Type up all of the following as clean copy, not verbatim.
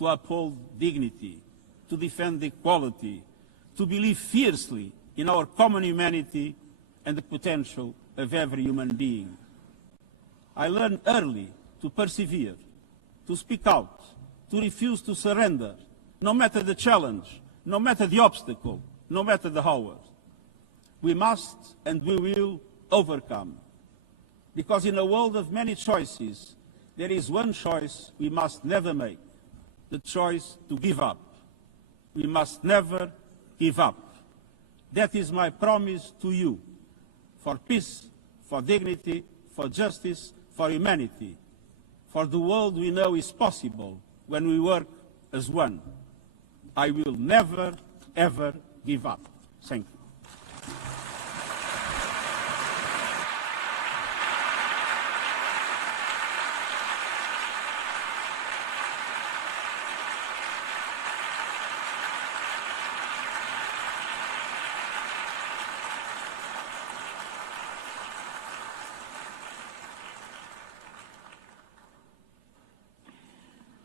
to uphold dignity, to defend equality, to believe fiercely in our common humanity and the potential of every human being. I learned early to persevere, to speak out, to refuse to surrender, no matter the challenge, no matter the obstacle, no matter the hour. We must and we will overcome. Because in a world of many choices, there is one choice we must never make, the choice to give up. We must never give up. That is my promise to you, for peace, for dignity, for justice, for humanity, for the world we know is possible when we work as one. I will never, ever give up. Thank you.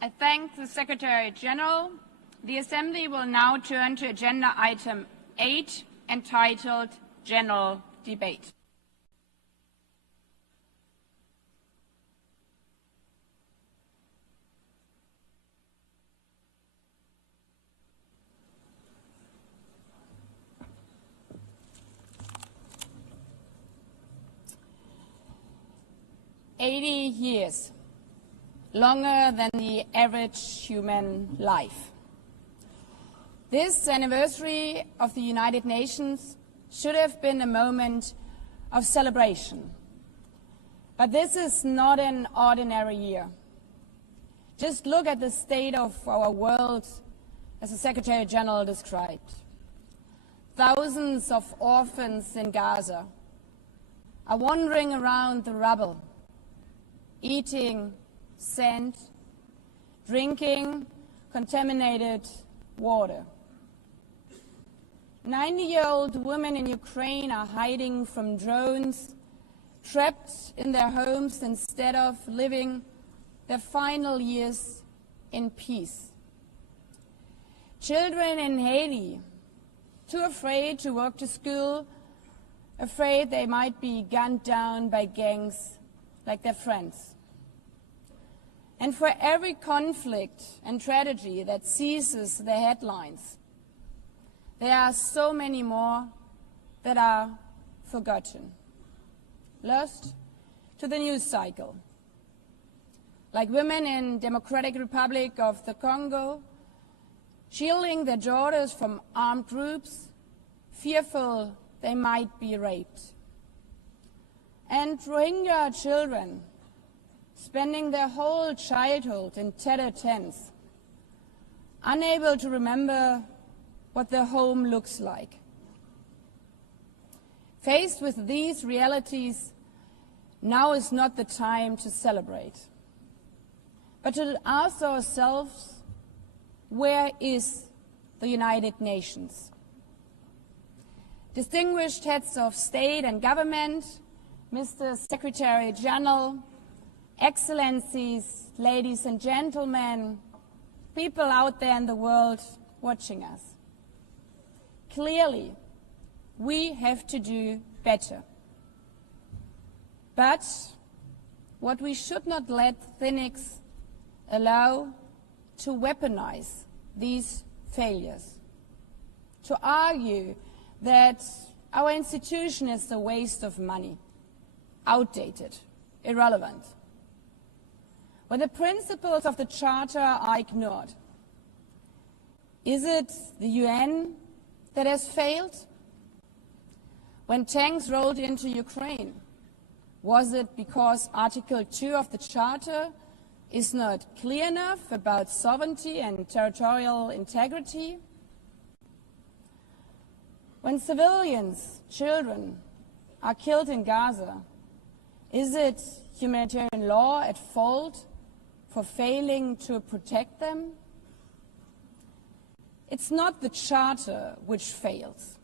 I thank the Secretary General. The Assembly will now turn to Agenda Item 8, entitled General Debate. "80 years. Longer than the average human life. This anniversary of the United Nations should have been a moment of celebration. But this is not an ordinary year. Just look at the state of our world, as the Secretary General described. Thousands of orphans in Gaza are wandering around the rubble, eating sand, drinking contaminated water. 90-year-old women in Ukraine are hiding from drones, trapped in their homes instead of living their final years in peace. Children in Haiti, too afraid to walk to school, afraid they might be gunned down by gangs like their friends. And for every conflict and tragedy that seizes the headlines, there are so many more that are forgotten, lost to the news cycle. Like women in Democratic Republic of the Congo, shielding their daughters from armed groups, fearful they might be raped. And Rohingya children, spending their whole childhood in tattered tents, unable to remember what their home looks like. Faced with these realities, now is not the time to celebrate, but to ask ourselves, where is the United Nations? Distinguished heads of state and government, Mr. Secretary General, Excellencies, ladies and gentlemen, people out there in the world watching us. Clearly, we have to do better. But what we should not let cynics allow to weaponize these failures, to argue that our institution is a waste of money, outdated, irrelevant. When the principles of the Charter are ignored, is it the UN that has failed? When tanks rolled into Ukraine, was it because Article 2 of the Charter is not clear enough about sovereignty and territorial integrity? When civilians, children, are killed in Gaza, is it humanitarian law at fault for failing to protect them? It's not the Charter which fails.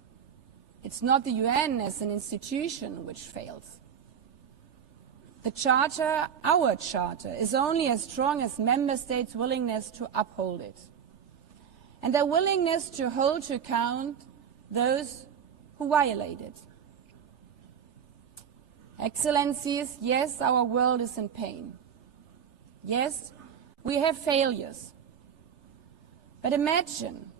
It's not the UN as an institution which fails. The Charter, our Charter, is only as strong as member states' willingness to uphold it, and their willingness to hold to account those who violate it. Excellencies, yes, our world is in pain. Yes, we have failures. But imagine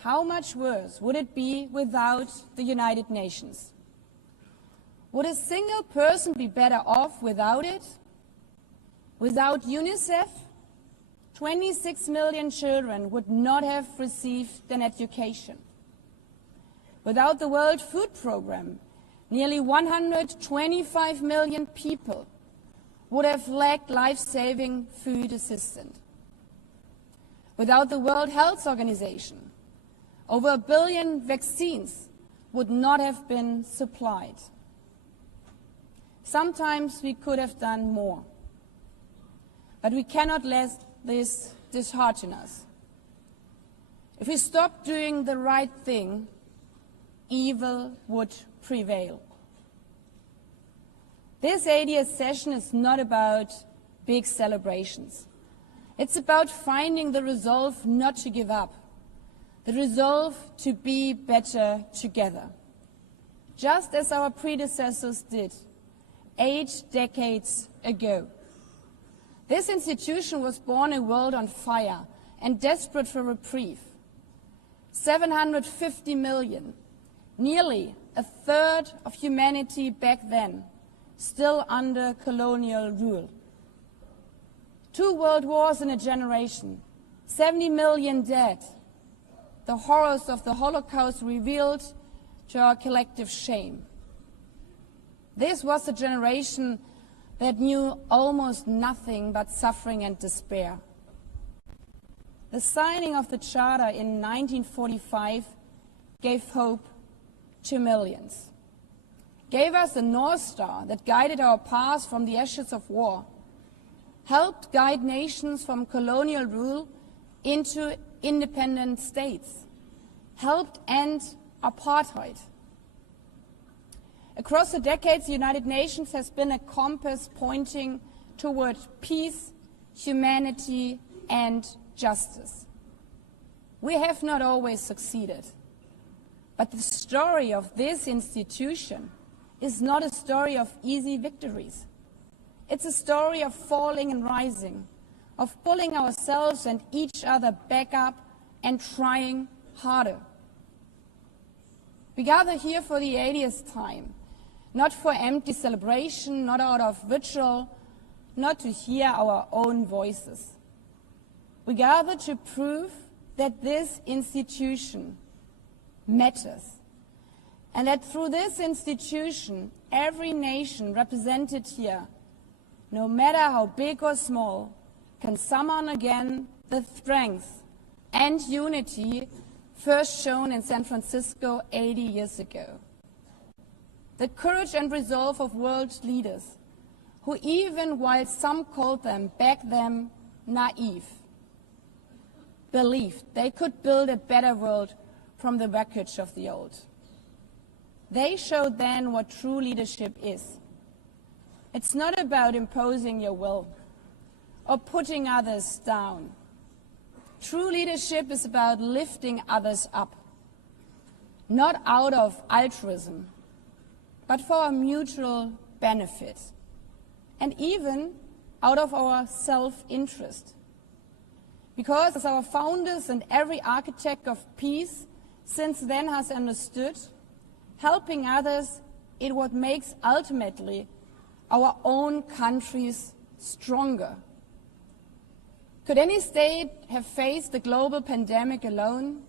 how much worse would it be without the United Nations? Would a single person be better off without it? Without UNICEF, 26 million children would not have received an education. Without the World Food Programme, nearly 125 million people would have lacked life-saving food assistance. Without the World Health Organization, over 1 billion vaccines would not have been supplied. Sometimes we could have done more, but we cannot let this dishearten us. If we stop doing the right thing, evil would prevail. This 80th session is not about big celebrations. It's about finding the resolve not to give up, the resolve to be better together, just as our predecessors did 8 decades ago. This institution was born in a world on fire and desperate for reprieve. 750 million, nearly a third of humanity back then, still under colonial rule. 2 world wars in a generation, 70 million dead. The horrors of the Holocaust revealed to our collective shame. This was a generation that knew almost nothing but suffering and despair. The signing of the Charter in 1945 gave hope to millions, gave us a North Star that guided our path from the ashes of war, helped guide nations from colonial rule into independent states, helped end apartheid. Across the decades, the United Nations has been a compass pointing toward peace, humanity, and justice. We have not always succeeded, but the story of this institution is not a story of easy victories. It's a story of falling and rising, of pulling ourselves and each other back up and trying harder. We gather here for the 80th time, not for empty celebration, not out of ritual, not to hear our own voices. We gather to prove that this institution matters, and that through this institution, every nation represented here, no matter how big or small, can summon again the strength and unity first shown in San Francisco 80 years ago. The courage and resolve of world leaders who, even while some called them back then naive, believed they could build a better world from the wreckage of the old. They showed then what true leadership is. It's not about imposing your will or putting others down. True leadership is about lifting others up, not out of altruism, but for our mutual benefit, and even out of our self-interest. Because as our founders and every architect of peace since then has understood, helping others is what makes ultimately our own countries stronger. Could any state have faced the global pandemic alone?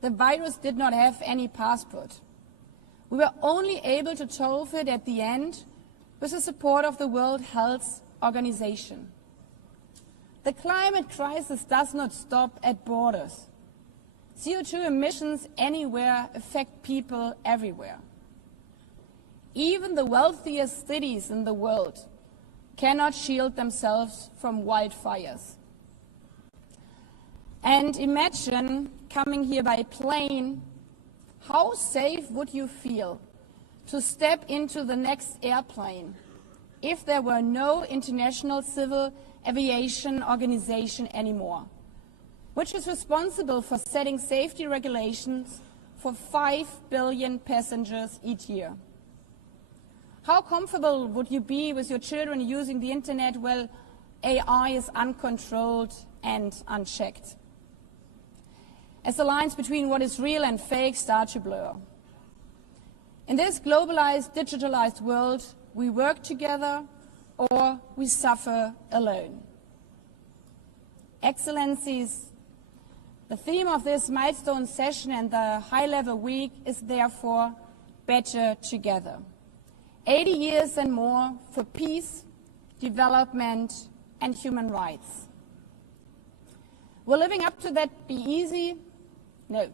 The virus did not have any passport. We were only able to solve it at the end with the support of the World Health Organization. The climate crisis does not stop at borders. CO2 emissions anywhere affect people everywhere. Even the wealthiest cities in the world cannot shield themselves from wildfires. And imagine coming here by plane, how safe would you feel to step into the next airplane if there were no International Civil Aviation Organization anymore, which is responsible for setting safety regulations for 5 billion passengers each year. How comfortable would you be with your children using the internet while AI is uncontrolled and unchecked, as the lines between what is real and fake start to blur? In this globalized, digitalized world, we work together or we suffer alone. Excellencies, the theme of this milestone session and the high-level week is therefore Better Together. 80 years and more for peace, development, and human rights. Will living up to that be easy? No.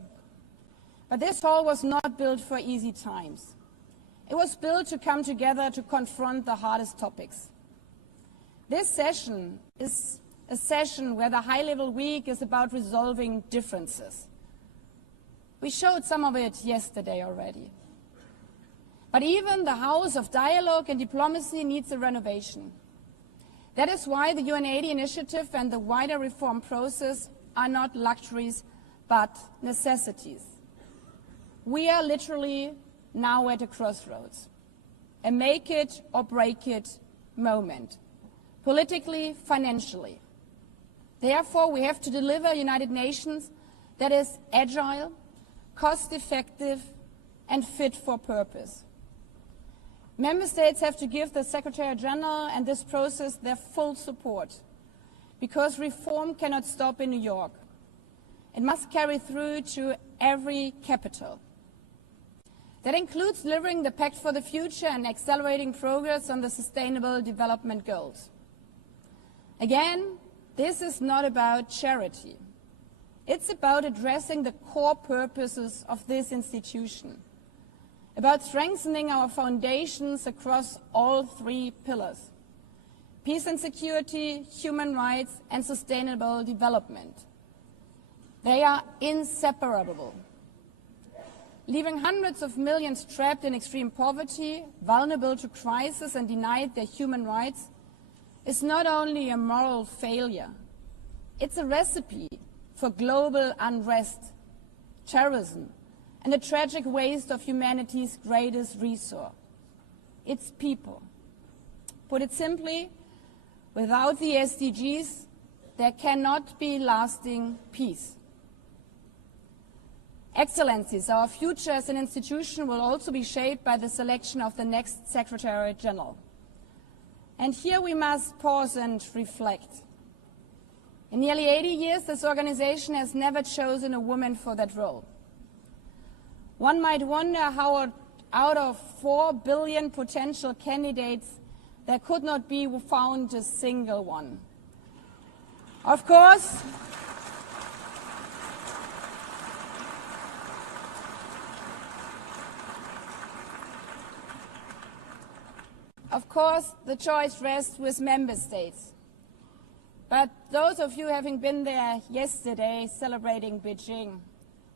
But this hall was not built for easy times. It was built to come together to confront the hardest topics. This session is a session where the high-level week is about resolving differences. We showed some of it yesterday already. But even the House of Dialogue and Diplomacy needs a renovation. That is why the UN80 initiative and the wider reform process are not luxuries, but necessities. We are literally now at a crossroads, a make it or break it moment, politically, financially. Therefore, we have to deliver a United Nations that is agile, cost-effective, and fit for purpose. Member States have to give the Secretary General and this process their full support, because reform cannot stop in New York. It must carry through to every capital. That includes delivering the Pact for the Future and accelerating progress on the Sustainable Development Goals. Again, this is not about charity. It's about addressing the core purposes of this institution, about strengthening our foundations across all 3 pillars: peace and security, human rights, and sustainable development. They are inseparable. Leaving hundreds of millions trapped in extreme poverty, vulnerable to crisis, and denied their human rights is not only a moral failure, it's a recipe for global unrest, terrorism, and a tragic waste of humanity's greatest resource, its people. Put it simply, without the SDGs, there cannot be lasting peace. Excellencies, our future as an institution will also be shaped by the selection of the next Secretary General. And here we must pause and reflect. In nearly 80 years, this organization has never chosen a woman for that role. One might wonder how out of 4 billion potential candidates, there could not be found a single one. Of course, the choice rests with member states. But those of you having been there yesterday celebrating Beijing,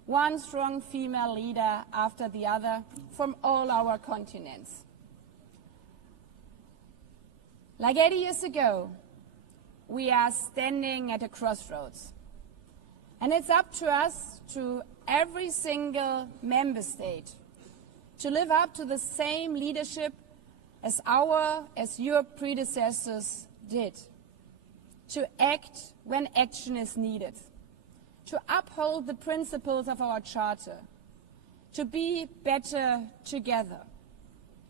one strong female leader after the other from all our continents. Like 80 years ago, we are standing at a crossroads. And it's up to us, to every single member state, to live up to the same leadership as your predecessors did, to act when action is needed, to uphold the principles of our Charter, to be better together,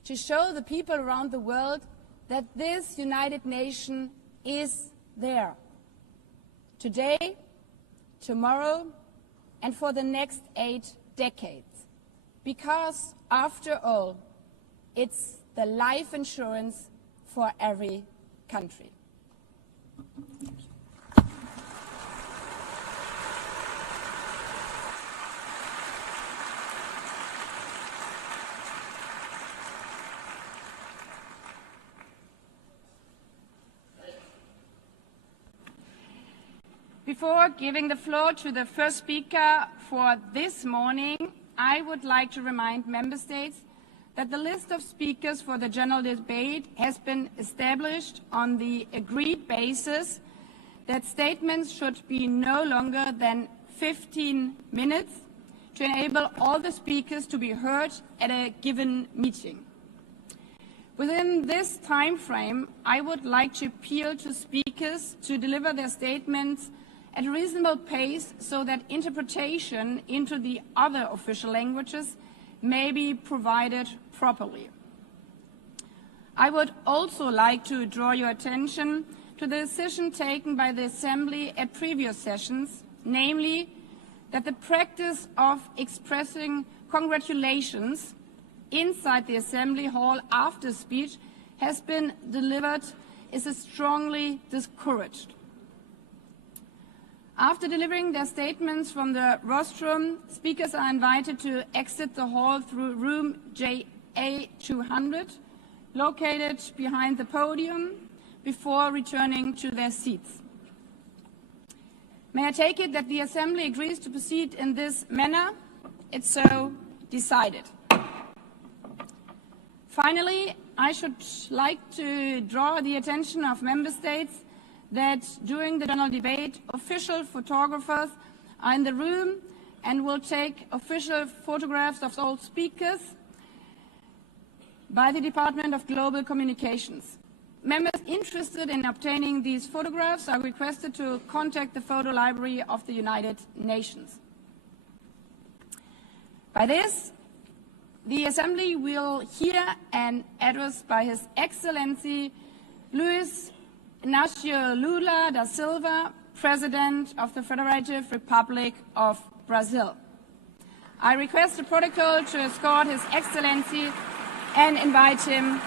to show the people around the world that this United Nation is there, today, tomorrow, and for the next 8 decades. Because, after all, it's the life insurance for every country. Before giving the floor to the first speaker for this morning, I would like to remind member states that the list of speakers for the general debate has been established on the agreed basis that statements should be no longer than 15 minutes to enable all the speakers to be heard at a given meeting. Within this time frame, I would like to appeal to speakers to deliver their statements at a reasonable pace so that interpretation into the other official languages may be provided properly. I would also like to draw your attention to the decision taken by the Assembly at previous sessions, namely that the practice of expressing congratulations inside the Assembly Hall after speech has been delivered is strongly discouraged. After delivering their statements from the rostrum, speakers are invited to exit the hall through room JA200, located behind the podium, before returning to their seats. May I take it that the Assembly agrees to proceed in this manner? It's so decided. Finally, I should like to draw the attention of Member States that during the general debate, official photographers are in the room and will take official photographs of all speakers by the Department of Global Communications. Members interested in obtaining these photographs are requested to contact the Photo Library of the United Nations. By this, the Assembly will hear an address by His Excellency Luiz Inácio Lula da Silva, President of the Federative Republic of Brazil. I request the protocol to escort His Excellency and invite him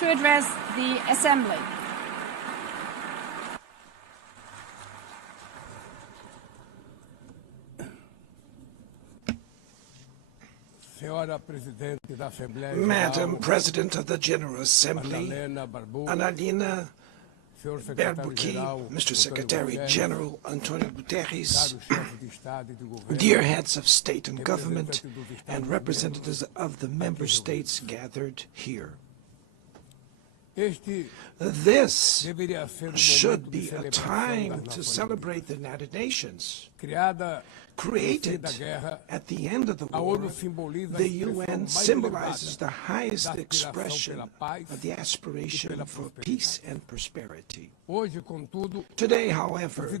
to address the Assembly. Madam President of the General Assembly, Annalena Baerbock, Mr. Secretary General Antonio Guterres, dear heads of state and government, and representatives of the member states gathered here. This should be a time to celebrate the United Nations. Created at the end of the war, the UN symbolizes the highest expression of the aspiration for peace and prosperity. Today, however,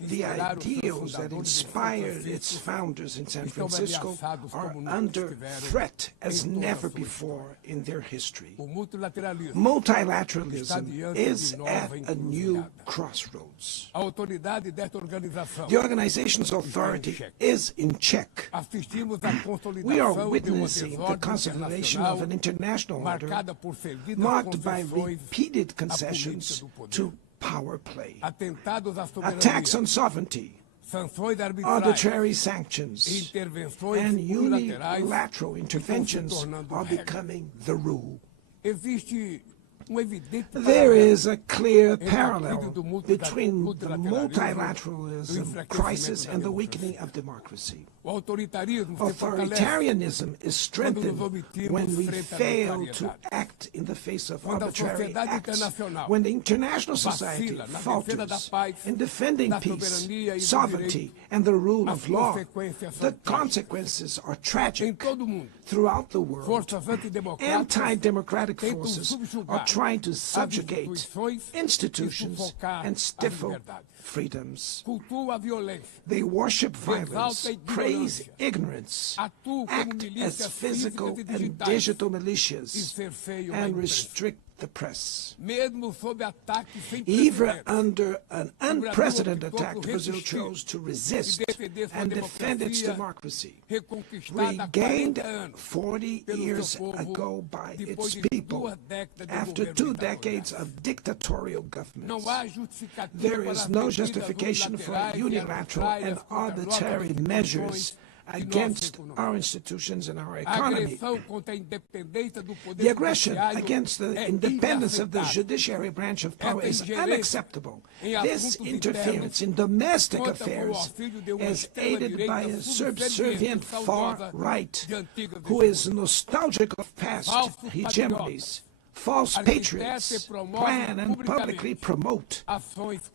the ideals that inspired its founders in San Francisco are under threat as never before in their history. Multilateralism is at a new crossroads. The organization's authority is in check. We are witnessing the consolidation of an international order marked by repeated concessions to power play, attacks on sovereignty, arbitrary sanctions, and unilateral interventions are becoming the rule. There is a clear parallel between the multilateralism crisis and the weakening of democracy. Authoritarianism is strengthened when we fail to act in the face of arbitrary acts, when the international society falters in defending peace, sovereignty, and the rule of law. The consequences are tragic. Throughout the world, anti-democratic forces are trying to subjugate institutions and stifle freedoms. They worship violence, praise ignorance, act as physical and digital militias, and restrict the press. Even under an unprecedented attack, Brazil chose to resist and defend its democracy, regained 40 years ago by its people after 2 decades of dictatorial governments. There is no justification for unilateral and arbitrary measures against our institutions and our economy. The aggression against the independence of the judiciary branch of power is unacceptable. This interference in domestic affairs is aided by a subservient far right who is nostalgic of past hegemonies. False patriots plan and publicly promote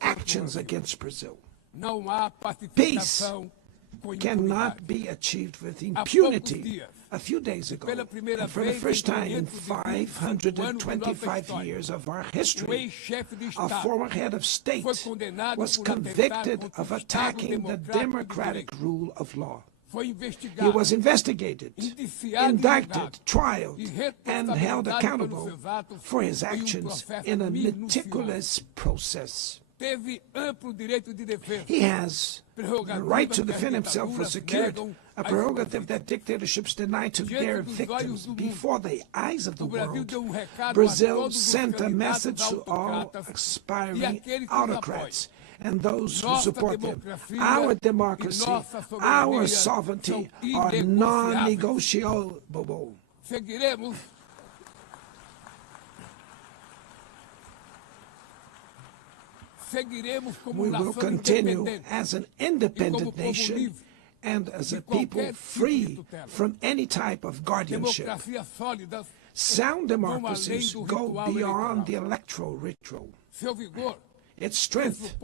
actions against Brazil. Peace cannot be achieved with impunity. A few days ago, and for the first time in 525 years of our history, a former head of state was convicted of attacking the democratic rule of law. He was investigated, indicted, trialed, and held accountable for his actions in a meticulous process. He has the right to defend himself was secured, a prerogative that dictatorships deny to their victims. Before the eyes of the world, Brazil sent a message to all aspiring autocrats and those who support them. Our democracy, our sovereignty are non-negotiable. We will continue as an independent nation and as a people free from any type of guardianship. Sound democracies go beyond the electoral ritual. Its strength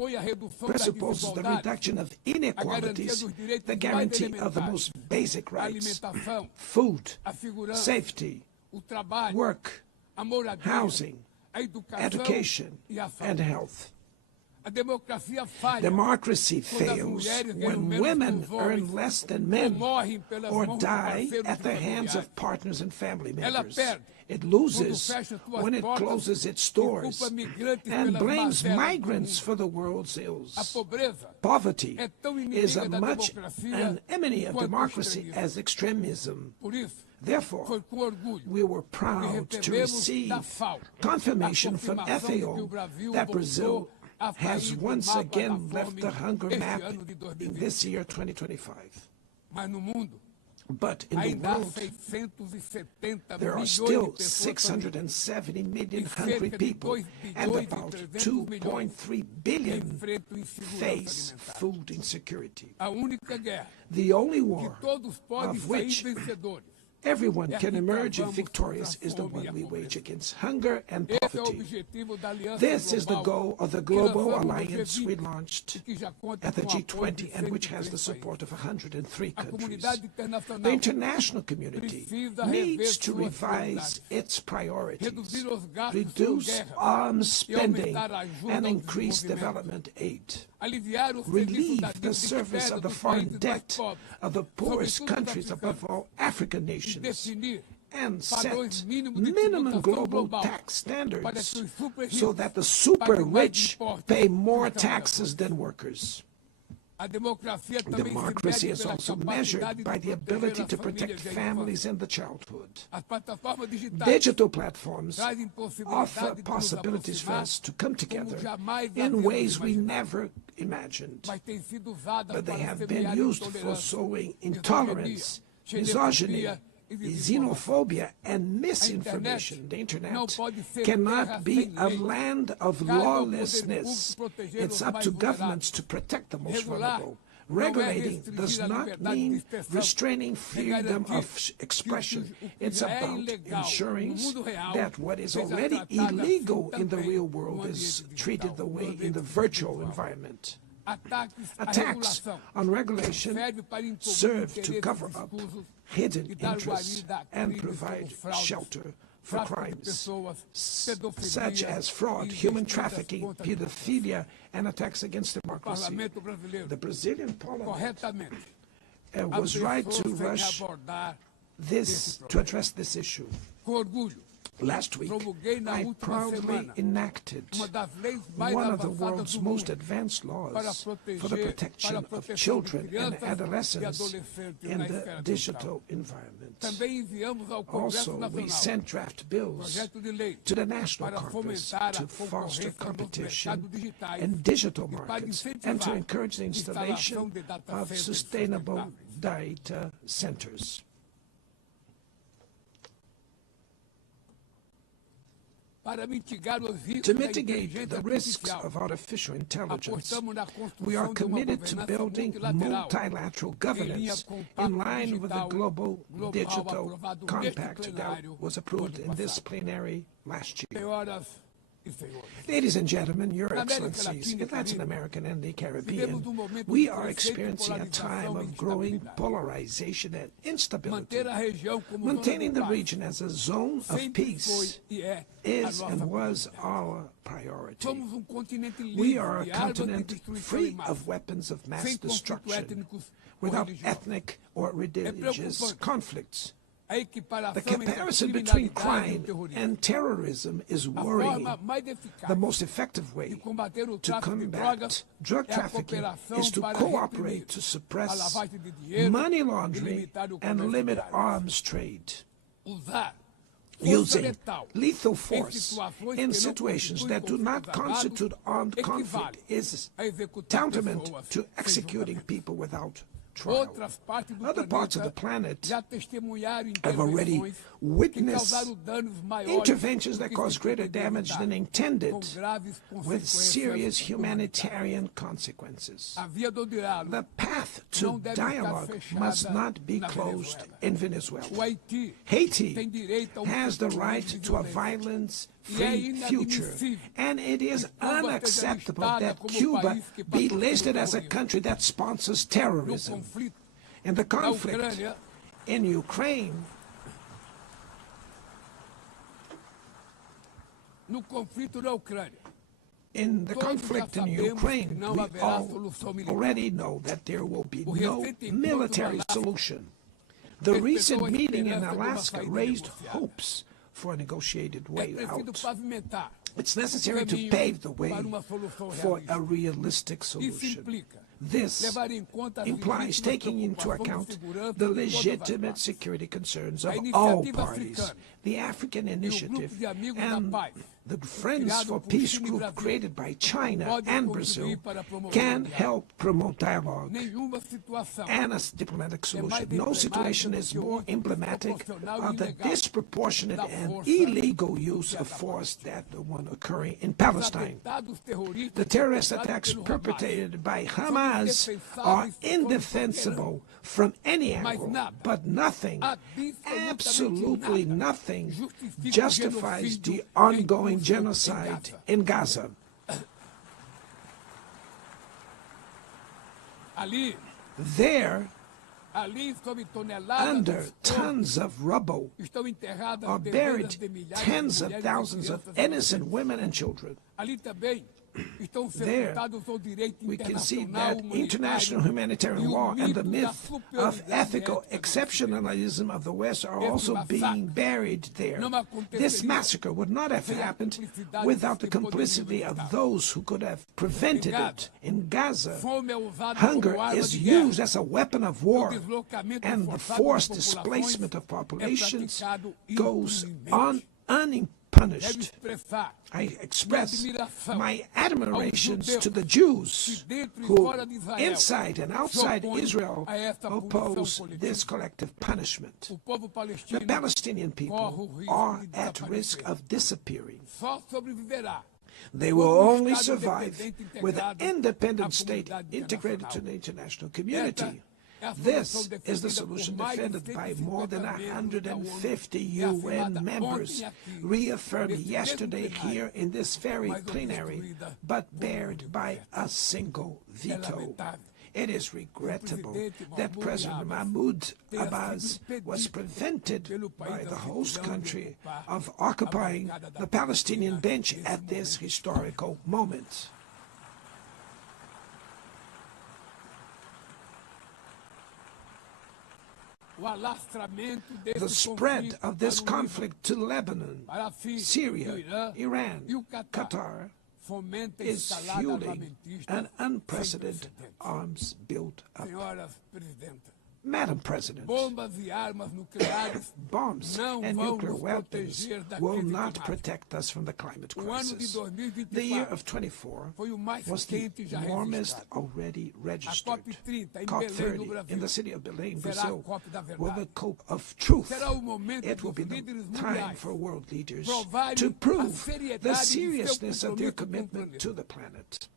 presupposes the reduction of inequalities, the guarantee of the most basic rights: food, safety, work, housing, education, and health. Democracy fails when women earn less than men or die at the hands of partners and family members. It loses when it closes its doors and blames migrants for the world's ills. Poverty is as much an enemy of democracy as extremism. Therefore, we were proud to receive confirmation from FAO that Brazil has once again left the hunger map in this year, 2025. But in the world, there are still 670 million hungry people, and about 2.3 billion face food insecurity. The only war of which everyone can emerge victorious is the one we wage against hunger and poverty. This is the goal of the global alliance we launched at the G20 and which has the support of 103 countries. The international community needs to revise its priorities, reduce arms spending, and increase development aid. Relieve the service of the foreign debt of the poorest countries, above all African nations, and set minimum global tax standards so that the super rich pay more taxes than workers. Democracy is also measured by the ability to protect families and the childhood. Digital platforms offer possibilities for us to come together in ways we never imagined, but they have been used for sowing intolerance, misogyny, xenophobia, and misinformation. The internet cannot be a land of lawlessness. It's up to governments to protect the most vulnerable. Regulating does not mean restraining freedom of expression. It's about ensuring that what is already illegal in the real world is treated the way in the virtual environment. Attacks on regulation serve to cover up hidden interests and provide shelter for crimes such as fraud, human trafficking, pedophilia, and attacks against democracy. The Brazilian parliament was right to rush to address this issue. Last week, I proudly enacted one of the world's most advanced laws for the protection of children and adolescents in the digital environment. Also, we sent draft bills to the National Congress to foster competition in digital markets and to encourage the installation of sustainable data centers. To mitigate the risks of artificial intelligence, we are committed to building multilateral governance in line with the Global Digital Compact that was approved in this plenary last year. Ladies and gentlemen, Your Excellencies, in Latin America and the Caribbean, we are experiencing a time of growing polarization and instability. Maintaining the region as a zone of peace is and was our priority. We are a continent free of weapons of mass destruction, without ethnic or religious conflicts. The comparison between crime and terrorism is worrying. The most effective way to combat drug trafficking is to cooperate to suppress money laundering and limit arms trade. Using lethal force in situations that do not constitute armed conflict is tantamount to executing people without trial. Other parts of the planet have already witnessed interventions that cause greater damage than intended, with serious humanitarian consequences. The path to dialogue must not be closed in Venezuela. Haiti has the right to a violence-free future, and it is unacceptable that Cuba be listed as a country that sponsors terrorism. In the conflict in Ukraine, we all already know that there will be no military solution. The recent meeting in Alaska raised hopes for a negotiated way out. It's necessary to pave the way for a realistic solution. This implies taking into account the legitimate security concerns of all parties. The African Initiative and the Friends for Peace group created by China and Brazil can help promote dialogue and a diplomatic solution. No situation is more emblematic of the disproportionate and illegal use of force than the one occurring in Palestine. The terrorist attacks perpetrated by Hamas are indefensible from any angle, but nothing, absolutely nothing, justifies the ongoing genocide in Gaza. There, under tons of rubble, are buried tens of thousands of innocent women and children. There, we can see that international humanitarian law and the myth of ethical exceptionalism of the West are also being buried there. This massacre would not have happened without the complicity of those who could have prevented it. In Gaza, hunger is used as a weapon of war, and the forced displacement of populations goes on unimpeded. I express my admirations to the Jews who, inside and outside Israel, oppose this collective punishment. The Palestinian people are at risk of disappearing. They will only survive with an independent state integrated to the international community. This is the solution defended by more than 150 UN members, reaffirmed yesterday here in this very plenary, but barred by a single veto. It is regrettable that President Mahmoud Abbas was prevented by the host country of occupying the Palestinian bench at this historical moment. The spread of this conflict to Lebanon, Syria, Iran, Qatar is fueling an unprecedented arms build-up. Madam President, bombs and nuclear weapons will not protect us from the climate crisis. The year of 24 was the warmest already registered. COP30 in the city of Belém, Brazil, will the COP of truth. It will be the time for world leaders to prove the seriousness of their commitment to the planet.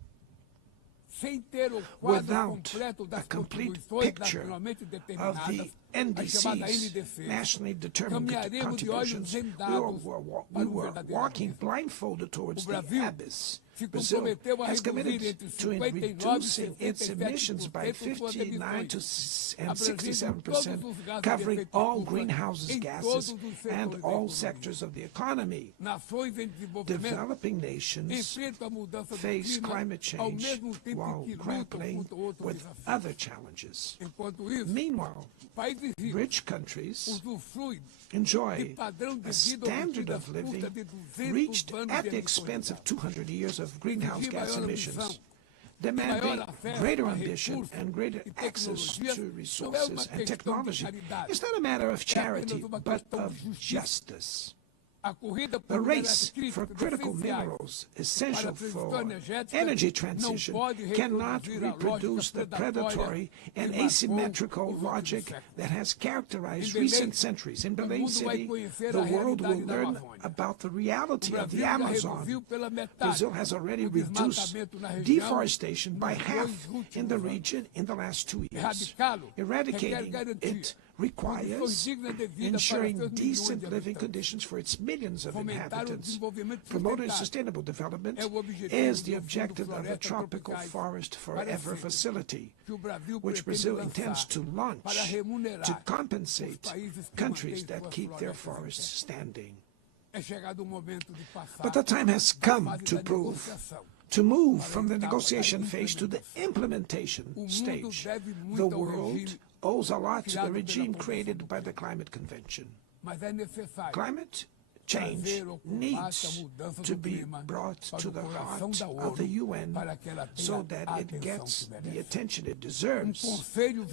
Without a complete picture of the NDC's nationally determined contributions, we were walking blindfolded towards the abyss. Brazil has committed to reducing its emissions by 59 and 67%, covering all greenhouse gases and all sectors of the economy. Developing nations face climate change while grappling with other challenges. Meanwhile, rich countries enjoy a standard of living reached at the expense of 200 years of greenhouse gas emissions, demanding greater ambition and greater access to resources and technology. It's not a matter of charity, but of justice. The race for critical minerals essential for energy transition cannot reproduce the predatory and asymmetrical logic that has characterized recent centuries. In Belém City, the world will learn about the reality of the Amazon. Brazil has already reduced deforestation by half in the region in the last 2 years. Eradicating it requires ensuring decent living conditions for its millions of inhabitants. Promoting sustainable development is the objective of the Tropical Forest Forever facility, which Brazil intends to launch to compensate countries that keep their forests standing. But the time has come to move from the negotiation phase to the implementation stage. The world owes a lot to the regime created by the Climate Convention. Climate change needs to be brought to the heart of the UN so that it gets the attention it deserves.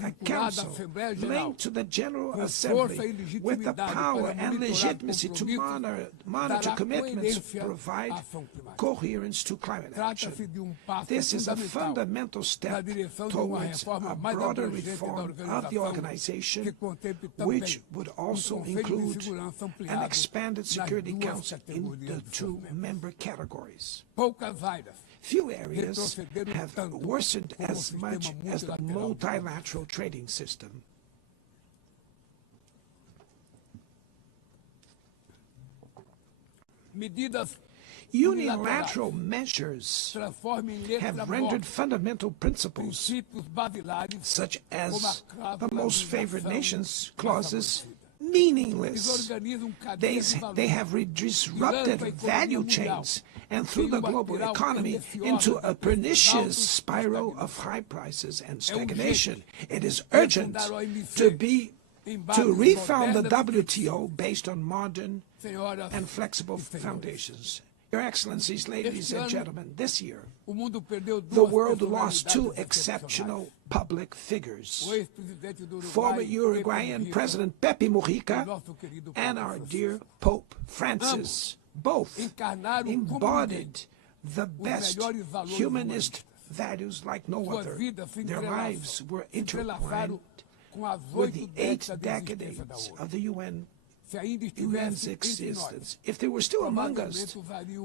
A council linked to the General Assembly with the power and legitimacy to monitor commitments provide coherence to climate action. This is a fundamental step towards a broader reform of the organization, which would also include an expanded Security Council in the 2 member categories. Few areas have worsened as much as the multilateral trading system. Unilateral measures have rendered fundamental principles, such as the most favored nations clauses, meaningless. They have disrupted value chains and threw the global economy into a pernicious spiral of high prices and stagnation. It is urgent to refound the WTO based on modern and flexible foundations. Your Excellencies, ladies and gentlemen, this year, the world lost 2 exceptional public figures. Former Uruguayan President Pepe Mujica and our dear Pope Francis. Both embodied the best humanist values like no other. Their lives were intertwined with the 8 decades of the UN's existence. If they were still among us,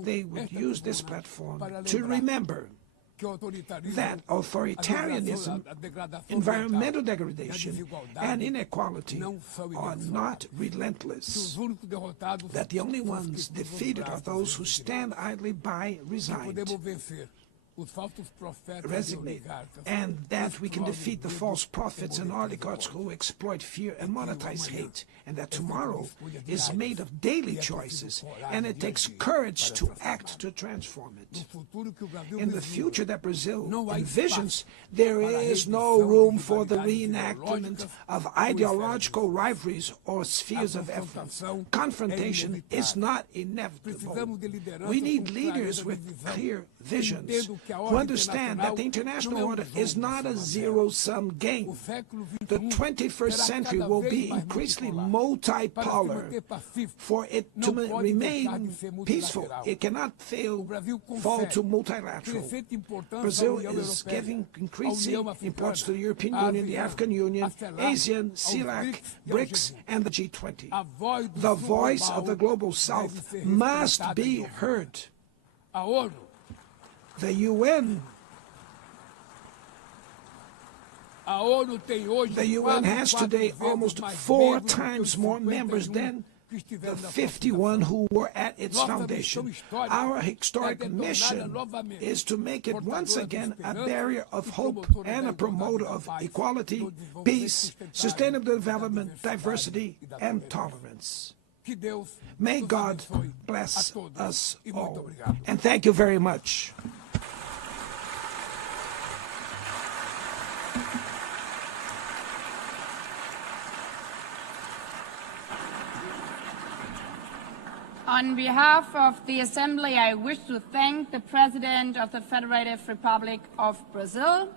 they would use this platform to remember that authoritarianism, environmental degradation, and inequality are not relentless, that the only ones defeated are those who stand idly by, resigned, and that we can defeat the false prophets and oligarchs who exploit fear and monetize hate, and that tomorrow is made of daily choices, and it takes courage to act to transform it. In the future that Brazil envisions, there is no room for the reenactment of ideological rivalries or spheres of influence. Confrontation is not inevitable. We need leaders with clear visions who understand that the international order is not a zero-sum game. The 21st century will be increasingly multipolar. For it to remain peaceful, it cannot fall to multilateral. Brazil is giving increasing importance to the European Union, the African Union, ASEAN, CELAC, BRICS, and the G20. The voice of the Global South must be heard. The UN has today almost 4 times more members than the 51 who were at its foundation. Our historic mission is to make it once again a barrier of hope and a promoter of equality, peace, sustainable development, diversity, and tolerance. May God bless us all. And thank you very much. On behalf of the Assembly, I wish to thank the President of the Federative Republic of Brazil,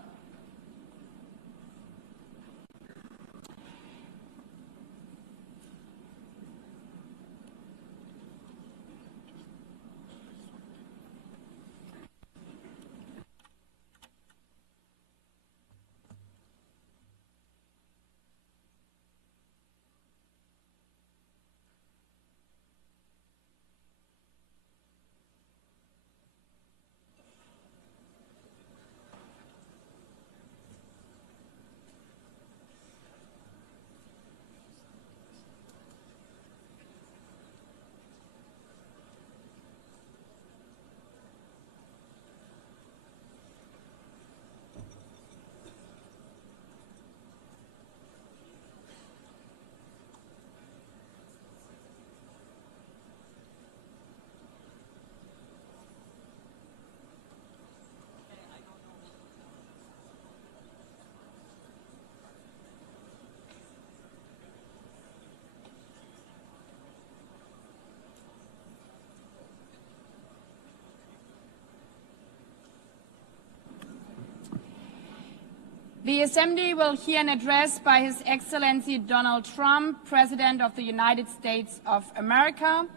the Assembly will hear an address by His Excellency Donald Trump, President of the United States of America.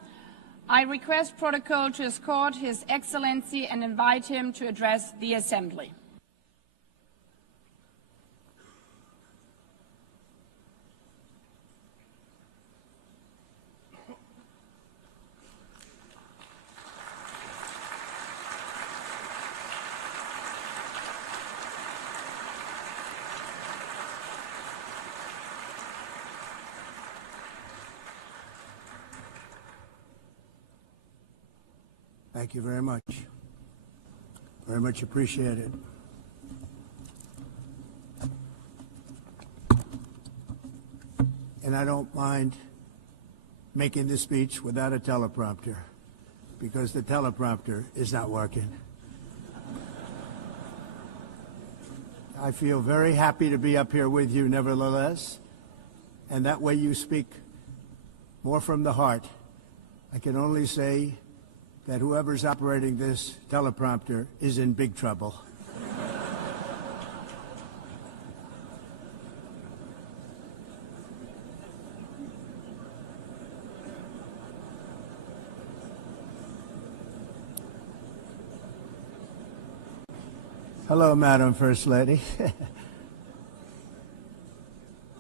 I request protocol to escort His Excellency and invite him to address the Assembly. Thank you very much. Very much appreciated. And I don't mind making this speech without a teleprompter, because the teleprompter is not working. I feel very happy to be up here with you nevertheless, and that way you speak more from the heart. I can only say that whoever's operating this teleprompter is in big trouble. Hello, Madam First Lady.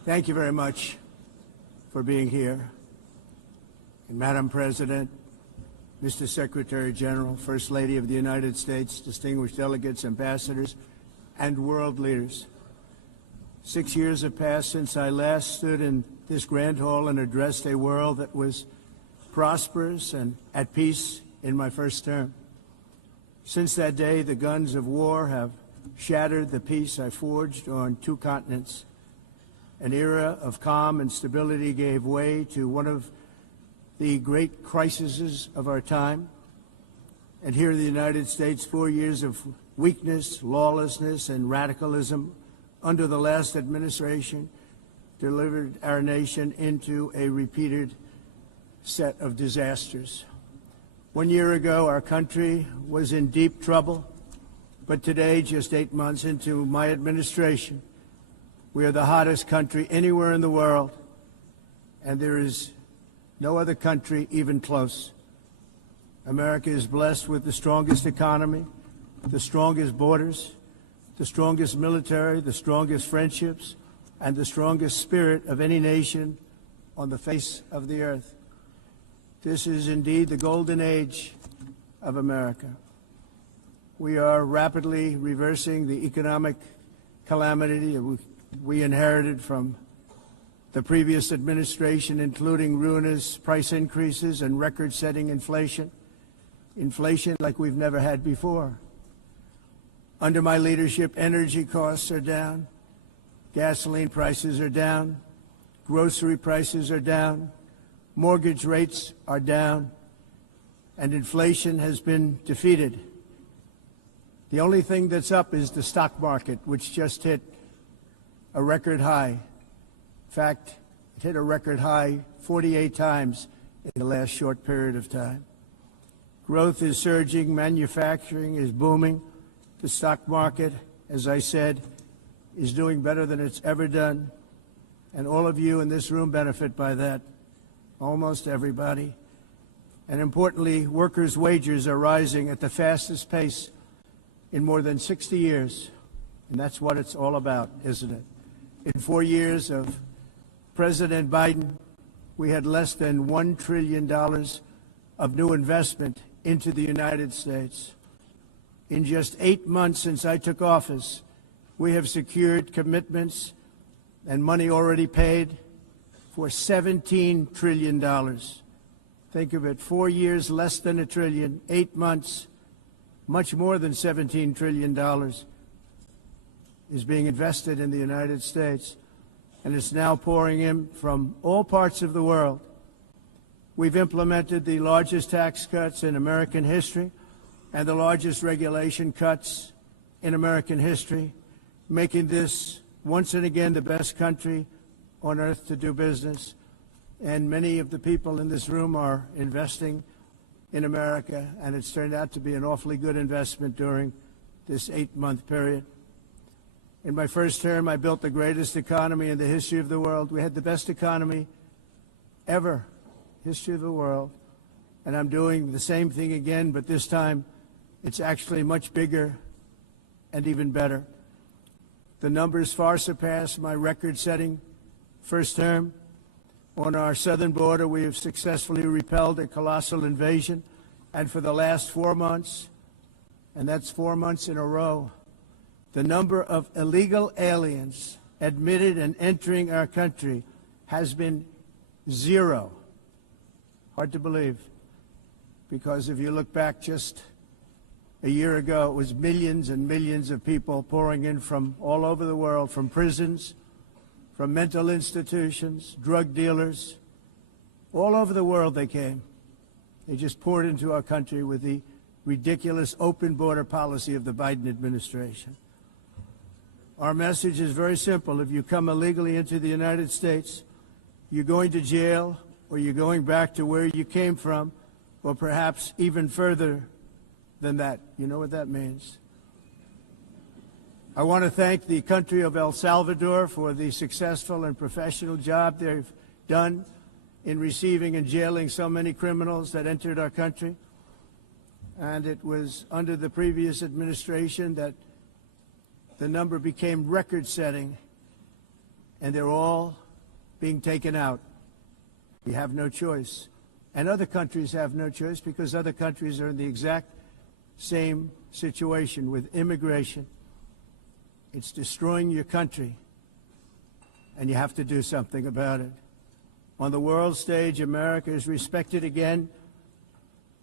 Thank you very much for being here. And Madam President, Mr. Secretary General, First Lady of the United States, distinguished delegates, ambassadors, and world leaders. 6 years have passed since I last stood in this grand hall and addressed a world that was prosperous and at peace in my first term. Since that day, the guns of war have shattered the peace I forged on 2 continents. An era of calm and stability gave way to one of the great crises of our time. And here in the United States, 4 years of weakness, lawlessness, and radicalism under the last administration delivered our nation into a repeated set of disasters. 1 year ago, our country was in deep trouble. But today, just 8 months into my administration, we are the hottest country anywhere in the world, and there is no other country even close. America is blessed with the strongest economy, the strongest borders, the strongest military, the strongest friendships, and the strongest spirit of any nation on the face of the earth. This is indeed the golden age of America. We are rapidly reversing the economic calamity we inherited from the previous administration, including ruinous price increases and record-setting inflation like we've never had before. Under my leadership, energy costs are down, gasoline prices are down, grocery prices are down, mortgage rates are down, and inflation has been defeated. The only thing that's up is the stock market, which just hit a record high. In fact, it hit a record high 48 times in the last short period of time. Growth is surging, manufacturing is booming. The stock market, as I said, is doing better than it's ever done. And all of you in this room benefit by that, almost everybody. And importantly, workers' wages are rising at the fastest pace in more than 60 years. And that's what it's all about, isn't it? In 4 years of President Biden, we had less than $1 trillion of new investment into the United States. In just 8 months since I took office, we have secured commitments and money already paid for $17 trillion. Think of it, 4 years, less than $1 trillion, 8 months, much more than $17 trillion is being invested in the United States, and it's now pouring in from all parts of the world. We've implemented the largest tax cuts in American history and the largest regulation cuts in American history, making this once and again the best country on earth to do business. And many of the people in this room are investing in America, and it's turned out to be an awfully good investment during this 8-month period. In my first term, I built the greatest economy in the history of the world. We had the best economy ever, history of the world. And I'm doing the same thing again, but this time it's actually much bigger and even better. The numbers far surpass my record-setting first term. On our southern border, we have successfully repelled a colossal invasion, and for the last 4 months, and that's 4 months in a row, the number of illegal aliens admitted and entering our country has been 0. Hard to believe, because if you look back just a year ago, it was millions and millions of people pouring in from all over the world, from prisons, from mental institutions, drug dealers. All over the world they came. They just poured into our country with the ridiculous open border policy of the Biden administration. Our message is very simple. If you come illegally into the United States, you're going to jail, or you're going back to where you came from, or perhaps even further than that. You know what that means. I want to thank the country of El Salvador for the successful and professional job they've done in receiving and jailing so many criminals that entered our country. And it was under the previous administration that the number became record-setting, and they're all being taken out. We have no choice. And other countries have no choice, because other countries are in the exact same situation with immigration. It's destroying your country, and you have to do something about it. On the world stage, America is respected again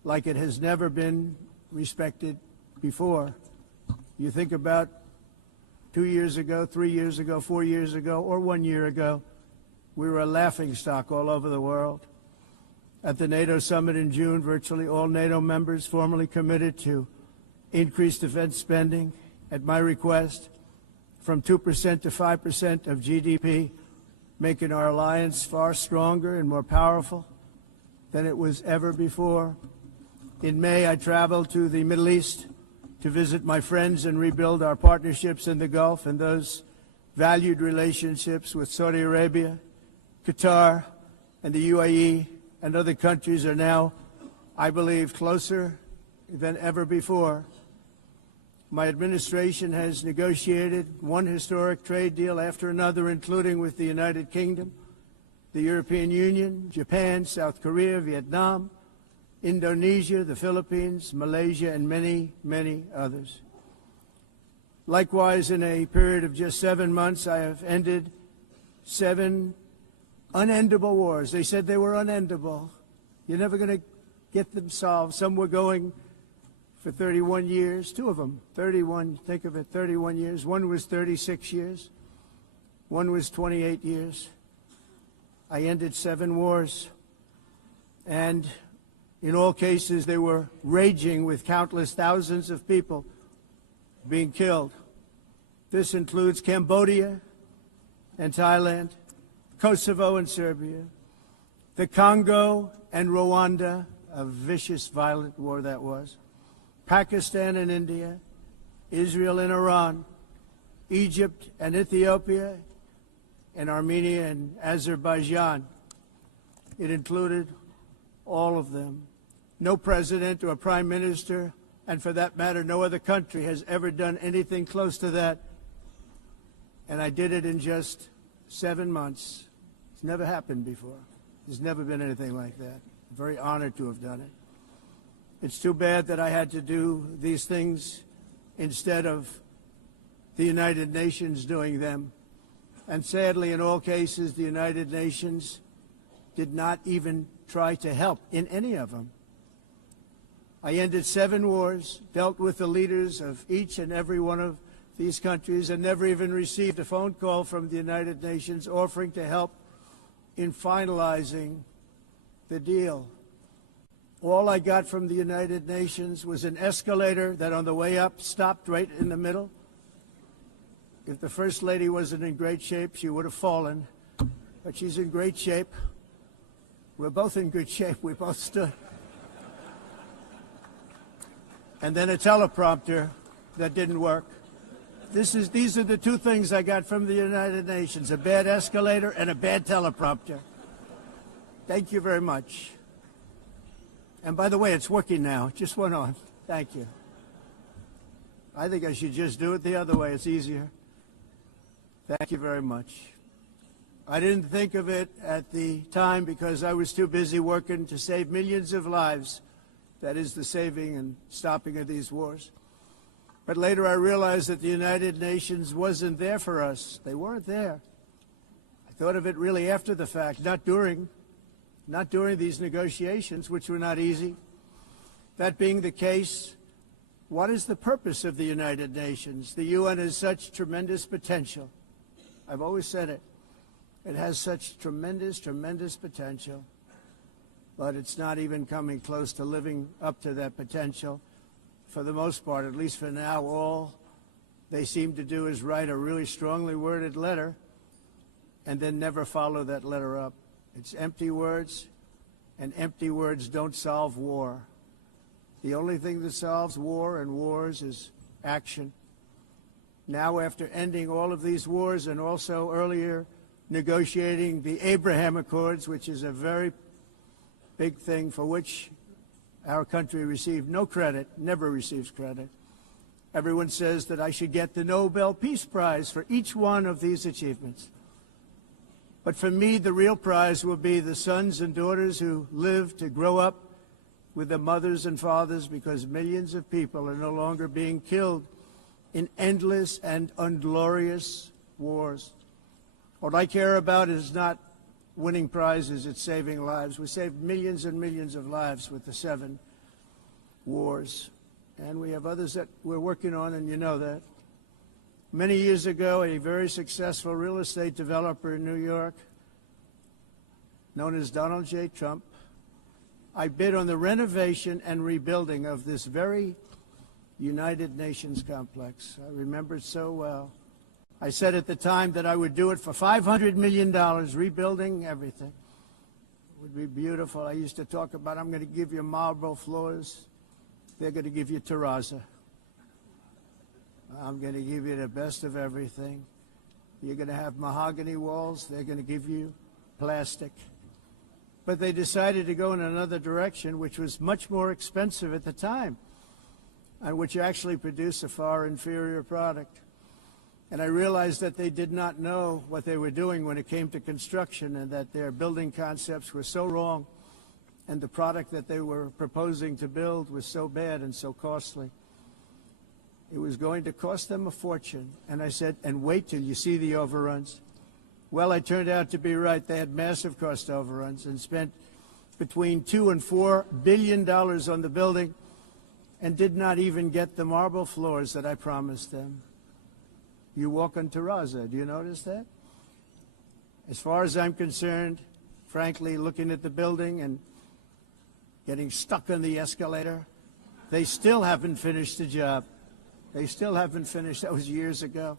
like it has never been respected before. You think about 2 years ago, 3 years ago, 4 years ago, or 1 year ago, we were a laughingstock all over the world. At the NATO summit in June, virtually all NATO members formally committed to increase defense spending at my request from 2% to 5% of GDP, making our alliance far stronger and more powerful than it was ever before. In May, I traveled to the Middle East to visit my friends and rebuild our partnerships in the Gulf and those valued relationships with Saudi Arabia, Qatar, and the UAE and other countries are now, I believe, closer than ever before. My administration has negotiated one historic trade deal after another, including with the United Kingdom, the European Union, Japan, South Korea, Vietnam, Indonesia, the Philippines, Malaysia, and many, many others. Likewise, in a period of just 7 months, I have ended 7 unendable wars. They said they were unendable. You're never going to get them solved. Some were going for 31 years, 2 of them, 31, think of it, 31 years. One was 36 years. One was 28 years. I ended 7 wars. And in all cases, they were raging with countless thousands of people being killed. This includes Cambodia and Thailand, Kosovo and Serbia, the Congo and Rwanda, a vicious, violent war that was, Pakistan and India, Israel and Iran, Egypt and Ethiopia, and Armenia and Azerbaijan. It included all of them. No president or prime minister, and for that matter, no other country has ever done anything close to that. And I did it in just 7 months. It's never happened before. There's never been anything like that. I'm very honored to have done it. It's too bad that I had to do these things instead of the United Nations doing them. And sadly, in all cases, the United Nations did not even try to help in any of them. I ended 7 wars, dealt with the leaders of each and every one of these countries, and never even received a phone call from the United Nations offering to help in finalizing the deal. All I got from the United Nations was an escalator that on the way up stopped right in the middle. If the First Lady wasn't in great shape, she would have fallen. But she's in great shape. We're both in good shape. We both stood. And then a teleprompter that didn't work. These are the 2 things I got from the United Nations, a bad escalator and a bad teleprompter. Thank you very much. And by the way, it's working now. It just went on. Thank you. I think I should just do it the other way. It's easier. Thank you very much. I didn't think of it at the time because I was too busy working to save millions of lives. That is the saving and stopping of these wars. But later I realized that the United Nations wasn't there for us. They weren't there. I thought of it really after the fact, not during these negotiations, which were not easy. That being the case, what is the purpose of the United Nations? The UN has such tremendous potential. I've always said it. It has such tremendous, tremendous potential, but it's not even coming close to living up to that potential. For the most part, at least for now, all they seem to do is write a really strongly worded letter and then never follow that letter up. It's empty words, and empty words don't solve war. The only thing that solves war and wars is action. Now, after ending all of these wars and also earlier negotiating the Abraham Accords, which is a very big thing for which our country received no credit, never receives credit. Everyone says that I should get the Nobel Peace Prize for each one of these achievements. But for me, the real prize will be the sons and daughters who live to grow up with their mothers and fathers, because millions of people are no longer being killed in endless and unglorious wars. What I care about is not winning prizes, it's saving lives. We saved millions and millions of lives with the 7 wars. And we have others that we're working on, and you know that. Many years ago, a very successful real estate developer in New York, known as Donald J. Trump, I bid on the renovation and rebuilding of this very United Nations complex. I remember it so well. I said at the time that I would do it for $500 million, rebuilding everything. It would be beautiful. I used to talk about, I'm going to give you marble floors. They're going to give you terrazzo. I'm going to give you the best of everything. You're going to have mahogany walls. They're going to give you plastic. But they decided to go in another direction, which was much more expensive at the time, and which actually produced a far inferior product. And I realized that they did not know what they were doing when it came to construction, and that their building concepts were so wrong, and the product that they were proposing to build was so bad and so costly. It was going to cost them a fortune. And I said, and wait till you see the overruns. Well, I turned out to be right. They had massive cost overruns and spent between $2 and $4 billion on the building and did not even get the marble floors that I promised them. You walk on terrazzo. Do you notice that? As far as I'm concerned, frankly, looking at the building and getting stuck on the escalator, they still haven't finished the job. They still haven't finished. That was years ago.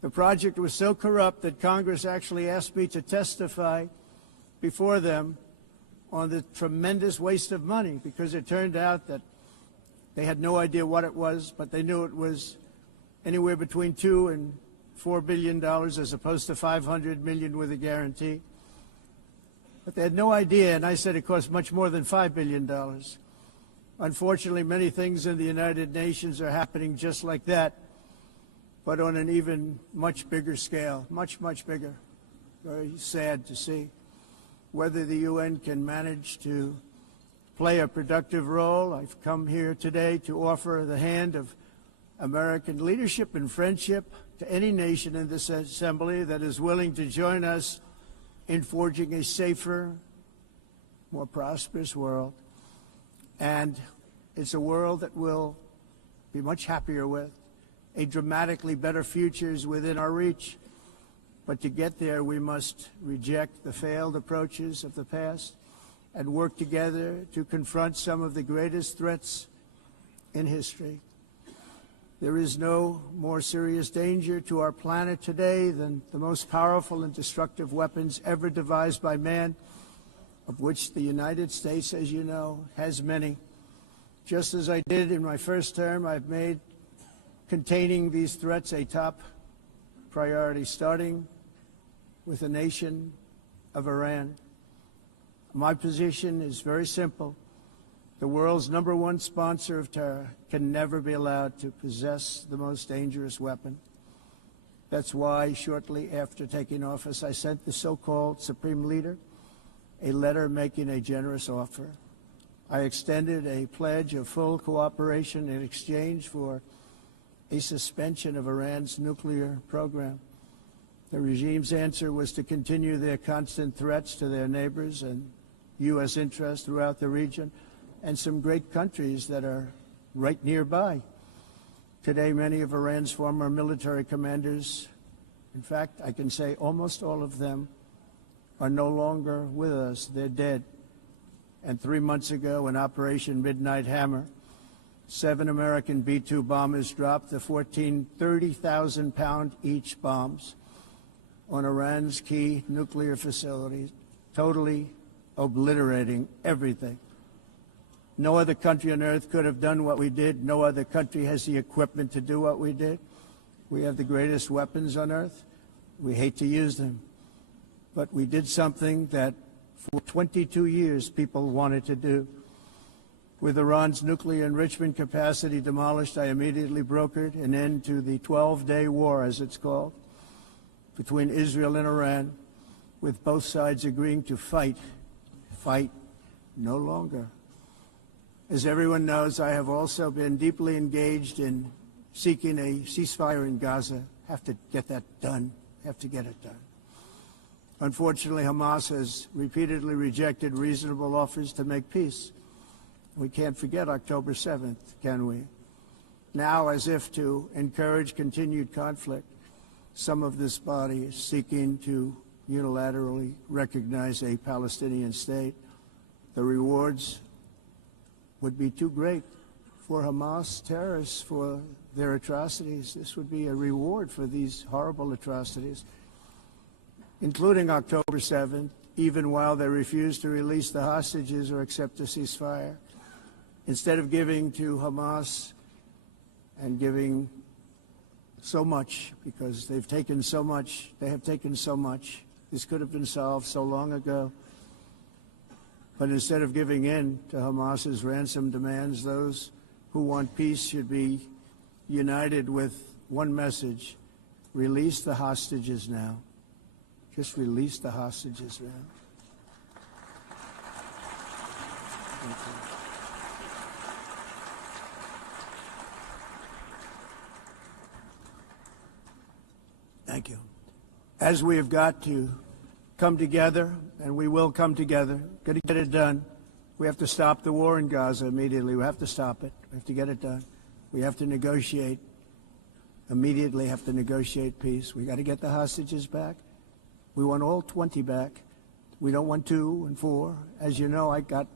The project was so corrupt that Congress actually asked me to testify before them on the tremendous waste of money, because it turned out that they had no idea what it was, but they knew it was anywhere between $2 and $4 billion as opposed to $500 million with a guarantee. But they had no idea, and I said it cost much more than $5 billion. Unfortunately, many things in the United Nations are happening just like that, but on an even much bigger scale, much, much bigger. Very sad to see. Whether the UN can manage to play a productive role, I've come here today to offer the hand of American leadership and friendship to any nation in this assembly that is willing to join us in forging a safer, more prosperous world. And it's a world that we'll be much happier with. A dramatically better future is within our reach. But to get there, we must reject the failed approaches of the past and work together to confront some of the greatest threats in history. There is no more serious danger to our planet today than the most powerful and destructive weapons ever devised by man, of which the United States, as you know, has many. Just as I did in my first term, I've made containing these threats a top priority, starting with the nation of Iran. My position is very simple. The world's #1 sponsor of terror can never be allowed to possess the most dangerous weapon. That's why, shortly after taking office, I sent the so-called Supreme Leader a letter making a generous offer. I extended a pledge of full cooperation in exchange for a suspension of Iran's nuclear program. The regime's answer was to continue their constant threats to their neighbors and U.S. interests throughout the region, and some great countries that are right nearby. Today, many of Iran's former military commanders, in fact, I can say almost all of them, are no longer with us. They're dead. And 3 months ago, in Operation Midnight Hammer, 7 American B-2 bombers dropped the 14 30,000-pound each bombs on Iran's key nuclear facilities, totally obliterating everything. No other country on earth could have done what we did. No other country has the equipment to do what we did. We have the greatest weapons on earth. We hate to use them. But we did something that for 22 years people wanted to do. With Iran's nuclear enrichment capacity demolished, I immediately brokered an end to the 12-day war, as it's called, between Israel and Iran, with both sides agreeing to fight no longer. As everyone knows, I have also been deeply engaged in seeking a ceasefire in Gaza. Have to get that done. Have to get it done. Unfortunately, Hamas has repeatedly rejected reasonable offers to make peace. We can't forget October 7th, can we? Now, as if to encourage continued conflict, some of this body is seeking to unilaterally recognize a Palestinian state. The rewards would be too great for Hamas terrorists for their atrocities. This would be a reward for these horrible atrocities, including October 7th, even while they refuse to release the hostages or accept a ceasefire. Instead of giving to Hamas and giving so much, because they've taken so much. They have taken so much. This could have been solved so long ago. But instead of giving in to Hamas's ransom demands, those who want peace should be united with one message: release the hostages now. Just release the hostages now. Thank you. Thank you. As we have got to come together, and we will come together, got to get it done. We have to stop the war in Gaza immediately. We have to stop it. We have to get it done. We have to negotiate. Immediately have to negotiate peace. We got to get the hostages back. We want all 20 back. We don't want 2 and 4. As you know, I got,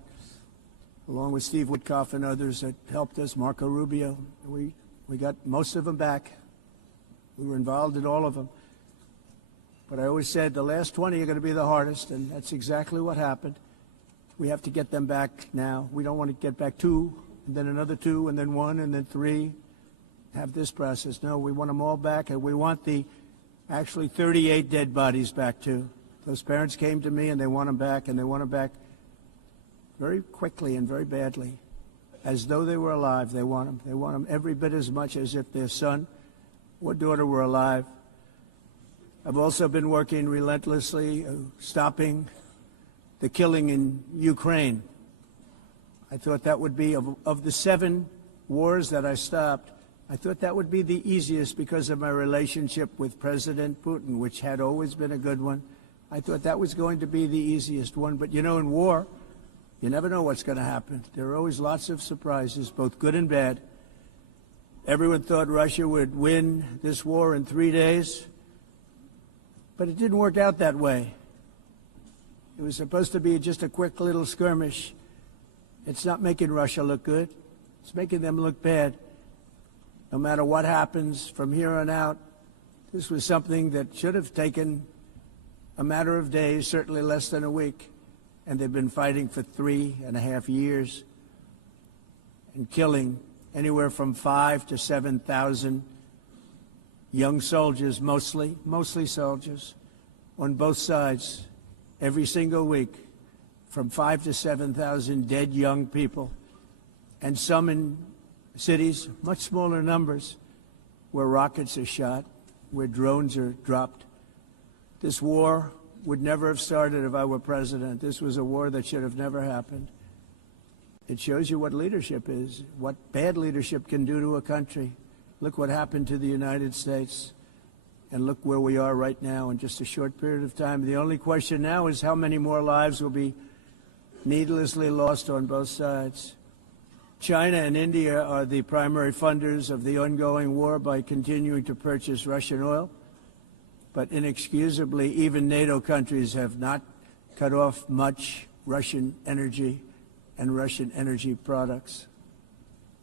along with Steve Witkoff and others that helped us, Marco Rubio, we got most of them back. We were involved in all of them. But I always said the last 20 are going to be the hardest, and that's exactly what happened. We have to get them back now. We don't want to get back 2, and then another 2, and then 1, and then 3. Have this process. No, we want them all back, and we want the actually 38 dead bodies back too. Those parents came to me and they want them back, and they want them back very quickly and very badly, as though they were alive. They want them. They want them every bit as much as if their son or daughter were alive. I've also been working relentlessly, stopping the killing in Ukraine. I thought that would be, of the 7 wars that I stopped, I thought that would be the easiest because of my relationship with President Putin, which had always been a good one. I thought that was going to be the easiest one. But you know, in war, you never know what's going to happen. There are always lots of surprises, both good and bad. Everyone thought Russia would win this war in 3 days, but it didn't work out that way. It was supposed to be just a quick little skirmish. It's not making Russia look good. It's making them look bad. No matter what happens from here on out, this was something that should have taken a matter of days, certainly less than a week. And they've been fighting for 3.5 years and killing anywhere from 5,000 to 7,000 young soldiers, mostly soldiers, on both sides, every single week, from 5,000 to 7,000 dead young people, and some in cities, much smaller numbers, where rockets are shot, where drones are dropped. This war would never have started if I were president. This was a war that should have never happened. It shows you what leadership is, what bad leadership can do to a country. Look what happened to the United States, and look where we are right now in just a short period of time. The only question now is how many more lives will be needlessly lost on both sides. China and India are the primary funders of the ongoing war by continuing to purchase Russian oil. But inexcusably, even NATO countries have not cut off much Russian energy and Russian energy products,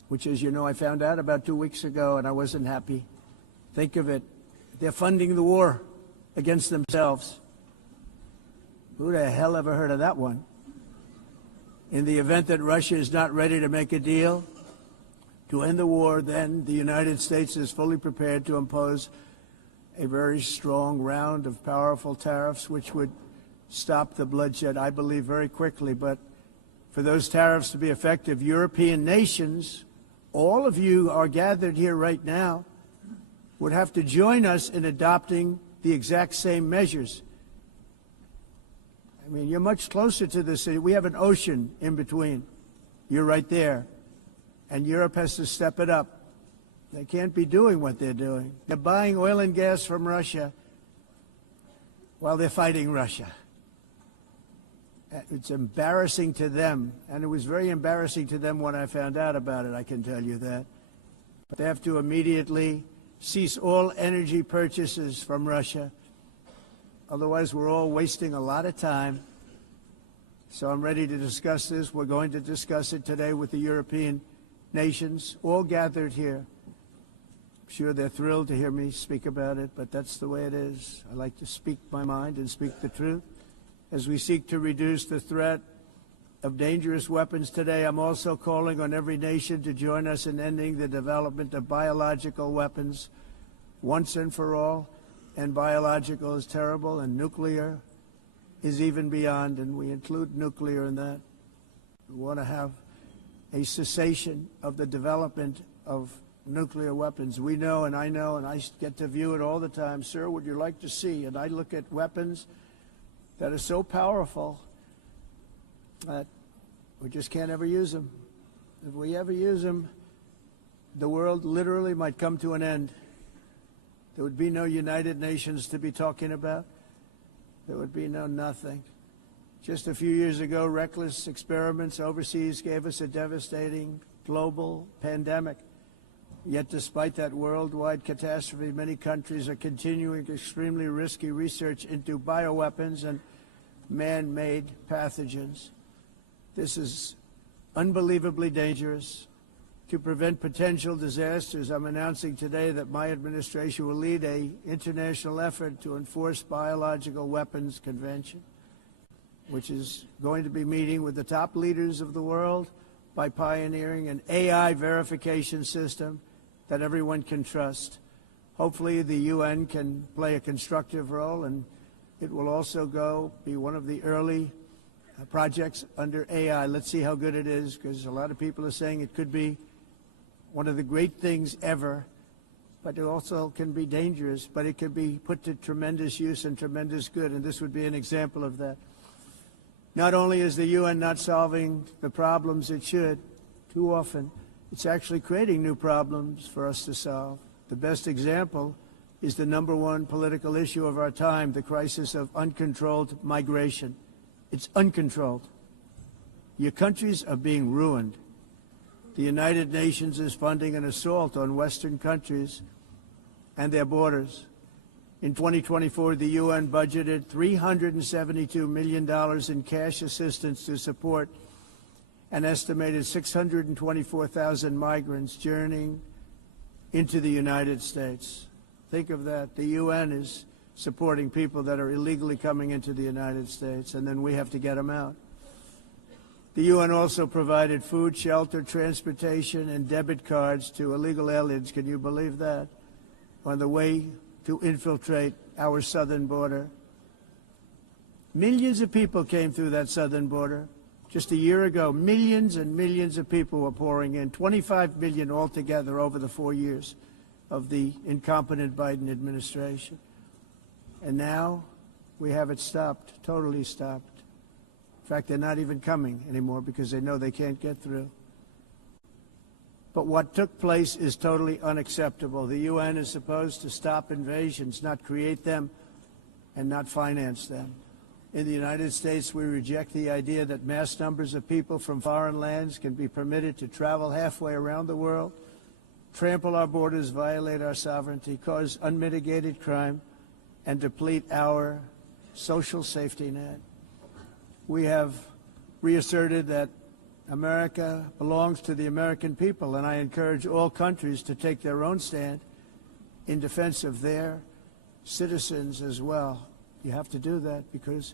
which, as you know, I found out about 2 weeks ago, and I wasn't happy. Think of it. They're funding the war against themselves. Who the hell ever heard of that one? In the event that Russia is not ready to make a deal to end the war, then the United States is fully prepared to impose a very strong round of powerful tariffs, which would stop the bloodshed, I believe, very quickly. But for those tariffs to be effective, European nations, all of you are gathered here right now, would have to join us in adopting the exact same measures. I mean, you're much closer to the city. We have an ocean in between. You're right there. And Europe has to step it up. They can't be doing what they're doing. They're buying oil and gas from Russia while they're fighting Russia. It's embarrassing to them, and it was very embarrassing to them when I found out about it, I can tell you that. But they have to immediately cease all energy purchases from Russia. Otherwise, we're all wasting a lot of time. So I'm ready to discuss this. We're going to discuss it today with the European nations, all gathered here. I'm sure they're thrilled to hear me speak about it, but that's the way it is. I like to speak my mind and speak the truth as we seek to reduce the threat of dangerous weapons today, I'm also calling on every nation to join us in ending the development of biological weapons once and for all. And biological is terrible, and nuclear is even beyond, and we include nuclear in that. We want to have a cessation of the development of nuclear weapons. We know, and I get to view it all the time. Sir, would you like to see? And I look at weapons that are so powerful that we just can't ever use them. If we ever use them, the world literally might come to an end. There would be no United Nations to be talking about. There would be no nothing. Just a few years ago, reckless experiments overseas gave us a devastating global pandemic. Yet despite that worldwide catastrophe, many countries are continuing extremely risky research into bioweapons and man-made pathogens. This is unbelievably dangerous. To prevent potential disasters, I'm announcing today that my administration will lead an international effort to enforce biological weapons convention, which is going to be meeting with the top leaders of the world by pioneering an AI verification system that everyone can trust. Hopefully the UN can play a constructive role, and it will also be one of the early projects under AI. Let's see how good it is, because a lot of people are saying it could be one of the great things ever, but it also can be dangerous, but it can be put to tremendous use and tremendous good, and this would be an example of that. Not only is the UN not solving the problems it should, too often, it's actually creating new problems for us to solve. The best example is the #1 political issue of our time, the crisis of uncontrolled migration. It's uncontrolled. Your countries are being ruined. The United Nations is funding an assault on Western countries and their borders. In 2024, the UN budgeted $372 million in cash assistance to support an estimated 624,000 migrants journeying into the United States. Think of that. The UN is supporting people that are illegally coming into the United States, and then we have to get them out. The UN also provided food, shelter, transportation, and debit cards to illegal aliens. Can you believe that? On the way to infiltrate our southern border. Millions of people came through that southern border. Just a year ago, millions and millions of people were pouring in, 25 million altogether over the 4 years of the incompetent Biden administration. And now we have it stopped, totally stopped. In fact, they're not even coming anymore because they know they can't get through. But what took place is totally unacceptable. The UN is supposed to stop invasions, not create them and not finance them. In the United States, we reject the idea that mass numbers of people from foreign lands can be permitted to travel halfway around the world, trample our borders, violate our sovereignty, cause unmitigated crime, and deplete our social safety net. We have reasserted that America belongs to the American people, and I encourage all countries to take their own stand in defense of their citizens as well. You have to do that because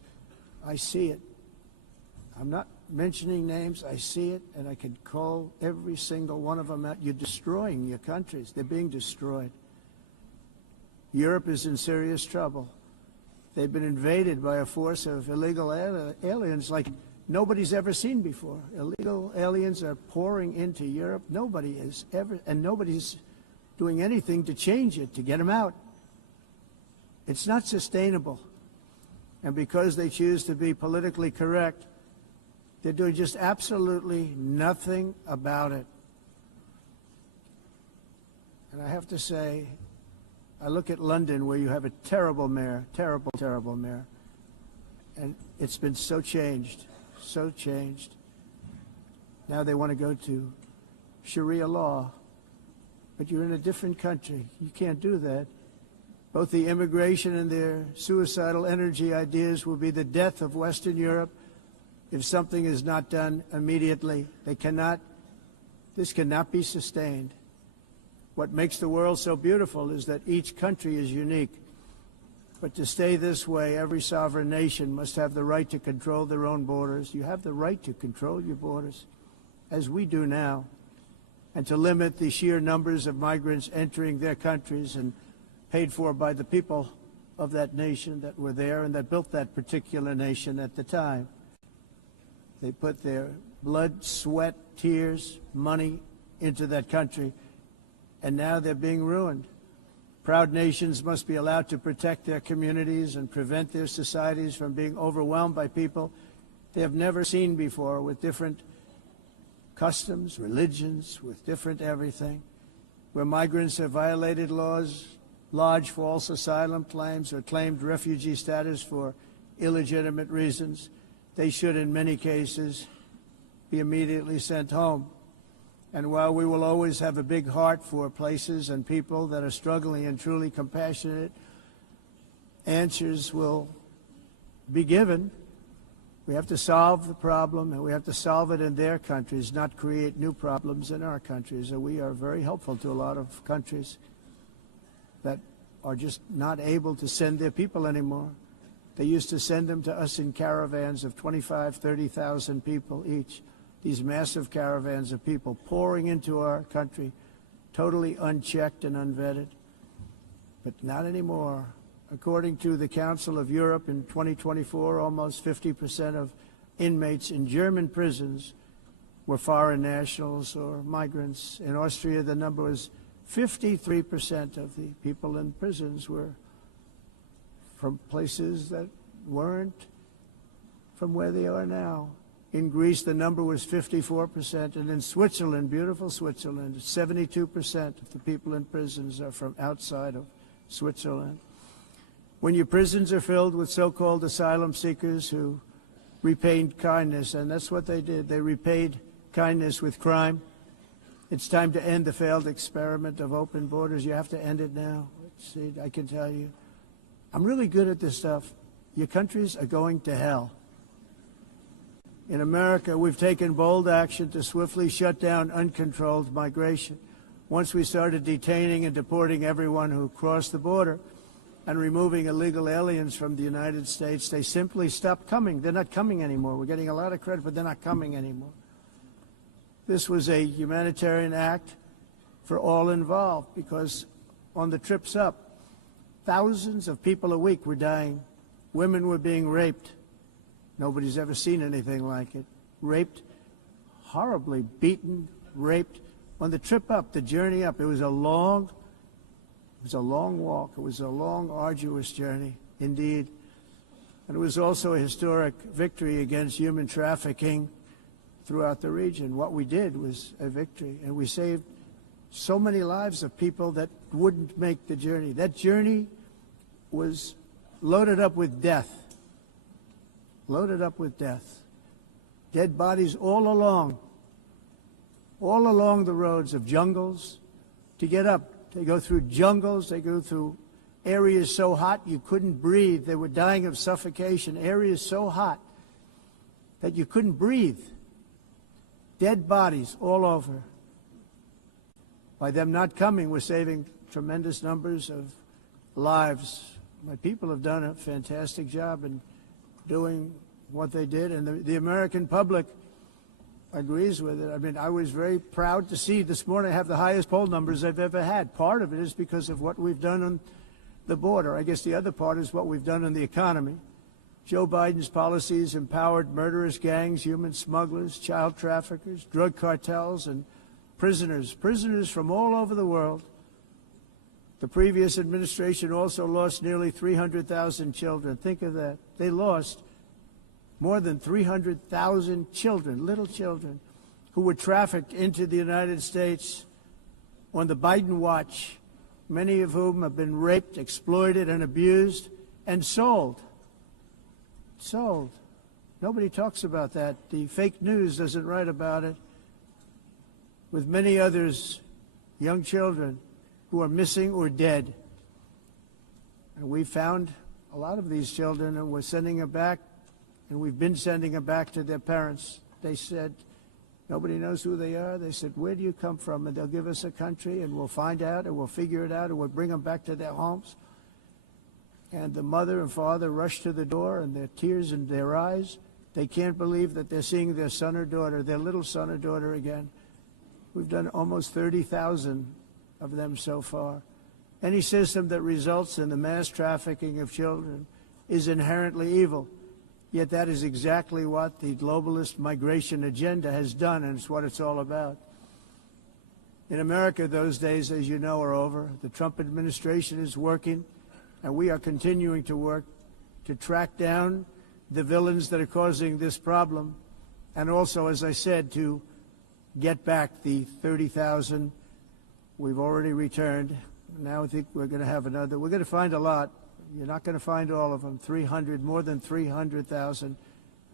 I see it. I'm not mentioning names. I see it, and I can call every single one of them out. You're destroying your countries. They're being destroyed. Europe is in serious trouble. They've been invaded by a force of illegal aliens like nobody's ever seen before. Illegal aliens are pouring into Europe. Nobody is ever, and nobody's doing anything to change it, to get them out. It's not sustainable. And because they choose to be politically correct, they're doing just absolutely nothing about it. And I have to say, I look at London, where you have a terrible mayor, terrible, terrible mayor, and it's been so changed, so changed. Now they want to go to Sharia law, but you're in a different country. You can't do that. Both the immigration and their suicidal energy ideas will be the death of Western Europe if something is not done immediately. This cannot be sustained. What makes the world so beautiful is that each country is unique. But to stay this way, every sovereign nation must have the right to control their own borders. You have the right to control your borders, as we do now, and to limit the sheer numbers of migrants entering their countries and paid for by the people of that nation that were there and that built that particular nation at the time. They put their blood, sweat, tears, money into that country, and now they're being ruined. Proud nations must be allowed to protect their communities and prevent their societies from being overwhelmed by people they have never seen before, with different customs, religions, with different everything. Where migrants have violated laws, lodged false asylum claims, or claimed refugee status for illegitimate reasons, they should, in many cases, be immediately sent home. And while we will always have a big heart for places and people that are struggling and truly compassionate, answers will be given. We have to solve the problem, and we have to solve it in their countries, not create new problems in our countries. And we are very helpful to a lot of countries that are just not able to send their people anymore. They used to send them to us in caravans of 25,000, 30,000 people each. These massive caravans of people pouring into our country, totally unchecked and unvetted. But not anymore. According to the Council of Europe, in 2024, almost 50% of inmates in German prisons were foreign nationals or migrants. In Austria, the number was 53% of the people in prisons were from places that weren't from where they are now. In Greece, the number was 54%, and in Switzerland, beautiful Switzerland, 72% of the people in prisons are from outside of Switzerland. When your prisons are filled with so-called asylum seekers who repaid kindness, and that's what they did, they repaid kindness with crime, it's time to end the failed experiment of open borders. You have to end it now. See, I can tell you, I'm really good at this stuff. Your countries are going to hell. In America, we've taken bold action to swiftly shut down uncontrolled migration. Once we started detaining and deporting everyone who crossed the border and removing illegal aliens from the United States, they simply stopped coming. They're not coming anymore. We're getting a lot of credit, but they're not coming anymore. This was a humanitarian act for all involved, because on the trips up, thousands of people a week were dying. Women were being raped. Nobody's ever seen anything like it. Raped, horribly beaten, raped. On the trip up, the journey up, it was a long walk. It was a long, arduous journey, indeed. And it was also a historic victory against human trafficking throughout the region. What we did was a victory, and we saved so many lives of people that wouldn't make the journey. That journey was loaded up with death. Loaded up with death. Dead bodies all along the roads of jungles. To get up, they go through jungles, they go through areas so hot you couldn't breathe. They were dying of suffocation, areas so hot that you couldn't breathe. Dead bodies all over. By them not coming, we're saving tremendous numbers of lives. My people have done a fantastic job in doing what they did, and the American public agrees with it. I mean, I was very proud to see this morning I have the highest poll numbers I've ever had. Part of it is because of what we've done on the border. I guess the other part is what we've done in the economy. Joe Biden's policies empowered murderous gangs, human smugglers, child traffickers, drug cartels, and prisoners from all over the world. The previous administration also lost nearly 300,000 children. Think of that. They lost more than 300,000 children, little children, who were trafficked into the United States on the Biden watch, many of whom have been raped, exploited, and abused, and sold. Sold. Nobody talks about that. The fake news doesn't write about it. With many others, young children who are missing or dead. And we found a lot of these children, and we're sending them back, and we've been sending them back to their parents. They said, nobody knows who they are. They said, where do you come from? And they'll give us a country, and we'll find out, and we'll figure it out, and we'll bring them back to their homes. And the mother and father rush to the door, and there are tears in their eyes. They can't believe that they're seeing their son or daughter, their little son or daughter again. We've done almost 30,000 of them so far. Any system that results in the mass trafficking of children is inherently evil. Yet that is exactly what the globalist migration agenda has done, and it's what it's all about. In America, those days, as you know, are over. The Trump administration is working, and we are continuing to work to track down the villains that are causing this problem, and also, as I said, to get back the 30,000 we've already returned. Now I think we're going to have another. We're going to find a lot. You're not going to find all of them. 300, more than 300,000.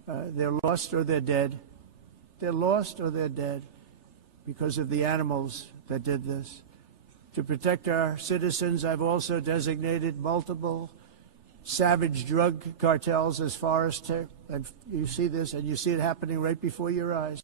They're lost or they're dead. They're lost or they're dead because of the animals that did this. To protect our citizens, I've also designated multiple savage drug cartels as far as and you see this, and you see it happening right before your eyes.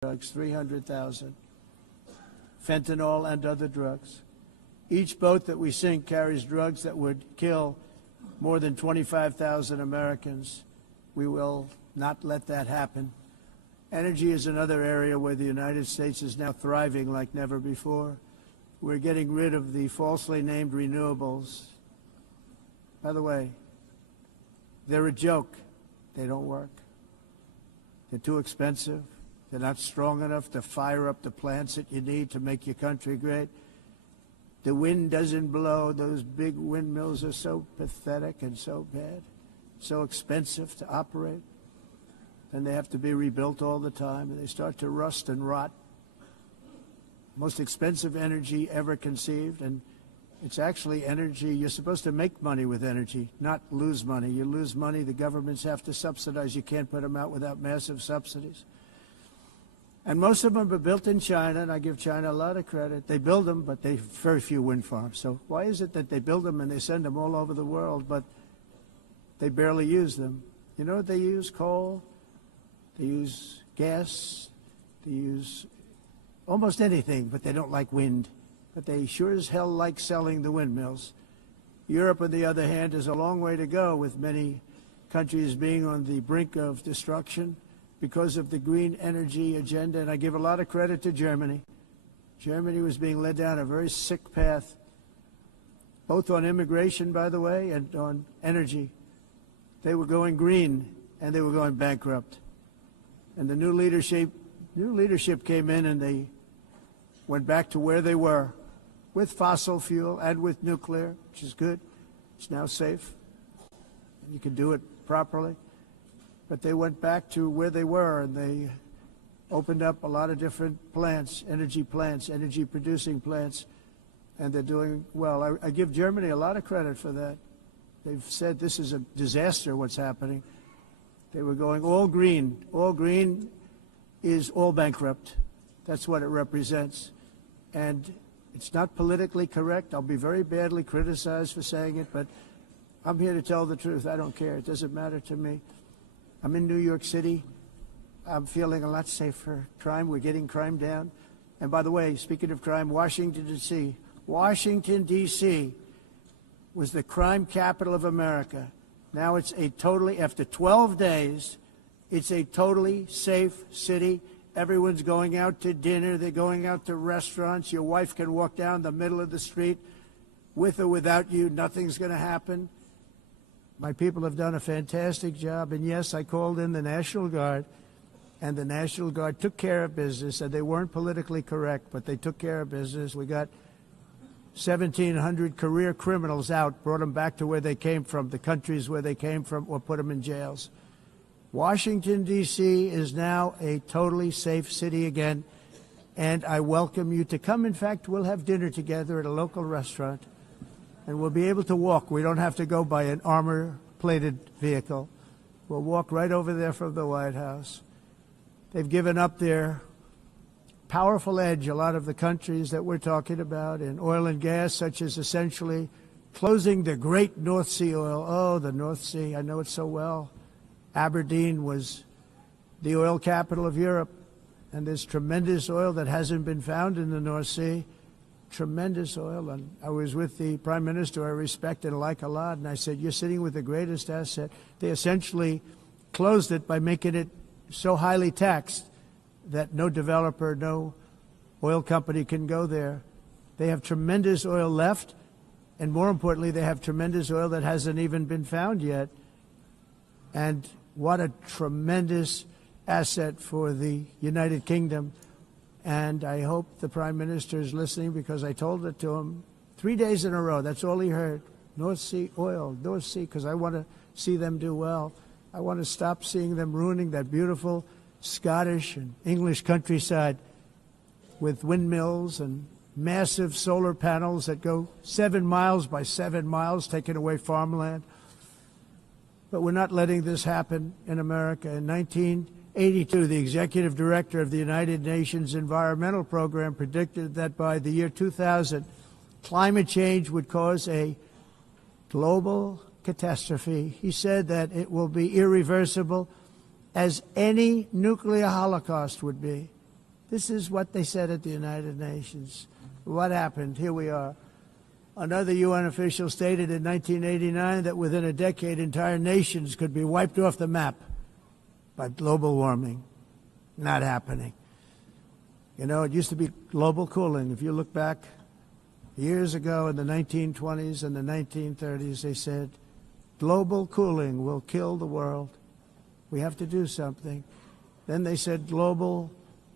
Drugs, 300,000. Fentanyl and other drugs. Each boat that we sink carries drugs that would kill more than 25,000 Americans. We will not let that happen. Energy is another area where the United States is now thriving like never before. We're getting rid of the falsely named renewables. By the way, they're a joke. They don't work. They're too expensive. They're not strong enough to fire up the plants that you need to make your country great. The wind doesn't blow. Those big windmills are so pathetic and so bad, so expensive to operate. And they have to be rebuilt all the time, and they start to rust and rot. Most expensive energy ever conceived, and it's actually energy. You're supposed to make money with energy, not lose money. You lose money, the governments have to subsidize. You can't put them out without massive subsidies. And most of them are built in China, and I give China a lot of credit. They build them, but they very few wind farms. So why is it that they build them and they send them all over the world, but they barely use them? You know what they use? Coal. They use gas. They use almost anything, but they don't like wind. But they sure as hell like selling the windmills. Europe, on the other hand, has a long way to go, with many countries being on the brink of destruction because of the green energy agenda, and I give a lot of credit to Germany. Germany was being led down a very sick path, both on immigration, by the way, and on energy. They were going green, and they were going bankrupt. And the new leadership came in, and they went back to where they were, with fossil fuel and with nuclear, which is good. It's now safe, and you can do it properly. But they went back to where they were, and they opened up a lot of different plants, energy-producing plants, and they're doing well. I give Germany a lot of credit for that. They've said this is a disaster, what's happening. They were going all green. All green is all bankrupt. That's what it represents. And it's not politically correct. I'll be very badly criticized for saying it, but I'm here to tell the truth. I don't care. It doesn't matter to me. I'm in New York City. I'm feeling a lot safer. Crime, we're getting crime down. And by the way, speaking of crime, Washington, D.C. was the crime capital of America. Now it's after 12 days, it's a totally safe city. Everyone's going out to dinner. They're going out to restaurants. Your wife can walk down the middle of the street with or without you. Nothing's going to happen. My people have done a fantastic job. And yes, I called in the National Guard, and the National Guard took care of business. And they weren't politically correct, but they took care of business. We got 1,700 career criminals out, brought them back to where they came from, the countries where they came from, or put them in jails. Washington, D.C. is now a totally safe city again, and I welcome you to come. In fact, we'll have dinner together at a local restaurant, and we'll be able to walk. We don't have to go by an armor-plated vehicle. We'll walk right over there from the White House. They've given up their powerful edge, a lot of the countries that we're talking about, in oil and gas, such as essentially closing the great North Sea oil. Oh, the North Sea, I know it so well. Aberdeen was the oil capital of Europe, and there's tremendous oil that hasn't been found in the North Sea. Tremendous oil. And I was with the Prime Minister I respect and like a lot, and I said, you're sitting with the greatest asset. They essentially closed it by making it so highly taxed that no developer, no oil company can go there. They have tremendous oil left, and more importantly, they have tremendous oil that hasn't even been found yet. And what a tremendous asset for the United Kingdom. And I hope the Prime Minister is listening, because I told it to him 3 days in a row. That's all he heard. North Sea oil, North Sea, because I want to see them do well. I want to stop seeing them ruining that beautiful Scottish and English countryside with windmills and massive solar panels that go 7 miles by 7 miles, taking away farmland. But we're not letting this happen in America. In 1982, the executive director of the United Nations Environmental Program predicted that by the year 2000, climate change would cause a global catastrophe. He said that it will be irreversible, as any nuclear holocaust would be. This is what they said at the United Nations. What happened? Here we are. Another UN official stated in 1989 that within a decade, entire nations could be wiped off the map by global warming. Not happening. You know, it used to be global cooling. If you look back years ago in the 1920s and the 1930s, they said, global cooling will kill the world. We have to do something. Then they said global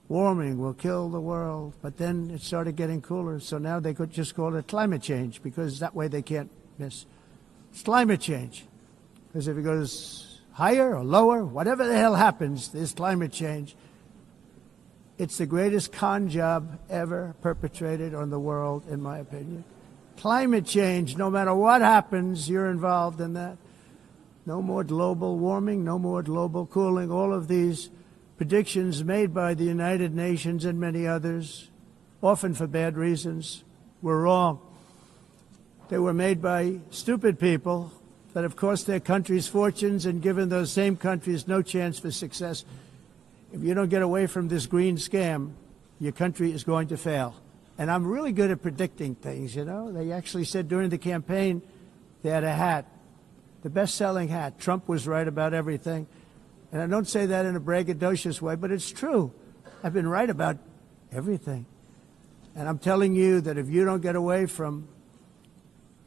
warming will kill the world. But then it started getting cooler, so now they could just call it climate change, because that way they can't miss. It's climate change. Because if it goes higher or lower, whatever the hell happens, there's climate change. It's the greatest con job ever perpetrated on the world, in my opinion. Climate change, no matter what happens, you're involved in that. No more global warming, no more global cooling. All of these predictions made by the United Nations and many others, often for bad reasons, were wrong. They were made by stupid people that have cost their countries fortunes and given those same countries no chance for success. If you don't get away from this green scam, your country is going to fail. And I'm really good at predicting things, you know. They actually said during the campaign they had a hat, the best-selling hat. Trump was right about everything. And I don't say that in a braggadocious way, but it's true. I've been right about everything. And I'm telling you that if you don't get away from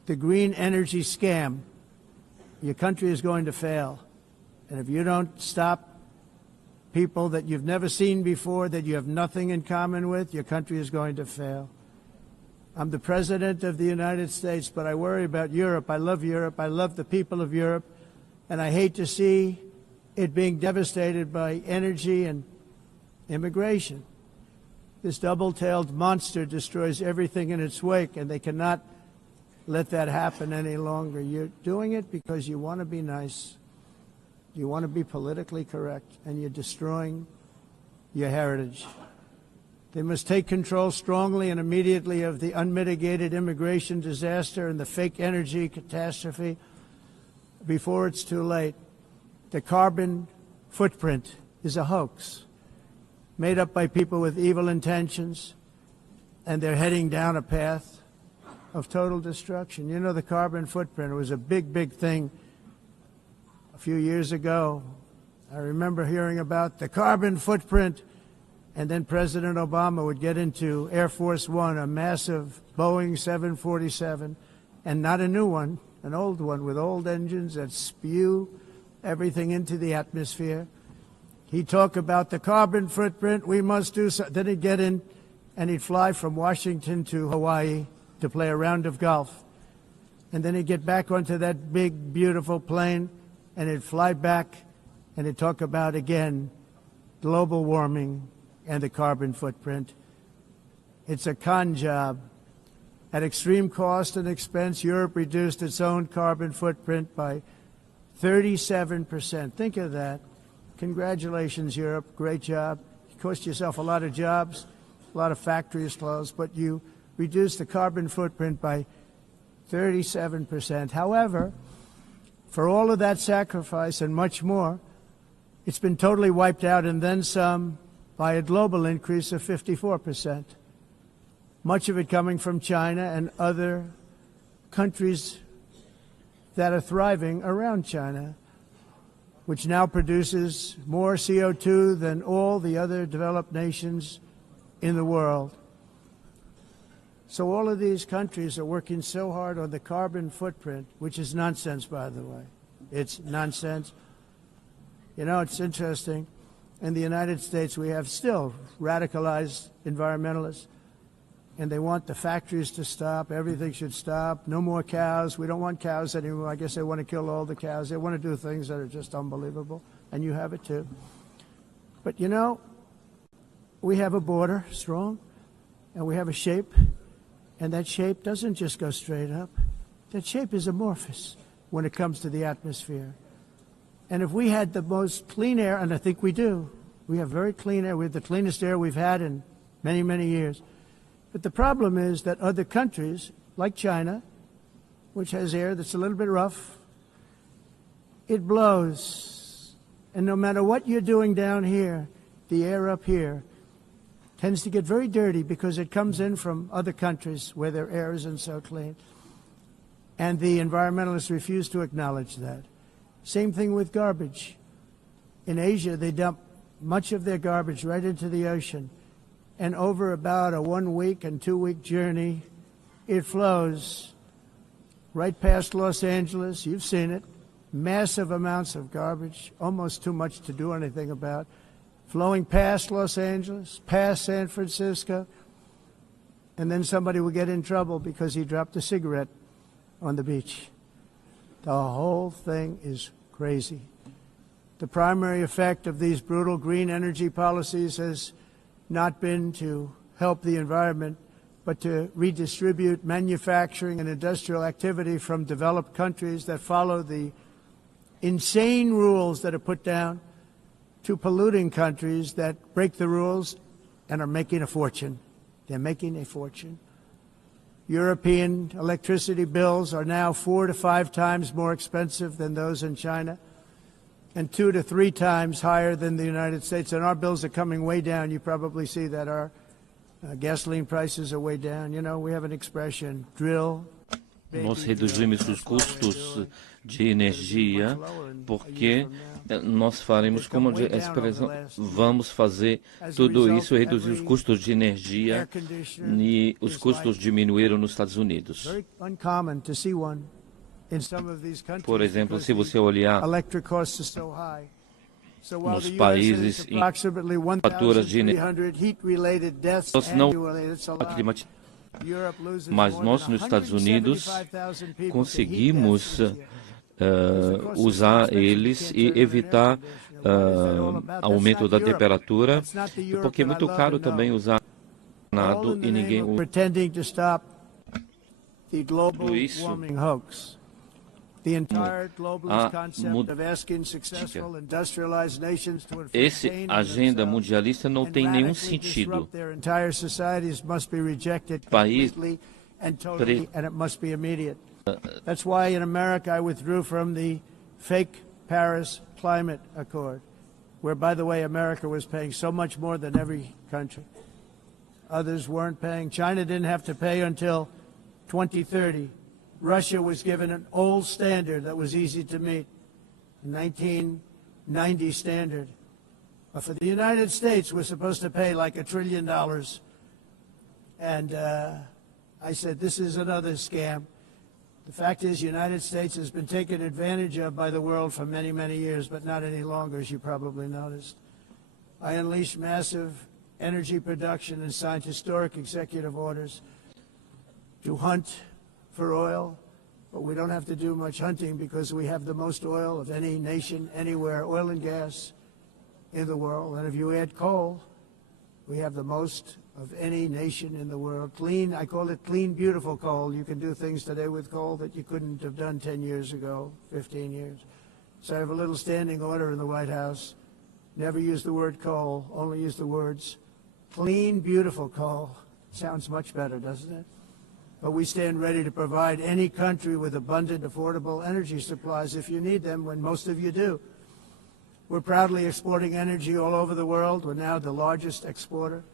the green energy scam, your country is going to fail. And if you don't stop people that you've never seen before, that you have nothing in common with, your country is going to fail. I'm the President of the United States, but I worry about Europe. I love Europe. I love the people of Europe. And I hate to see it being devastated by energy and immigration. This double-tailed monster destroys everything in its wake, and they cannot let that happen any longer. You're doing it because you want to be nice. You want to be politically correct, and you're destroying your heritage. They must take control strongly and immediately of the unmitigated immigration disaster and the fake energy catastrophe before it's too late. The carbon footprint is a hoax made up by people with evil intentions, and they're heading down a path of total destruction. You know, the carbon footprint was a big, big thing a few years ago. I remember hearing about the carbon footprint, and then President Obama would get into Air Force One, a massive Boeing 747, and not a new one, an old one with old engines that spew everything into the atmosphere. He'd talk about the carbon footprint, we must do so. Then he'd get in and he'd fly from Washington to Hawaii to play a round of golf. And then he'd get back onto that big, beautiful plane and he'd fly back and he'd talk about, again, global warming and the carbon footprint. It's a con job. At extreme cost and expense, Europe reduced its own carbon footprint by 37%. Think of that. Congratulations, Europe. Great job. It cost yourself a lot of jobs, a lot of factories closed, but you reduced the carbon footprint by 37%. However, for all of that sacrifice and much more, it's been totally wiped out and then some by a global increase of 54%. Much of it coming from China and other countries that are thriving around China, which now produces more CO2 than all the other developed nations in the world. So all of these countries are working so hard on the carbon footprint, which is nonsense, by the way. It's nonsense. You know, it's interesting. In the United States, we have still radicalized environmentalists, and they want the factories to stop. Everything should stop. No more cows. We don't want cows anymore. I guess they want to kill all the cows. They want to do things that are just unbelievable, and you have it too. But, you know, we have a border, strong, and we have a shape, and that shape doesn't just go straight up. That shape is amorphous when it comes to the atmosphere. And if we had the most clean air, and I think we do, we have very clean air. We have the cleanest air we've had in many, many years. But the problem is that other countries, like China, which has air that's a little bit rough, it blows. And no matter what you're doing down here, the air up here tends to get very dirty because it comes in from other countries where their air isn't so clean. And the environmentalists refuse to acknowledge that. Same thing with garbage. In Asia, they dump much of their garbage right into the ocean. And over about a 1 week and 2 week journey, it flows right past Los Angeles. You've seen it. Massive amounts of garbage, almost too much to do anything about, flowing past Los Angeles, past San Francisco, and then somebody will get in trouble because he dropped a cigarette on the beach. The whole thing is crazy. The primary effect of these brutal green energy policies has not been to help the environment, but to redistribute manufacturing and industrial activity from developed countries that follow the insane rules that are put down to polluting countries that break the rules and are making a fortune. They're making a fortune. European electricity bills are now 4 to 5 times more expensive than those in China, and 2 to 3 times higher than the United States. And our bills are coming way down. You probably see that our gasoline prices are way down. You know, we have an expression, drill. Nós reduzimos os custos de energia porque nós faremos como a expressão, vamos fazer tudo isso, reduzir os custos de energia, e os custos diminuíram nos Estados Unidos. Por exemplo, se você olhar nos países em faturas de energia, nós não climatizamos. Mas nós, nos Estados Unidos, conseguimos usar eles e evitar aumento da temperatura, porque é muito caro também usar nado e ninguém usa tudo isso. Essa agenda mundialista não tem nenhum sentido. País That's why in America I withdrew from the fake Paris Climate Accord, where, by the way, America was paying so much more than every country. Others weren't paying. China didn't have to pay until 2030. Russia was given an old standard that was easy to meet, a 1990 standard. But for the United States, we're supposed to pay like $1 trillion. And I said, this is another scam. The fact is, the United States has been taken advantage of by the world for many, many years, but not any longer, as you probably noticed. I unleashed massive energy production and signed historic executive orders to hunt for oil, but we don't have to do much hunting because we have the most oil of any nation anywhere, oil and gas in the world. And if you add coal, we have the most of any nation in the world. Clean, I call it clean, beautiful coal. You can do things today with coal that you couldn't have done 10 years ago, 15 years. So I have a little standing order in the White House. Never use the word coal, only use the words clean, beautiful coal. Sounds much better, doesn't it? But we stand ready to provide any country with abundant, affordable energy supplies if you need them, when most of you do. We're proudly exporting energy all over the world. We're now the largest exporter.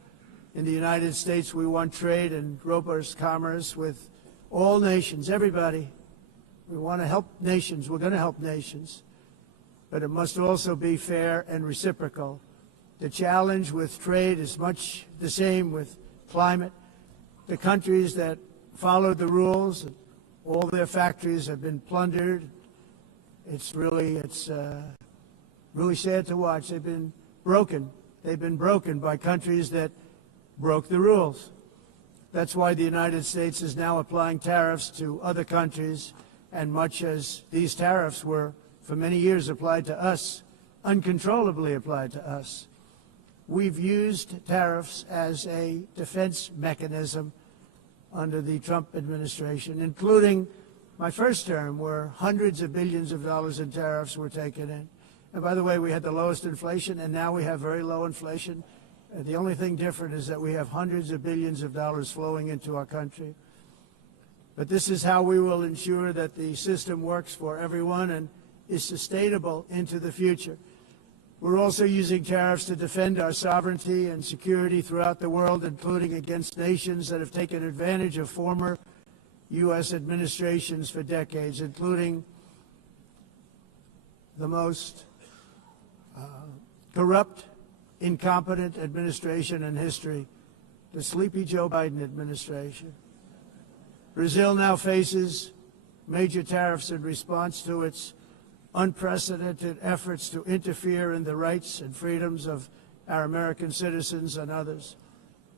In the United States, we want trade and robust commerce with all nations, everybody. We want to help nations. We're going to help nations. But it must also be fair and reciprocal. The challenge with trade is much the same with climate. The countries that followed the rules, all their factories have been plundered. It's really sad to watch. They've been broken. They've been broken by countries that broke the rules. That's why the United States is now applying tariffs to other countries, and much as these tariffs were for many years applied to us, uncontrollably applied to us. We've used tariffs as a defense mechanism under the Trump administration, including my first term, where hundreds of billions of dollars in tariffs were taken in. And by the way, we had the lowest inflation, and now we have very low inflation. The only thing different is that we have hundreds of billions of dollars flowing into our country. But this is how we will ensure that the system works for everyone and is sustainable into the future. We're also using tariffs to defend our sovereignty and security throughout the world, including against nations that have taken advantage of former U.S. administrations for decades, including the most corrupt, incompetent administration in history, the sleepy Joe Biden administration. Brazil now faces major tariffs in response to its unprecedented efforts to interfere in the rights and freedoms of our American citizens and others,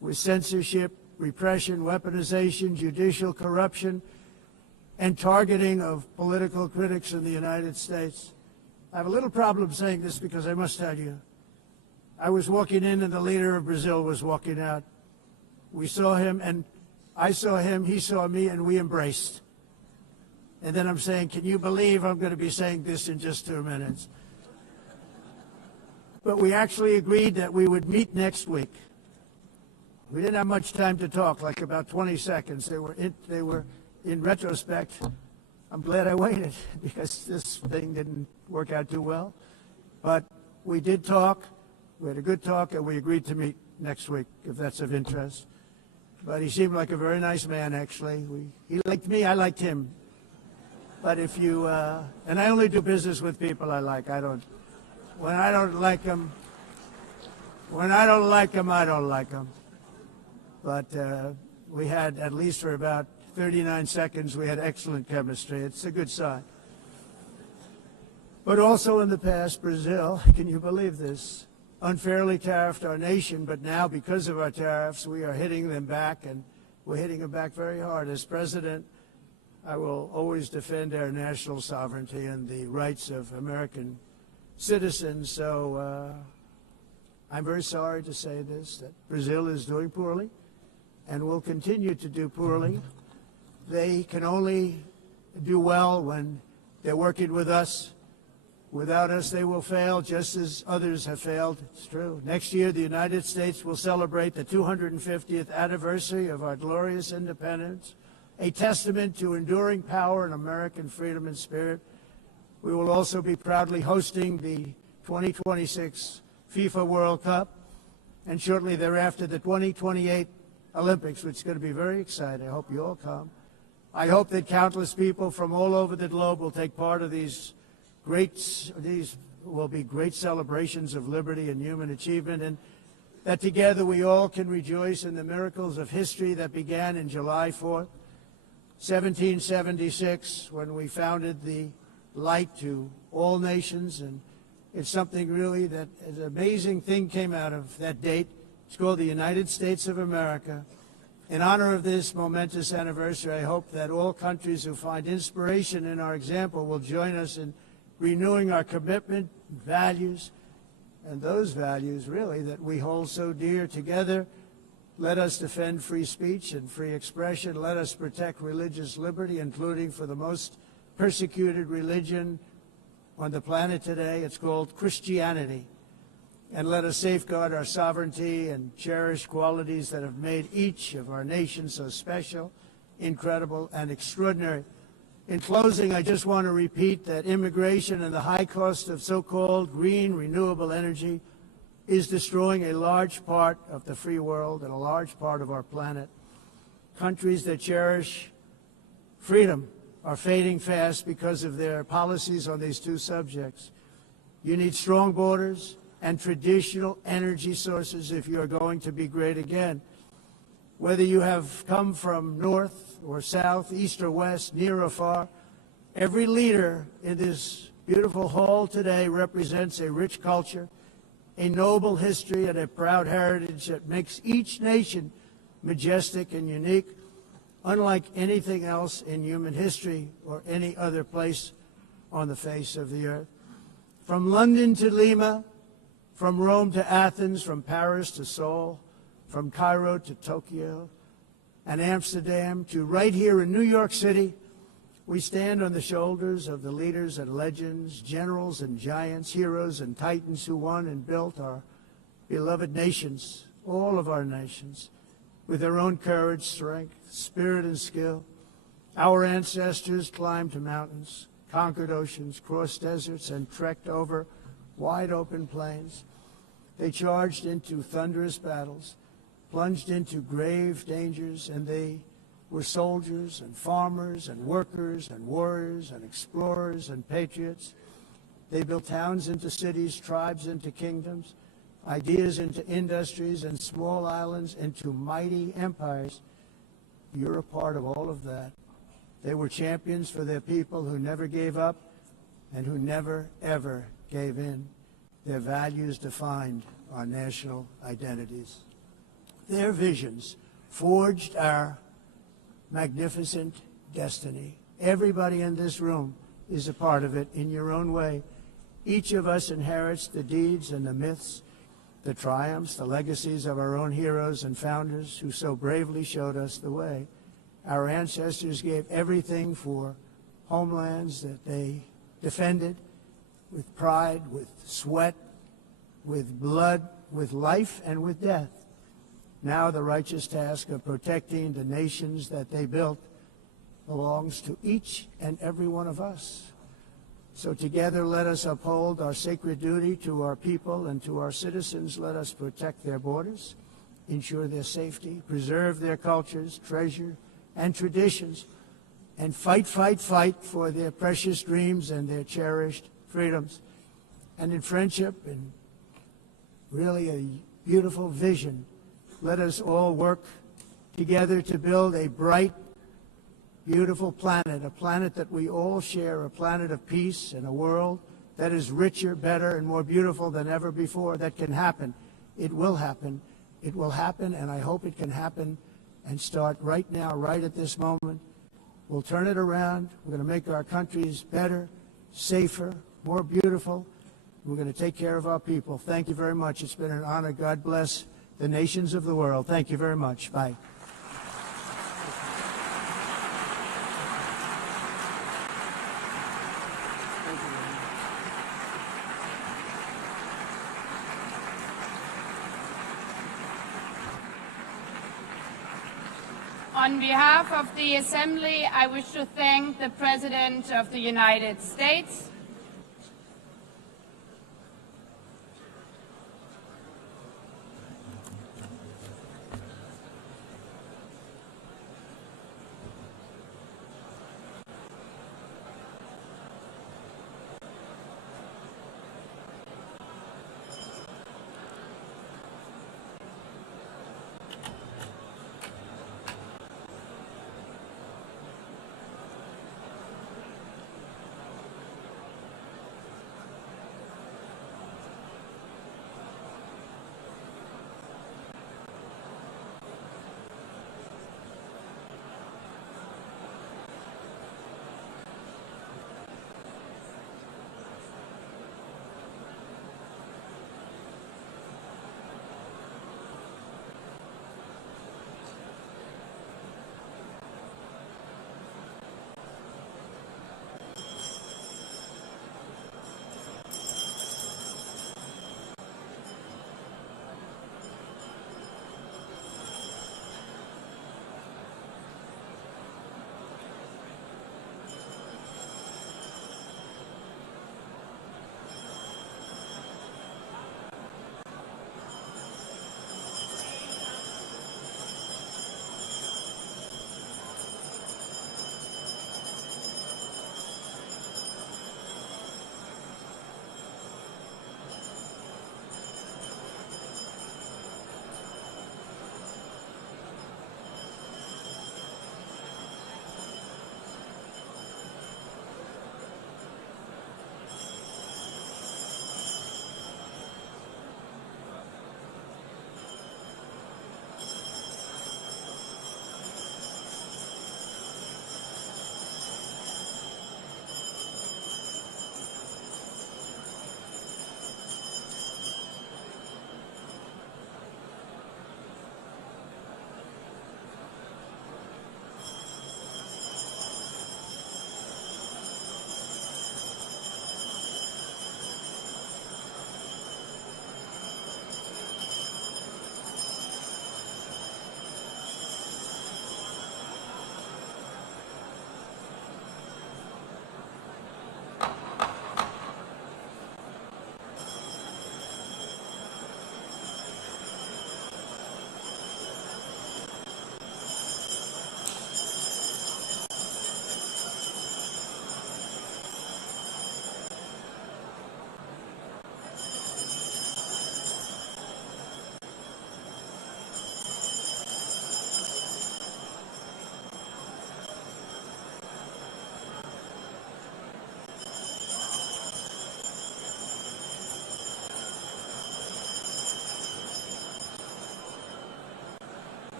with censorship, repression, weaponization, judicial corruption, and targeting of political critics in the United States. I have a little problem saying this because I must tell you, I was walking in and the leader of Brazil was walking out. We saw him and I saw him, he saw me, and we embraced. And then I'm saying, can you believe I'm going to be saying this in just 2 minutes? But we actually agreed that we would meet next week. We didn't have much time to talk, like about 20 seconds. They were in retrospect, I'm glad I waited because this thing didn't work out too well. But we did talk. We had a good talk, and we agreed to meet next week, if that's of interest. But he seemed like a very nice man, actually. He liked me, I liked him. But if you, and I only do business with people I like. When I don't like them, I don't like them. But we had, at least for about 39 seconds, we had excellent chemistry. It's a good sign. But also in the past, Brazil, can you believe this, unfairly tariffed our nation, but now because of our tariffs, we are hitting them back, and we're hitting them back very hard. As president, I will always defend our national sovereignty and the rights of American citizens. So I'm very sorry to say this, that Brazil is doing poorly and will continue to do poorly. They can only do well when they're working with us. Without us, they will fail, just as others have failed. It's true. Next year, the United States will celebrate the 250th anniversary of our glorious independence, a testament to enduring power and American freedom and spirit. We will also be proudly hosting the 2026 FIFA World Cup, and shortly thereafter the 2028 Olympics, which is going to be very exciting. I hope you all come. I hope that countless people from all over the globe will take part of these will be great celebrations of liberty and human achievement, and that together we all can rejoice in the miracles of history that began in July 4th, 1776, when we founded the light to all nations. And it's something really that an amazing thing came out of that date. It's called the United States of America. In honor of this momentous anniversary, I hope that all countries who find inspiration in our example will join us in renewing our commitment, values, and those values really that we hold so dear. Together, let us defend free speech and free expression. Let us protect religious liberty, including for the most persecuted religion on the planet today. It's called Christianity. And let us safeguard our sovereignty and cherish qualities that have made each of our nations so special, incredible, and extraordinary. In closing, I just want to repeat that immigration and the high cost of so-called green renewable energy is destroying a large part of the free world and a large part of our planet. Countries that cherish freedom are fading fast because of their policies on these two subjects. You need strong borders and traditional energy sources if you are going to be great again. Whether you have come from north or south, east or west, near or far, every leader in this beautiful hall today represents a rich culture, a noble history, and a proud heritage that makes each nation majestic and unique, unlike anything else in human history or any other place on the face of the earth. From London to Lima, from Rome to Athens, from Paris to Seoul, from Cairo to Tokyo and Amsterdam to right here in New York City, we stand on the shoulders of the leaders and legends, generals and giants, heroes and titans who won and built our beloved nations, all of our nations, with their own courage, strength, spirit, and skill. Our ancestors climbed mountains, conquered oceans, crossed deserts, and trekked over wide-open plains. They charged into thunderous battles, plunged into grave dangers, and they were soldiers and farmers and workers and warriors and explorers and patriots. They built towns into cities, tribes into kingdoms, ideas into industries, and small islands into mighty empires. You're a part of all of that. They were champions for their people who never gave up and who never, ever gave in. Their values defined our national identities. Their visions forged our magnificent destiny. Everybody in this room is a part of it in your own way. Each of us inherits the deeds and the myths, the triumphs, the legacies of our own heroes and founders who so bravely showed us the way. Our ancestors gave everything for homelands that they defended with pride, with sweat, with blood, with life, and with death. Now the righteous task of protecting the nations that they built belongs to each and every one of us. So together let us uphold our sacred duty to our people and to our citizens. Let us protect their borders, ensure their safety, preserve their cultures, treasure, and traditions, and fight, fight, fight for their precious dreams and their cherished freedoms. And in friendship and really a beautiful vision, let us all work together to build a bright, beautiful planet, a planet that we all share, a planet of peace and a world that is richer, better, and more beautiful than ever before. That can happen. It will happen. It will happen, and I hope it can happen and start right now, right at this moment. We'll turn it around. We're going to make our countries better, safer, more beautiful. We're going to take care of our people. Thank you very much. It's been an honor. God bless the nations of the world. Thank you very much. Bye. On behalf of the Assembly, I wish to thank the President of the United States,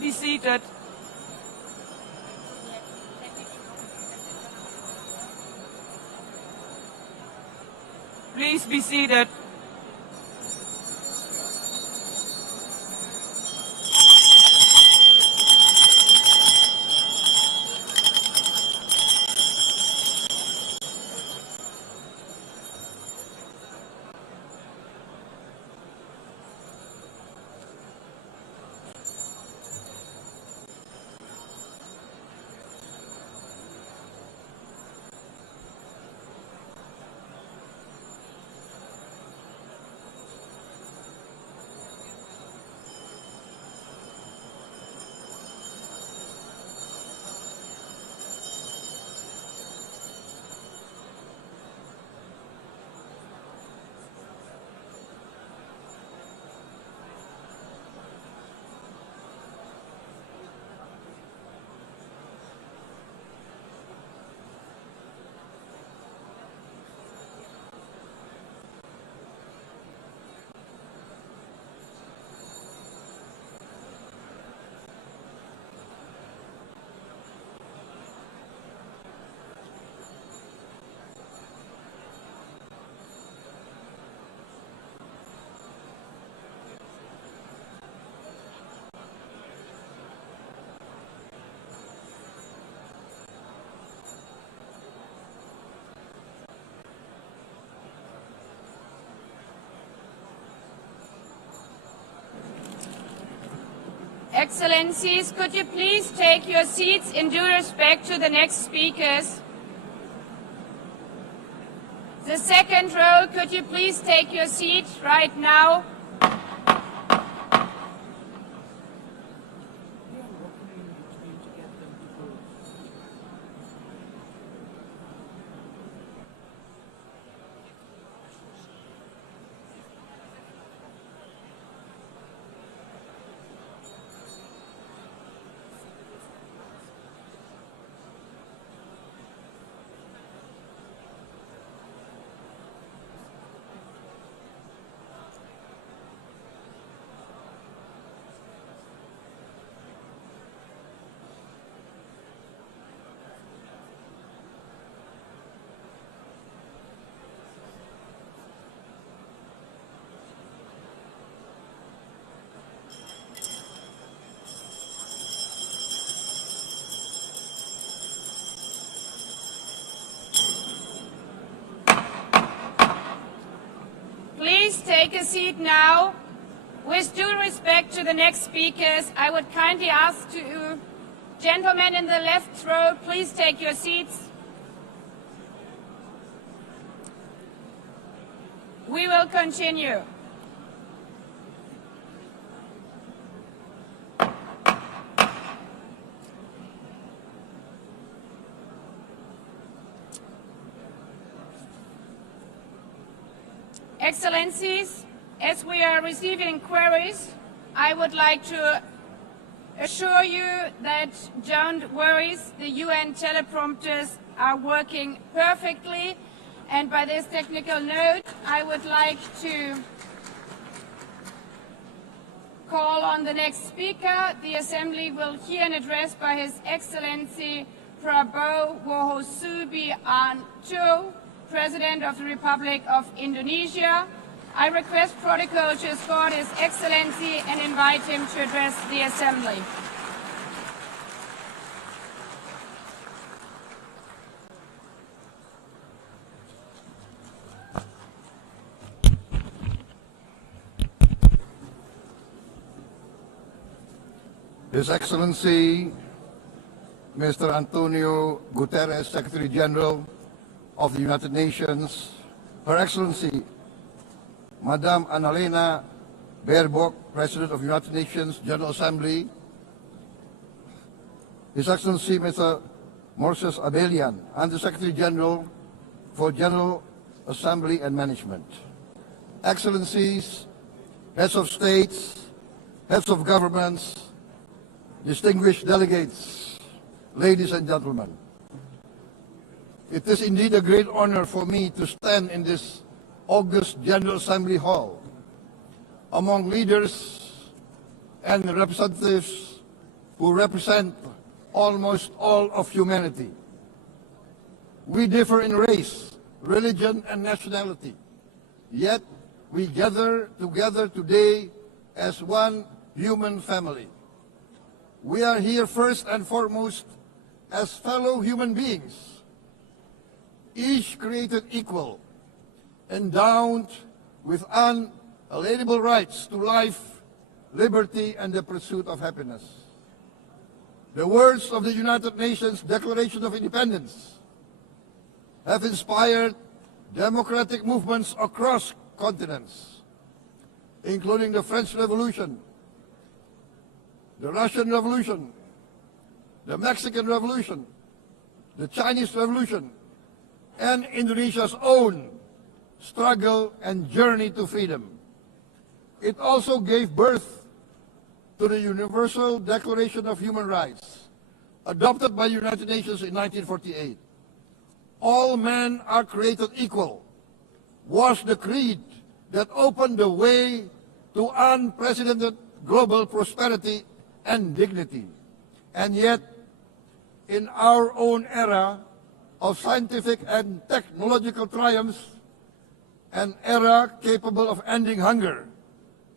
be seated. Please be seated. Excellencies, could you please take your seats in due respect to the next speakers? The second row, could you please take your seat right now? Please take a seat now. With due respect to the next speakers, I would kindly ask you, gentlemen in the left row, please take your seats. We will continue. Excellencies, as we are receiving inquiries, I would like to assure you that don't worry, the UN teleprompters are working perfectly. And by this technical note, I would like to call on the next speaker. The Assembly will hear an address by His Excellency Prabowo Subianto, President of the Republic of Indonesia. I request protocol to escort His Excellency and invite him to address the Assembly. His Excellency, Mr. Antonio Guterres, Secretary General of the United Nations, Her Excellency, Madame Annalena Baerbock, President of the United Nations General Assembly, His Excellency, Mr. Moses Abelian, Under-Secretary General for General Assembly and Management, Excellencies, Heads of States, Heads of Governments, distinguished delegates, ladies and gentlemen. It is indeed a great honor for me to stand in this August General Assembly Hall among leaders and representatives who represent almost all of humanity. We differ in race, religion, and nationality, yet we gather together today as one human family. We are here first and foremost as fellow human beings, each created equal, endowed with unalienable rights to life, liberty, and the pursuit of happiness. The words of the United Nations Declaration of Independence have inspired democratic movements across continents, including the French Revolution, the Russian Revolution, the Mexican Revolution, the Chinese Revolution, and Indonesia's own struggle and journey to freedom. It also gave birth to the Universal Declaration of Human Rights, adopted by the United Nations in 1948. All men are created equal was the creed that opened the way to unprecedented global prosperity and dignity. And yet, in our own era of scientific and technological triumphs, an era capable of ending hunger,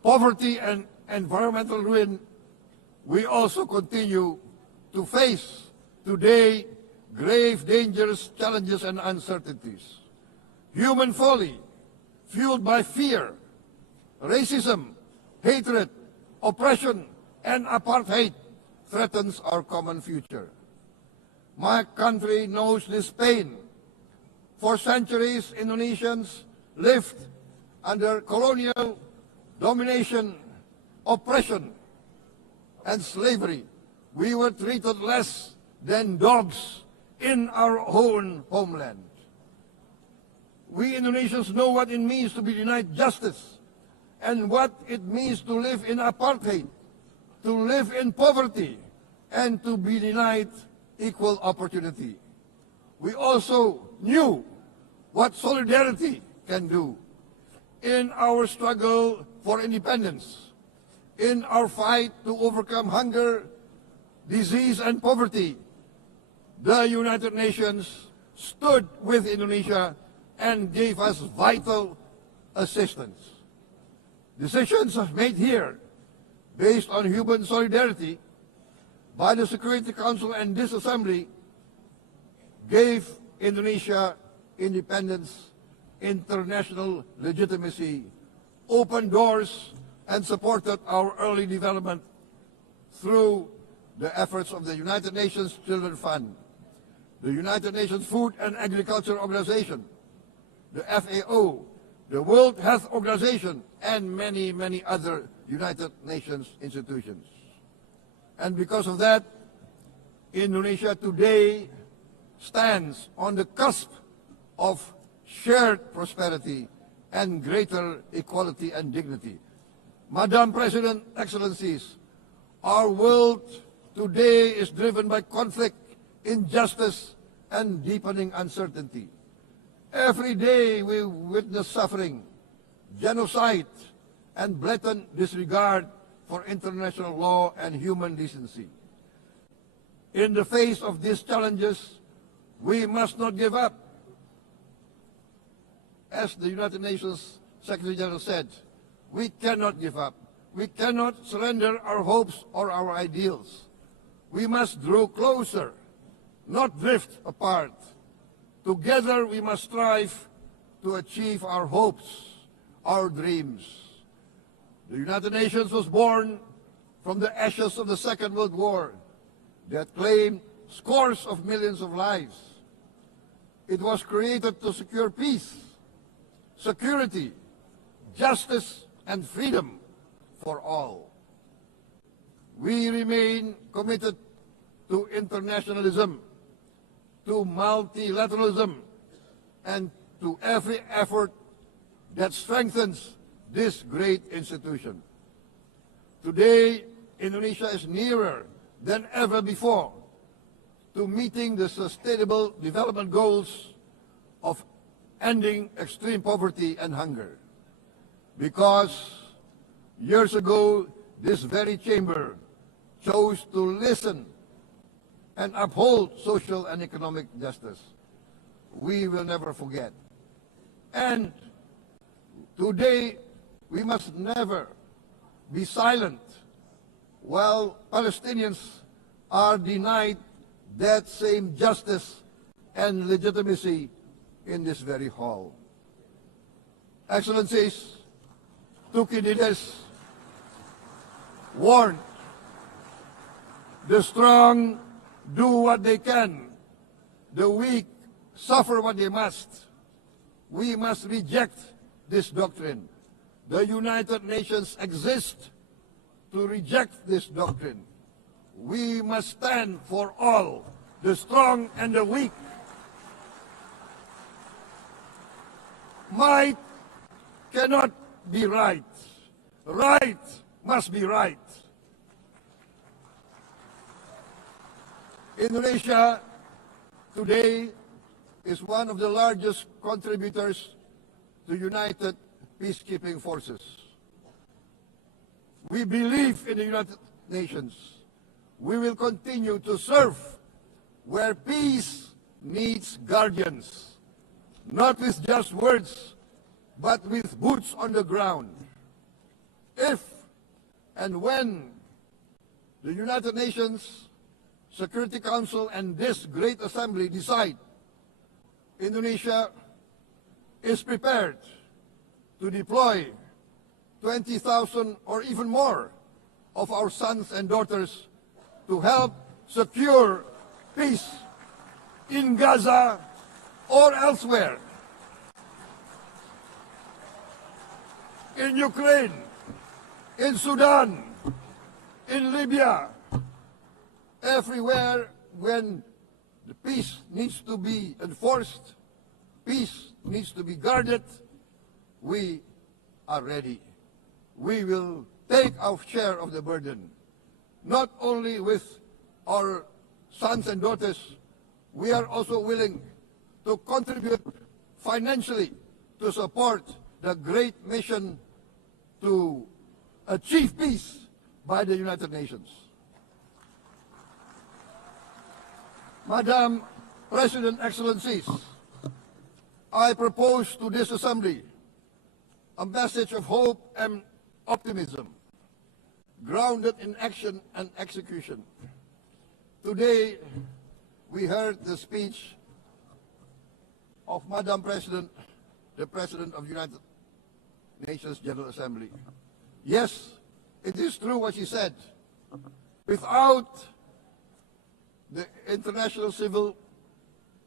poverty, and environmental ruin, we also continue to face today grave dangers, challenges, and uncertainties. Human folly, fueled by fear, racism, hatred, oppression, and apartheid, threatens our common future. My country knows this pain. For centuries, Indonesians lived under colonial domination, oppression, and slavery. We were treated less than dogs in our own homeland. We Indonesians know what it means to be denied justice and what it means to live in apartheid, to live in poverty, and to be denied equal opportunity. We also knew what solidarity can do in our struggle for independence, in our fight to overcome hunger, disease, and poverty. The United Nations stood with Indonesia and gave us vital assistance. Decisions made here based on human solidarity by the Security Council and this Assembly gave Indonesia independence, international legitimacy, opened doors, and supported our early development through the efforts of the United Nations Children Fund, the United Nations Food and Agriculture Organization, the FAO, the World Health Organization, and many, many other United Nations institutions. And because of that, Indonesia today stands on the cusp of shared prosperity and greater equality and dignity. Madam President, Excellencies, our world today is driven by conflict, injustice, and deepening uncertainty. Every day we witness suffering, genocide, and blatant disregard for international law and human decency. In the face of these challenges, we must not give up. As the United Nations Secretary General said, we cannot give up. We cannot surrender our hopes or our ideals. We must draw closer, not drift apart. Together we must strive to achieve our hopes, our dreams. The United Nations was born from the ashes of the Second World War that claimed scores of millions of lives. It was created to secure peace, security, justice, and freedom for all. We remain committed to internationalism, to multilateralism, and to every effort that strengthens this great institution. Today, Indonesia is nearer than ever before to meeting the Sustainable Development Goals of ending extreme poverty and hunger. Because years ago, this very chamber chose to listen and uphold social and economic justice. We will never forget. And today, we must never be silent while Palestinians are denied that same justice and legitimacy in this very hall. Excellencies, Thucydides warned, the strong do what they can, the weak suffer what they must. We must reject this doctrine. The United Nations exist to reject this doctrine. We must stand for all, the strong and the weak. Might cannot be right. Right must be right. Indonesia today is one of the largest contributors to United Peacekeeping Forces. We believe in the United Nations. We will continue to serve where peace needs guardians, not with just words, but with boots on the ground. If and when the United Nations Security Council and this great assembly decide Indonesia is prepared to deploy 20,000 or even more of our sons and daughters to help secure peace in Gaza or elsewhere, in Ukraine, in Sudan, in Libya, everywhere when the peace needs to be enforced, peace needs to be guarded, we are ready. We will take our share of the burden, not only with our sons and daughters, we are also willing to contribute financially to support the great mission to achieve peace by the United Nations. Madam President, Excellencies, I propose to this Assembly a message of hope and optimism, grounded in action and execution. Today, we heard the speech of Madam President, the President of the United Nations General Assembly. Yes, it is true what she said. Without the International Civil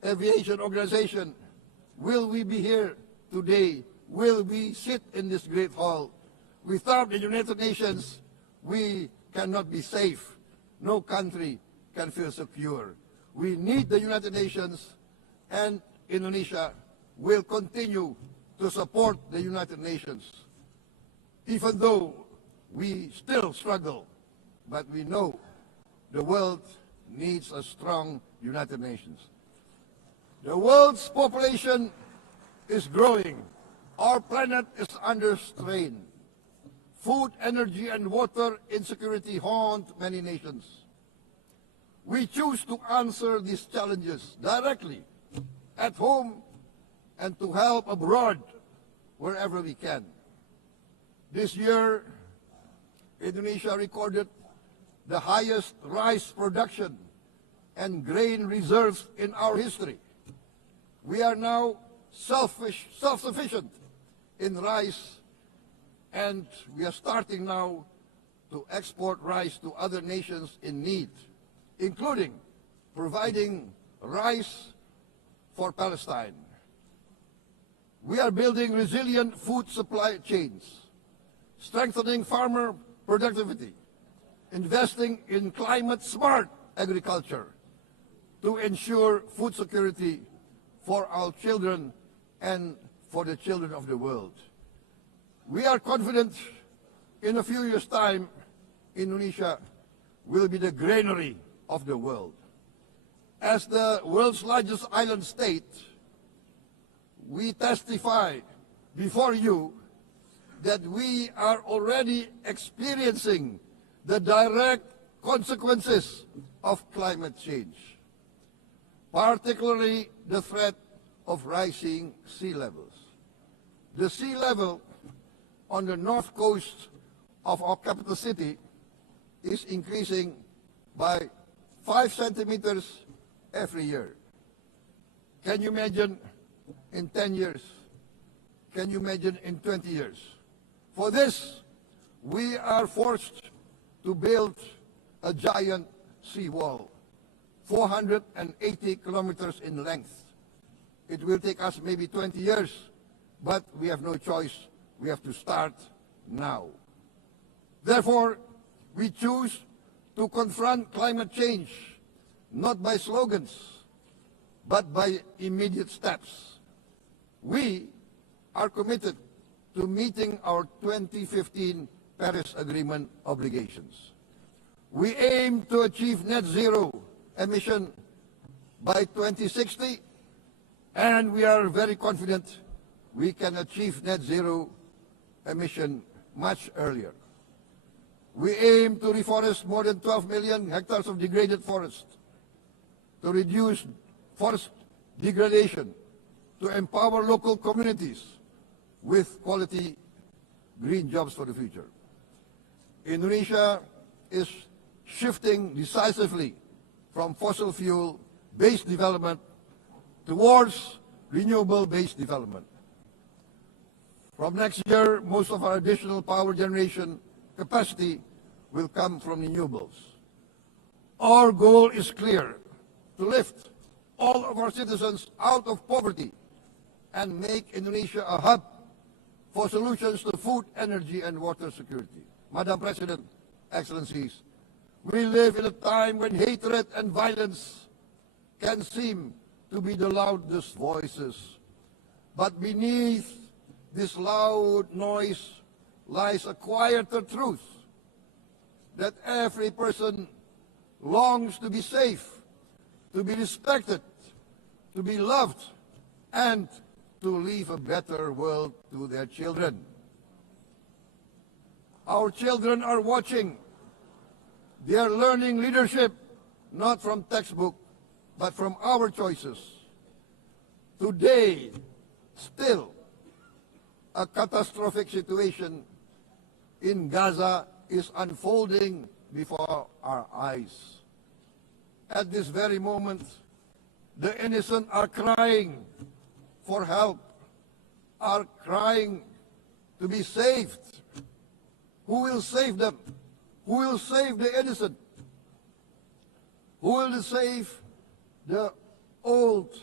Aviation Organization, will we be here today? Will we sit in this great hall? Without the United Nations, we cannot be safe. No country can feel secure. We need the United Nations, and Indonesia will continue to support the United Nations, even though we still struggle. But we know the world needs a strong United Nations. The world's population is growing. Our planet is under strain. Food, energy, and water insecurity haunt many nations. We choose to answer these challenges directly at home and to help abroad wherever we can. This year, Indonesia recorded the highest rice production and grain reserves in our history. We are now self-sufficient in rice, and we are starting now to export rice to other nations in need, including providing rice for Palestine. We are building resilient food supply chains, strengthening farmer productivity, investing in climate-smart agriculture to ensure food security for our children and for the children of the world. We are confident in a few years' time, Indonesia will be the granary of the world. As the world's largest island state, we testify before you that we are already experiencing the direct consequences of climate change, particularly the threat of rising sea levels. The sea level on the north coast of our capital city is increasing by 5 centimeters every year. Can you imagine in 10 years? Can you imagine in 20 years? For this, we are forced to build a giant seawall, 480 kilometers in length. It will take us maybe 20 years, but we have no choice. We have to start now. Therefore, we choose to confront climate change, not by slogans, but by immediate steps. We are committed to meeting our 2015 Paris Agreement obligations. We aim to achieve net zero emission by 2060, and we are very confident we can achieve net zero emission much earlier. We aim to reforest more than 12 million hectares of degraded forest, to reduce forest degradation, to empower local communities with quality green jobs for the future. Indonesia is shifting decisively from fossil fuel-based development towards renewable-based development. From next year, most of our additional power generation capacity will come from renewables. Our goal is clear: to lift all of our citizens out of poverty and make Indonesia a hub for solutions to food, energy, and water security. Madam President, Excellencies, we live in a time when hatred and violence can seem to be the loudest voices. But beneath this loud noise lies a quieter truth, that every person longs to be safe, to be respected, to be loved, and to leave a better world to their children. Our children are watching. They are learning leadership, not from textbook, but from our choices. Today, still, a catastrophic situation in Gaza is unfolding before our eyes. At this very moment, the innocent are crying for help, are crying to be saved. Who will save them? Who will save the innocent? Who will save the old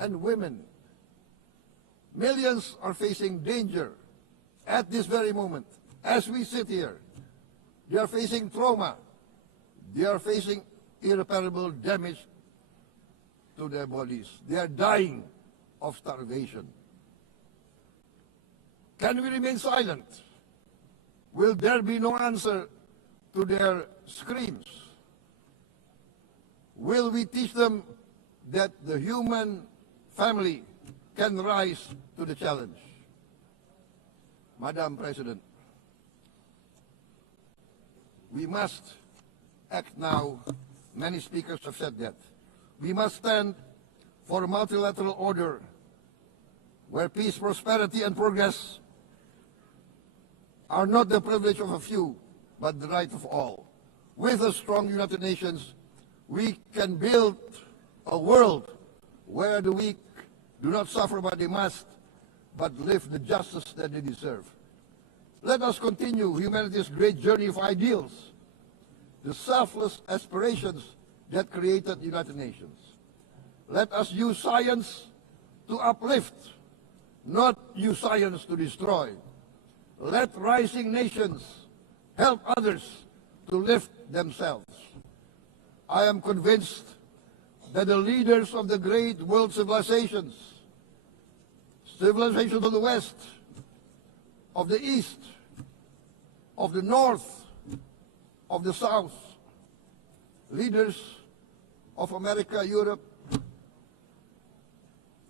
and women? Millions are facing danger at this very moment. As we sit here, they are facing trauma. They are facing irreparable damage to their bodies. They are dying of starvation. Can we remain silent? Will there be no answer to their screams? Will we teach them that the human family can rise to the challenge? Madam President, we must act now. Many speakers have said that. We must stand for a multilateral order where peace, prosperity, and progress are not the privilege of a few, but the right of all. With a strong United Nations, we can build a world where the weak do not suffer what they must, but live the justice that they deserve. Let us continue humanity's great journey of ideals, the selfless aspirations that created the United Nations. Let us use science to uplift, not use science to destroy. Let rising nations help others to lift themselves. I am convinced that the leaders of the great world civilizations of the West, of the East, of the North, of the South, leaders of America, Europe,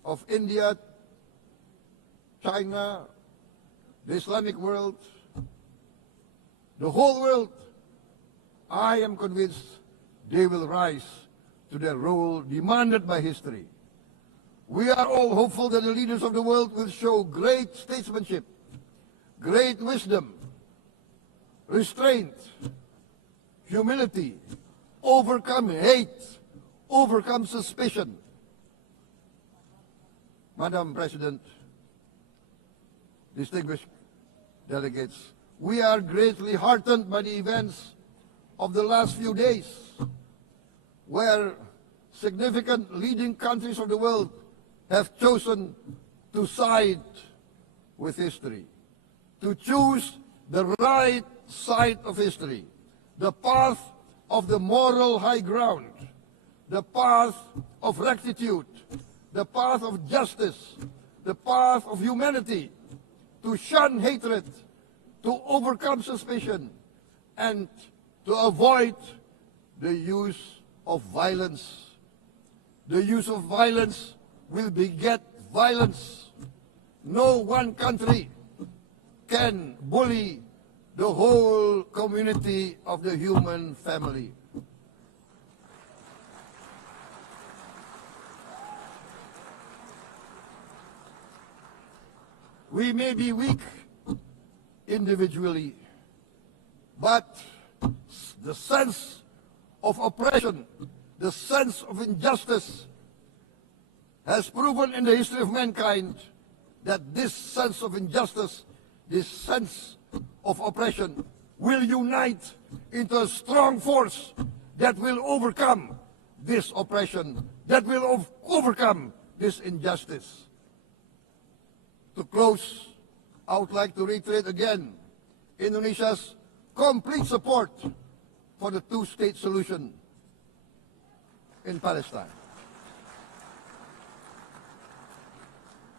of India, China, the Islamic world, the whole world I am convinced they will rise to their role demanded by history. We are all hopeful that the leaders of the world will show great statesmanship, great wisdom, restraint, humility, overcome hate, overcome suspicion. Madam President, distinguished delegates, we are greatly heartened by the events of the last few days, where significant leading countries of the world have chosen to side with history, to choose the right side of history, the path of the moral high ground, the path of rectitude, the path of justice, the path of humanity, to shun hatred, to overcome suspicion, and to avoid the use of violence. The use of violence will beget violence. No one country can bully the whole community of the human family. We may be weak individually, but the sense of oppression, the sense of injustice has proven in the history of mankind that this sense of injustice, this sense of oppression will unite into a strong force that will overcome this oppression, that will overcome this injustice. To close, I would like to reiterate again Indonesia's complete support for the two-state solution in Palestine.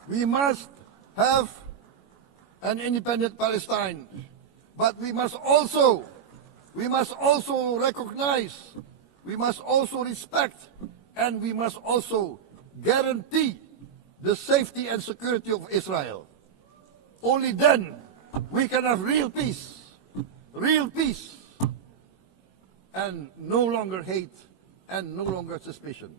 We must have an independent Palestine, but we must also recognize, we must also respect, and we must also guarantee the safety and security of Israel. Only then we can have real peace, and no longer hate and no longer suspicion.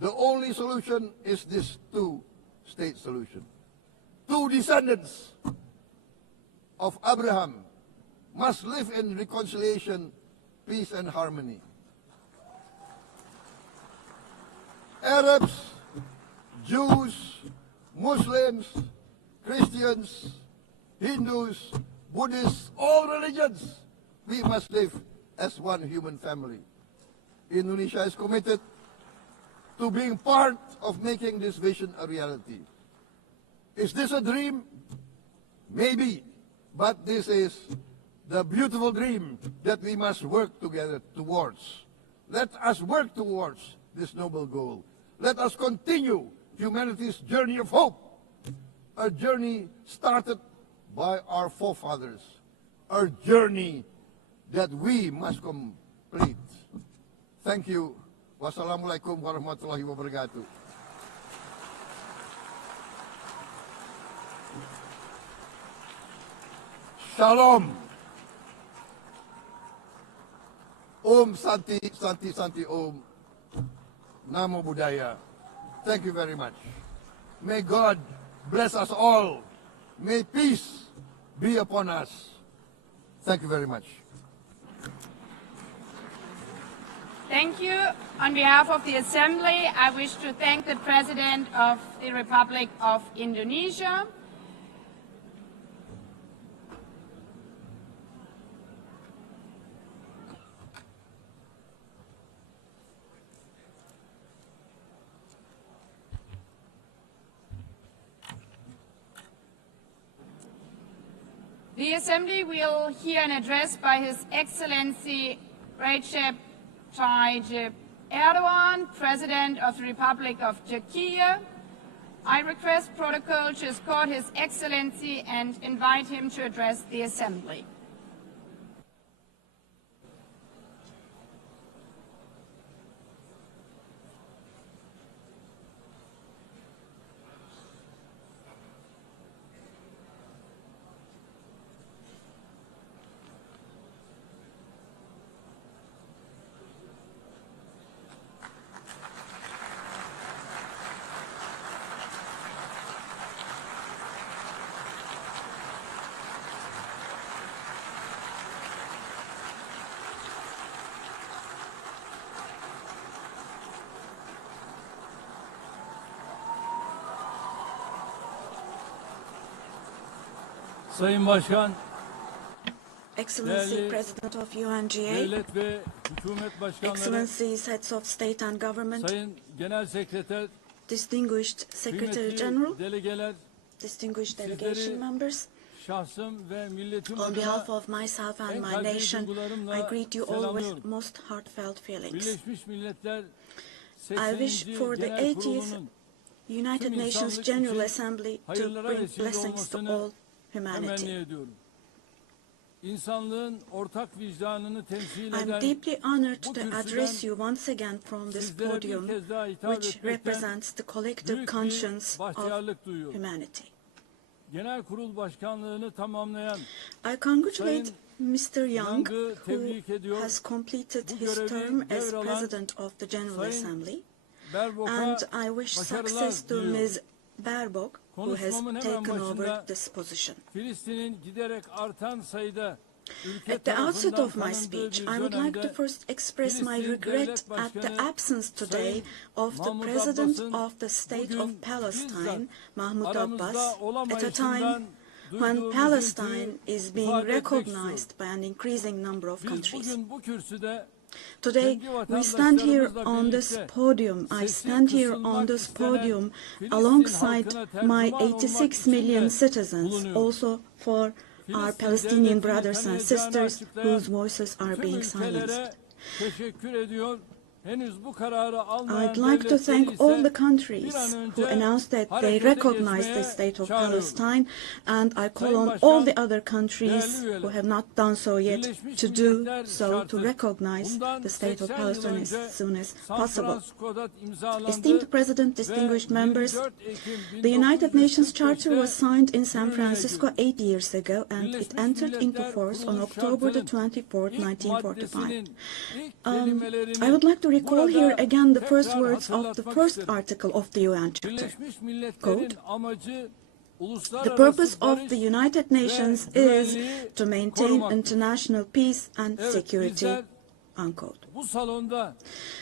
The only solution is this two-state solution. Two descendants of Abraham must live in reconciliation, peace, and harmony. Arabs, Jews, Muslims, Christians, Hindus, Buddhists, all religions, we must live as one human family. Indonesia is committed to being part of making this vision a reality. Is this a dream? Maybe, but this is the beautiful dream that we must work together towards. Let us work towards this noble goal. Let us continue humanity's journey of hope, a journey started by our forefathers, a journey that we must complete. Thank you. Wassalamualaikum warahmatullahi wabarakatuh. Shalom. Om Santi, Santi, Santi Om. Namo Buddhaya. Thank you very much. May God bless us all. May peace be upon us. Thank you very much. Thank you. On behalf of the Assembly, I wish to thank the President of the Republic of Indonesia. The Assembly will hear an address by His Excellency Recep Tayyip Erdogan, President of the Republic of Turkey. I request protocol to escort His Excellency and invite him to address the Assembly. Sayın Başkan, Excellency, President of UNGA, devlet ve hükümet başkanları, Excellencies, Heads of State and Government, Sayın Genel Sekreter, Distinguished Secretary kıymetli General, delegeler, distinguished delegation members, şahsım ve milletim on behalf adına of myself and en my kalbi nation, I duygularımla greet you all with selamlıyorum. most heartfelt feelings. Birleşmiş Milletler I wish 80. for the Genel 80th Kurulu'nun United tüm Nations insanlık General için Assembly to hayırlara bring vesile blessings to olmasını all humanity. temenni ediyorum. İnsanlığın ortak vicdanını temsil I'm eden deeply honored bu to kürsüden address you once again from this sizlere bir podium, kez daha hitap which etmekten represents the collective büyük conscience bir of bahtiyarlık duyuyorum. humanity. Genel Kurul Başkanlığını tamamlayan I congratulate Sayın Mr. Young, Young'ı who tebrik ediyor. has completed Bu his görevi term as devralan President of the General Sayın Assembly, Berbok'a and I wish başarılar success to diliyorum. Ms. Baerbock, who has Konuşmamın hemen taken over başında this position. Filistin'in giderek artan sayıda ülke At the outset tarafından of my tanındığı speech, bir I would like to dönemde first express my Filistin regret Devlet at the Başkanı absence today Sayın of the Mahmut President Abbas'ın of the State bugün of Palestine, bizzat Mahmoud aramızda Abbas, at a olamayışından time when duyduğum Palestine üzüntüyü is being ifade etmek recognized istiyorum. by an increasing number of Biz countries. bugün bu kürsüde Today, we stand here on this podium. I stand here on this podium alongside my 86 million citizens, also for our Palestinian brothers and sisters whose voices are being silenced. teşekkür ediyor. Henüz bu kararı almayan I'd like to devletleri thank all the ise countries bir an who önce announced that they harekete recognize the geçmeye state of çağırıyorum. Palestine, and I call Sayın on Başkan, all the other countries değerli üyeler, who have not done so yet Birleşmiş to do Milletler so, to Şartı recognize bundan the state of 80 yıl Palestine önce as soon as San possible. Francisco'da imzalandı Esteemed President, ve distinguished members, 24 Ekim the United Nations Charter 1945'te was signed in San yürürlüğe Francisco girdi. 8 years ago, and it Birleşmiş entered into Milletler force on Kurulu October the Şartı'nın 24th, ilk 1945. maddesinin ilk kelimelerini I would like to recall here burada again the first tekrar words of the hatırlatmak first isterim. article of the UN Charter. Birleşmiş Milletler'in Quote, amacı the uluslararası purpose of barış the United Nations ve is güvenliği to maintain korumaktır. international peace and Evet, security, bizler unquote. bu salonda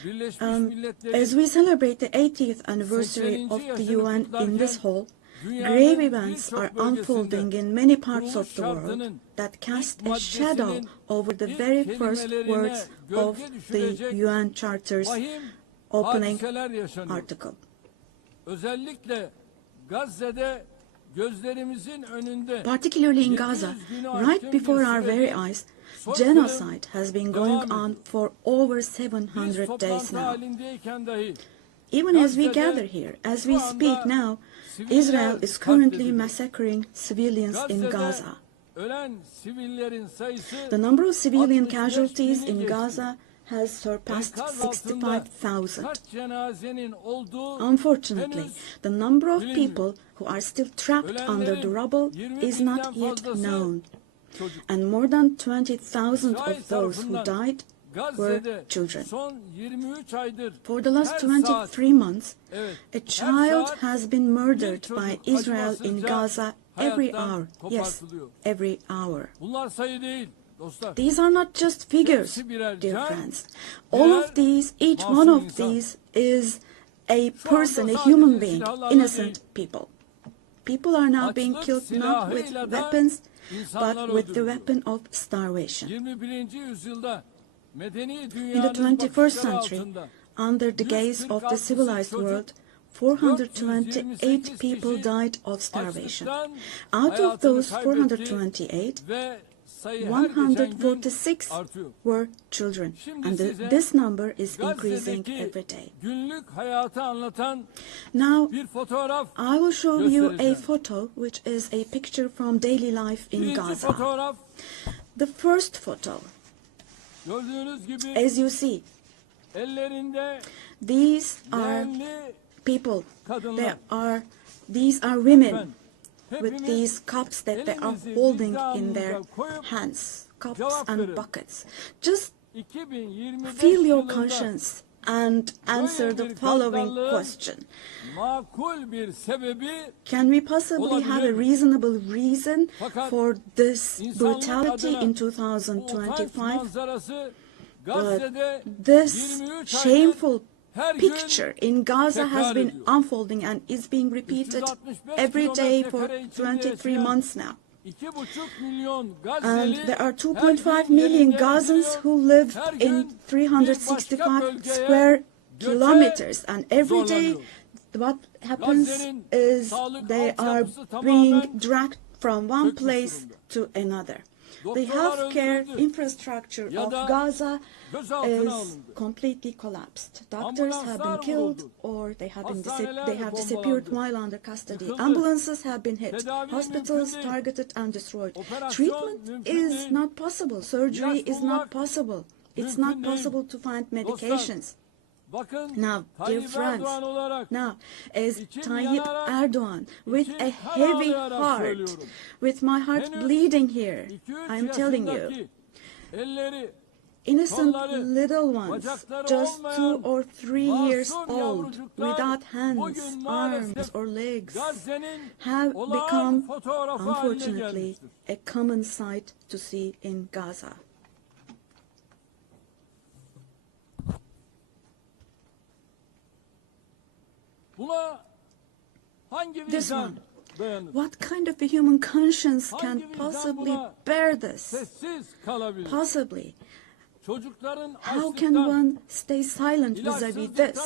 Birleşmiş As Milletler'in we celebrate the 80th anniversary 80. of the yaşını UN in kutlarken this hall, dünyanın grave events birçok are bölgesinde unfolding in many parts kuruluş of the world şartının that cast ilk a shadow maddesinin over the ilk very first kelimelerine words of gölge the düşürecek UN Charter's vahim opening hadiseler yaşanıyor. article. Özellikle Gazze'de gözlerimizin önünde Particularly in 700 Gaza, günü right aşkın before bir our süredir very eyes, soykırım genocide has been going devam on ediyor. for over Biz 700 days toplantı now. halindeyken dahi Even as we Gazze'de gather here, as we şu speak anda now, siviller Israel is currently katlediliyor. massacring civilians in Gazze'de Gaza. ölen sivillerin sayısı The number of civilian 65.000'i casualties in geçti. Gaza has surpassed Enkaz altında 65,000. kaç cenazenin olduğu Unfortunately, henüz the number of bilinmiyor. people who are still trapped under the Ölenlerin rubble 20 is binden not yet fazlası known, çocuk. and more than 20,000 İsrail of those who tarafından died were Gazze'de children. son 23 aydır For the last her 23 saat, months, evet, a her child saat has been murdered bir çocuk by Israel in acımasızca Gaza every hayattan hour. Yes, kopartılıyor. every hour. Bunlar sayı değil dostlar. These are not just figures, Hepsi birer dear can, friends. All of these, each one masum of insan. these is a Şu person, anda a human sadece being, silahlarla innocent değil, people. People are now being açlık killed not with silahıyla da weapons, insanlar but with the öldürülüyor. weapon of starvation. 21. yüzyılda medeni In the dünyanın 21st bakışları century, altında under the gaze of the civilized world, 428 people died of starvation. açlıktan Out of hayatını those kaybetti 428, ve sayı her geçen gün 146 artıyor. were children, Şimdi and size this number is increasing Gazze'deki every day. günlük hayatı anlatan Now, bir fotoğraf I will show you a göstereceğim. photo, which is a picture from daily life in Birinci Gaza. fotoğraf The first photo, gördüğünüz gibi as you see, ellerinde these are değerli people. kadınlar. These are women Ben with hepimiz these cups that they are elimizi holding in their vicdanımıza koyup hands, cups cevap and verin. buckets. Just 2025 feel your yılında conscience and answer the bir following gaddarlığın question. makul bir sebebi Can we possibly have a olabilir. reasonable reason Fakat for this insanlık brutality adına in bu utanç 2025? manzarası Gazze'de This 23 shameful aydır her gün picture in Gaza has tekrar been ediyor. unfolding and is being repeated 365 every day kilometre for kare içinde 23 yaşayan months now. And there are 2.5 million Gazans who live in 365 square kilometers. And every day what happens is they are being dragged from one place to another. The healthcare infrastructure of Gaza is completely collapsed. Doctors have been killed or they have disappeared while under custody. Ambulances have been hit. Hospitals targeted and destroyed. Treatment is not possible. Surgery is not possible. It's not possible to find medications. Now, dear friends, now, as Tayyip Erdogan, with a heavy heart, with my heart bleeding here, I'm telling you, innocent little ones, just 2 or 3 years old, without hands, arms, or legs, have become, unfortunately, a common sight to see in Gaza. This one. What kind of a human conscience can possibly bear this? Possibly. How can one stay silent vis-à-vis this?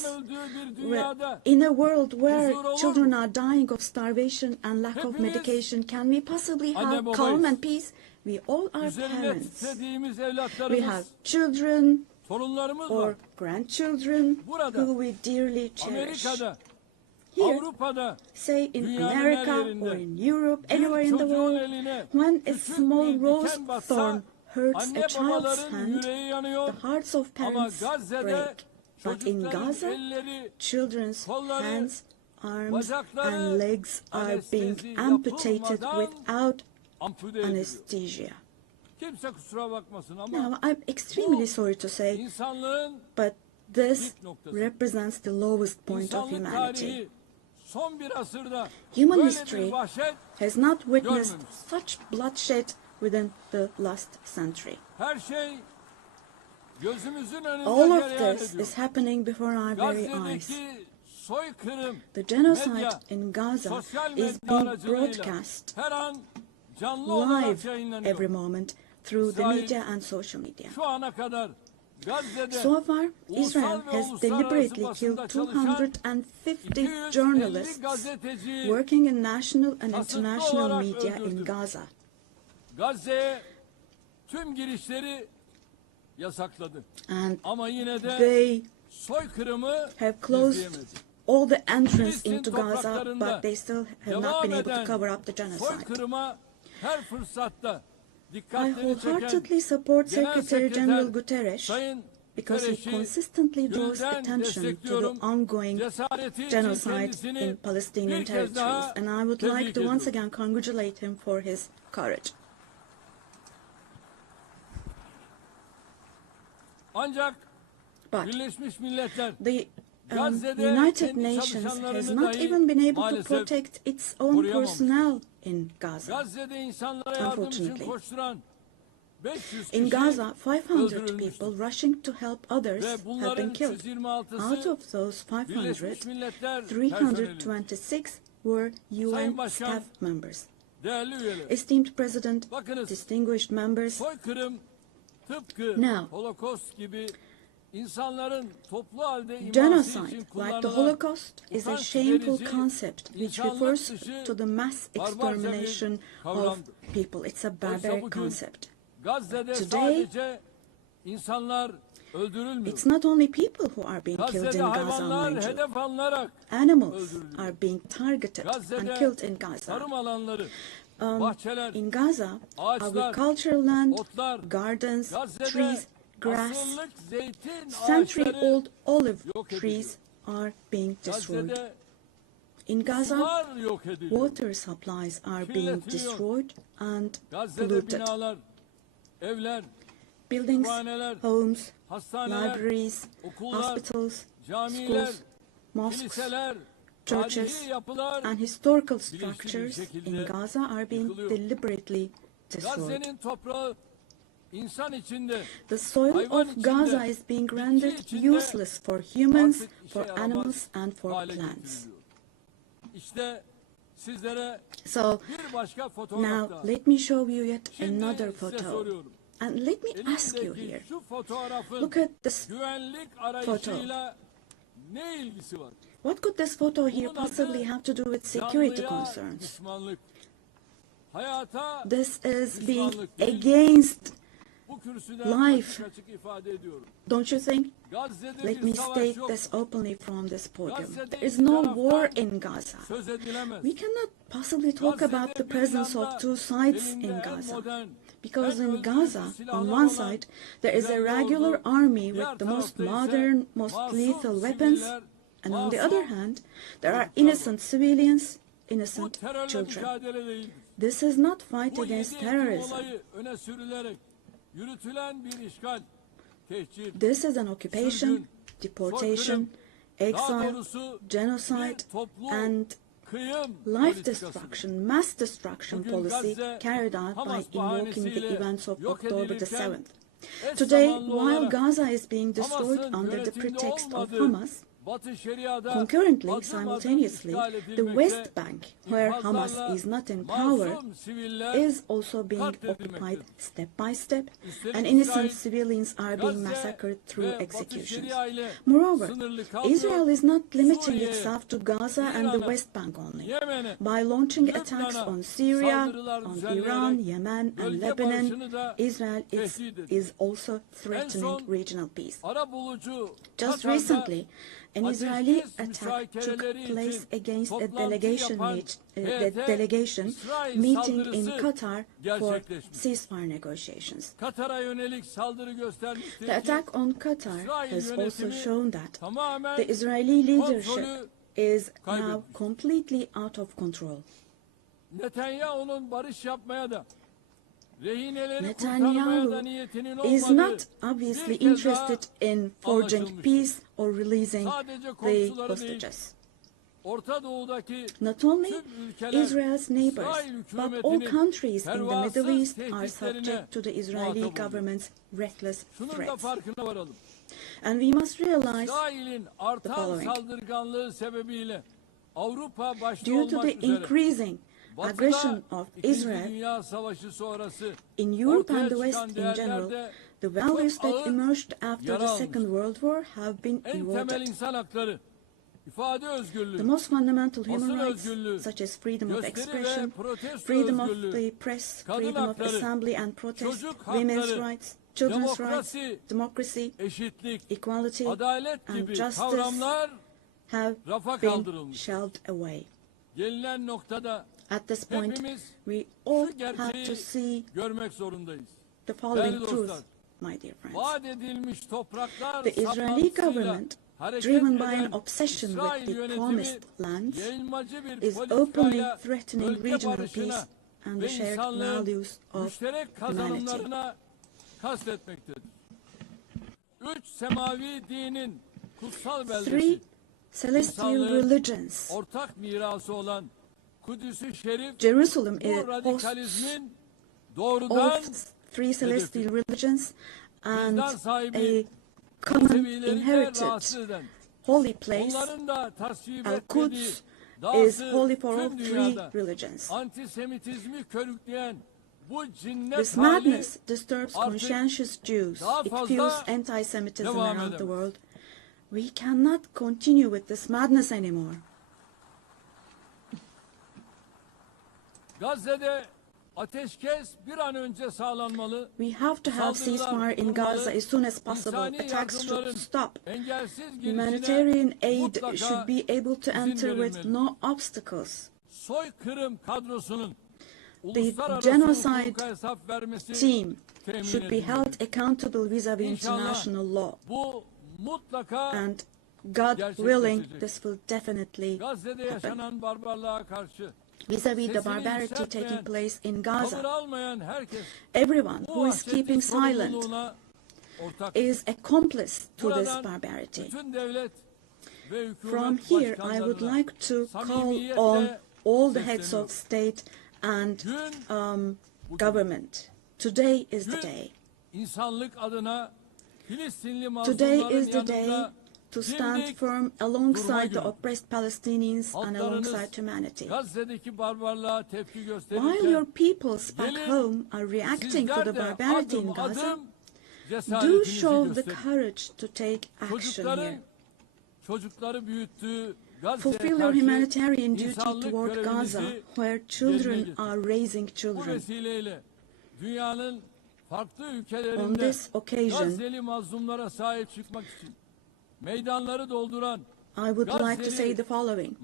In a world where children are dying of starvation and lack of medication, can we possibly have calm and peace? We all are parents. We have children or grandchildren who we dearly cherish. Here, say in America or in Europe, anywhere in the world, when a small rose thorn hurts a child's hand, the hearts of parents break. But in Gaza, children's hands, arms, and legs are being amputated without anesthesia. Now, I'm extremely sorry to say, but this represents the lowest point of humanity. Human history has not witnessed such bloodshed within the last century. All of this is happening before our very eyes. The genocide in Gaza is being broadcast live every moment through the media and social media. So far, Israel has deliberately killed 250 journalists working in national and international media in Gaza. And they have closed all the entrance into Gaza, but they still have not been able to cover up the genocide. I wholeheartedly support Secretary General Guterres because he consistently draws attention to the ongoing genocide in Palestinian territories, and I would like to once again congratulate him for his courage. But the United Nations has not even been able to protect its own personnel in Gaza, unfortunately. In Gaza, 500 people rushing to help others have been killed. Out of those 500, 326 were UN staff members. Esteemed President, distinguished members, now, genocide, like the Holocaust, is a shameful concept which refers to the mass extermination of people. It's a barbaric concept. Today, it's not only people who are being killed in Gaza, mind you. Animals are being targeted and killed in Gaza. In Gaza, agricultural land, gardens, trees, grass, century-old olive trees are being destroyed. In Gaza, water supplies are being destroyed and polluted. Buildings, homes, libraries, hospitals, schools, mosques, churches, and historical structures in Gaza are being deliberately destroyed. The soil of Gaza is being rendered useless for humans, for animals, and for plants. So now let me show you yet another photo. And let me ask you here, look at this photo. What could this photo here possibly have to do with security concerns? This is being against life, don't you think? Let me state this openly from this podium. There is no war in Gaza. We cannot possibly talk about the presence of two sides in Gaza. Because in Gaza, on one side, there is a regular army with the most modern, most lethal weapons, and on the other hand, there are innocent civilians, innocent children. This is not fight against terrorism. This is an occupation, deportation, exile, genocide, and life destruction, mass destruction policy carried out by invoking the events of October the 7th. Today, while Gaza is being destroyed under the pretext of Hamas, concurrently, simultaneously, the West Bank, where Hamas is not in power, is also being occupied step by step, and innocent civilians are being massacred through executions. Moreover, Israel is not limiting itself to Gaza and the West Bank only. By launching attacks on Syria, on Iran, Yemen, and Lebanon, Israel is also threatening regional peace. Just recently, an Israeli attack took place against a delegation meeting in Qatar for ceasefire negotiations. The attack on Qatar has also shown that the Israeli leadership is now completely out of control. Netanyahu is not obviously interested in forging peace or releasing the hostages. Not only Israel's neighbors, but all countries in the Middle East are subject to the Israeli government's reckless threats. And we must realize the following. Due to the increasing aggression of Israel in Europe and the West in general, the values that emerged after the Second World War have been eroded. The most fundamental human rights, such as freedom of expression, freedom of the press, freedom of assembly and protest, women's rights, children's rights, democracy, equality, and justice, have been shelved away. At this point, we all have to see the following truth, my dear friends. The Israeli government, driven by an obsession with the promised lands, is openly threatening regional peace and the shared values of humanity. Three celestial religions. Jerusalem hosts all three celestial religions and a common inherited holy place. Al-Quds is holy for all three religions. This madness disturbs conscientious Jews. It fuels anti-Semitism around the world. We cannot continue with this madness anymore. We have to have ceasefire in Gaza as soon as possible. Attacks should stop. Humanitarian aid should be able to enter with no obstacles. The genocide team should be held accountable vis-à-vis international law. And God willing, this will definitely happen. Vis-à-vis the barbarity taking place in Gaza, everyone who is keeping silent is accomplice to this barbarity. From here, I would like to call on all the heads of state and government. Today is the day. Today is the day to to stand firm alongside the oppressed Palestinians and alongside humanity. While your peoples back home are reacting to the barbarity in Gaza, do show the courage to take action here. Fulfill your humanitarian duty toward Gaza, where children are raising children. On this occasion, I would like to say the following.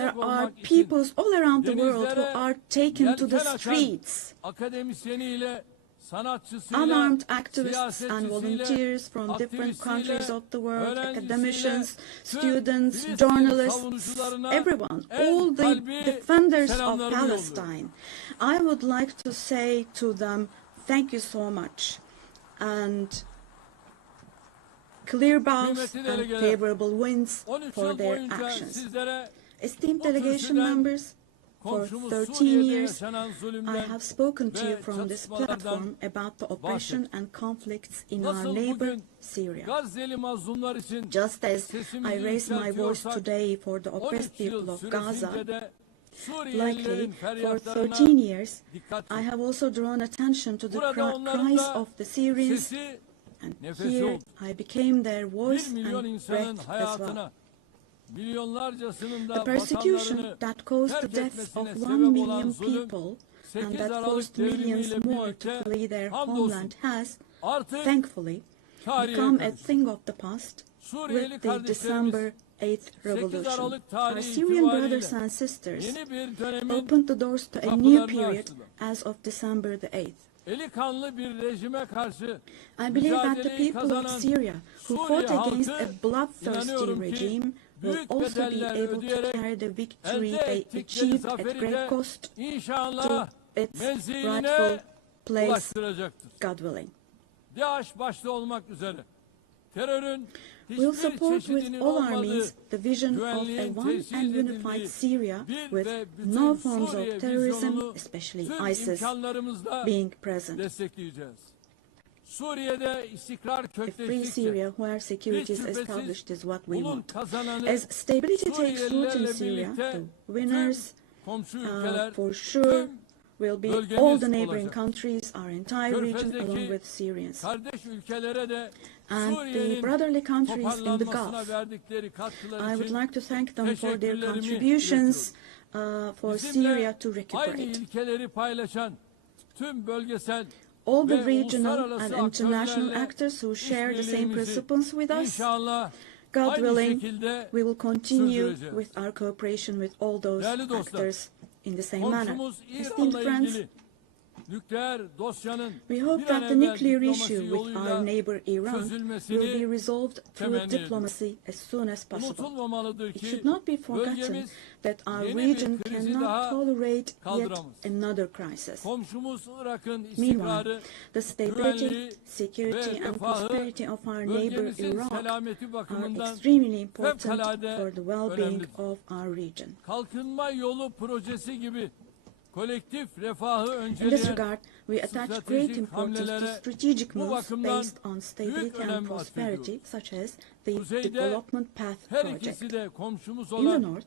There are peoples all around the world who are taken to the streets. Unarmed activists and volunteers from different countries of the world, academicians, students, journalists, everyone, all the defenders of Palestine. I would like to say to them, thank you so much, and clear bows and favorable winds for their actions. Esteemed delegation members, for 13 years, I have spoken to you from this platform about the oppression and conflicts in our neighbor, Syria. Just as I raise my voice today for the oppressed people of Gaza, likely for 13 years, I have also drawn attention to the cries of the Syrians, and here I became their voice and breath as well. The persecution that caused the deaths of 1 million people and that caused millions more to flee their homeland has, thankfully, become a thing of the past with the December 8th revolution. Our Syrian brothers and sisters opened the doors to a new period as of December the 8th. I believe that the people of Syria who fought against a bloodthirsty regime will also be able to carry the victory they achieved at great cost to its rightful place, God willing. We'll support with all our means the vision of a one and unified Syria with no forms of terrorism, especially ISIS, being present. A free Syria where security is established is what we want. As stability takes root in Syria, the winners for sure will be all the neighboring countries, our entire region, along with Syrians, and the brotherly countries in the Gulf. I would like to thank them for their contributions for Syria to recuperate. All the regional and international actors who share the same principles with us, God willing, we will continue with our cooperation with all those actors in the same manner. Esteemed friends, we hope that the nuclear issue with our neighbor Iran will be resolved through diplomacy as soon as possible. It should not be forgotten that our region cannot tolerate yet another crisis. Meanwhile, the stability, security and prosperity of our neighbor Iraq are extremely important for the well-being of our region. In this regard, we attach great importance to strategic moves based on stability and prosperity, such as the Development Path project. In the north,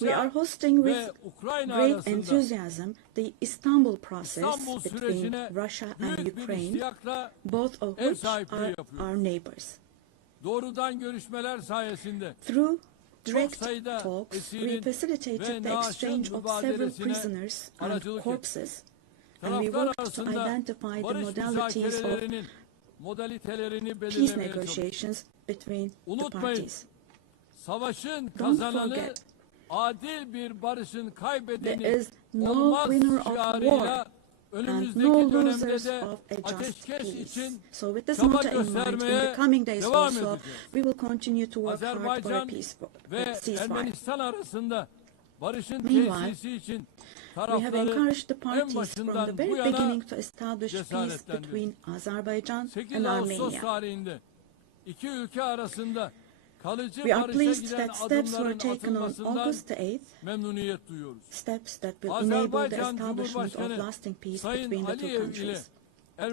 we are hosting with great enthusiasm the Istanbul process between Russia and Ukraine, both of which are our neighbors. Through direct talks, we facilitated the exchange of several prisoners and corpses, and we worked to identify the modalities of peace negotiations between the parties. Don't forget, there is no winner of war and no losers of a just peace. So with this motto in mind, in the coming days also, we will continue to work hard for a peaceful ceasefire. Meanwhile, we have encouraged the parties from the very beginning to establish peace between Azerbaijan and Armenia. We are pleased that steps were taken on August 8th, steps that will enable the establishment of lasting peace between the two countries. I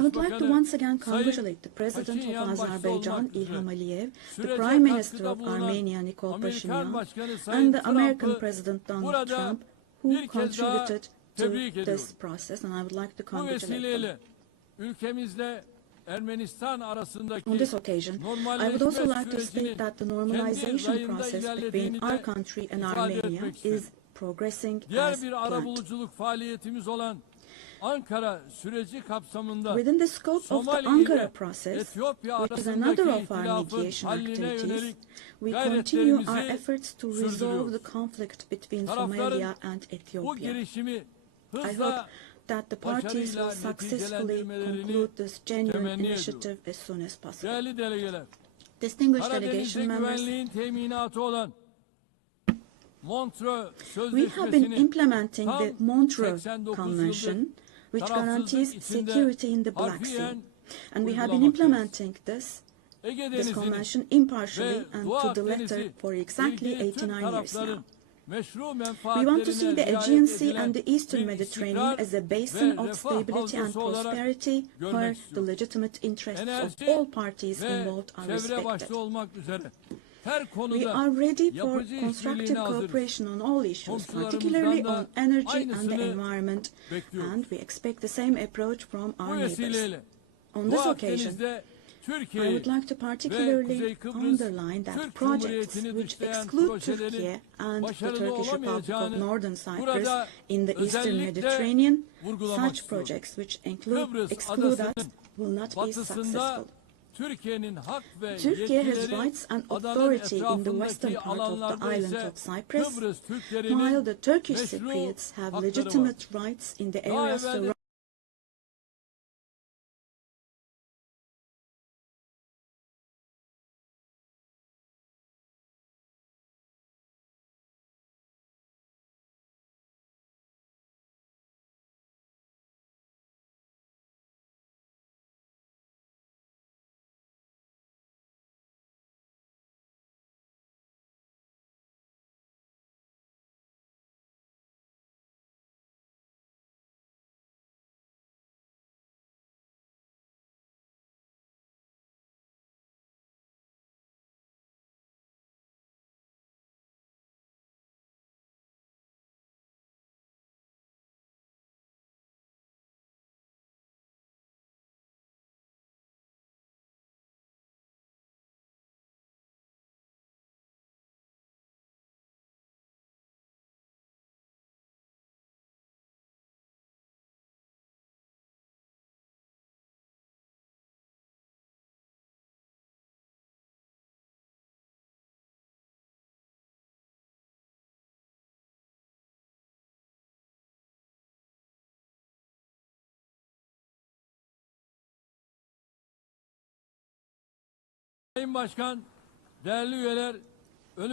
would like to once again congratulate the President of Azerbaijan, Ilham Aliyev, the Prime Minister of Armenia, Nikol Pashinyan, and the American President Donald Trump, who contributed to this process, and I would like to congratulate them. On this occasion, I would also like to state that the normalization process between our country and Armenia is progressing as planned. Within the scope of the Ankara process, which is another of our mediation activities, we continue our efforts to resolve the conflict between Somalia and Ethiopia. I hope that the parties will successfully conclude this genuine initiative as soon as possible. Distinguished delegation members, we have been implementing the Montreux Convention, which guarantees security in the Black Sea. And we have been implementing this convention impartially and to the letter for exactly 89 years now. We want to see the Aegean Sea and the Eastern Mediterranean as a basin of stability and prosperity where the legitimate interests of all parties involved are respected. We are ready for constructive cooperation on all issues, particularly on energy and the environment, and we expect the same approach from our neighbors. On this occasion, I would like to particularly underline that projects which exclude Turkey and the Turkish Republic of Northern Cyprus in the Eastern Mediterranean, such projects which exclude us will not be successful. Turkey has rights and authority in the western part of the island of Cyprus, while the Turkish Cypriots have legitimate rights in the areas surrounding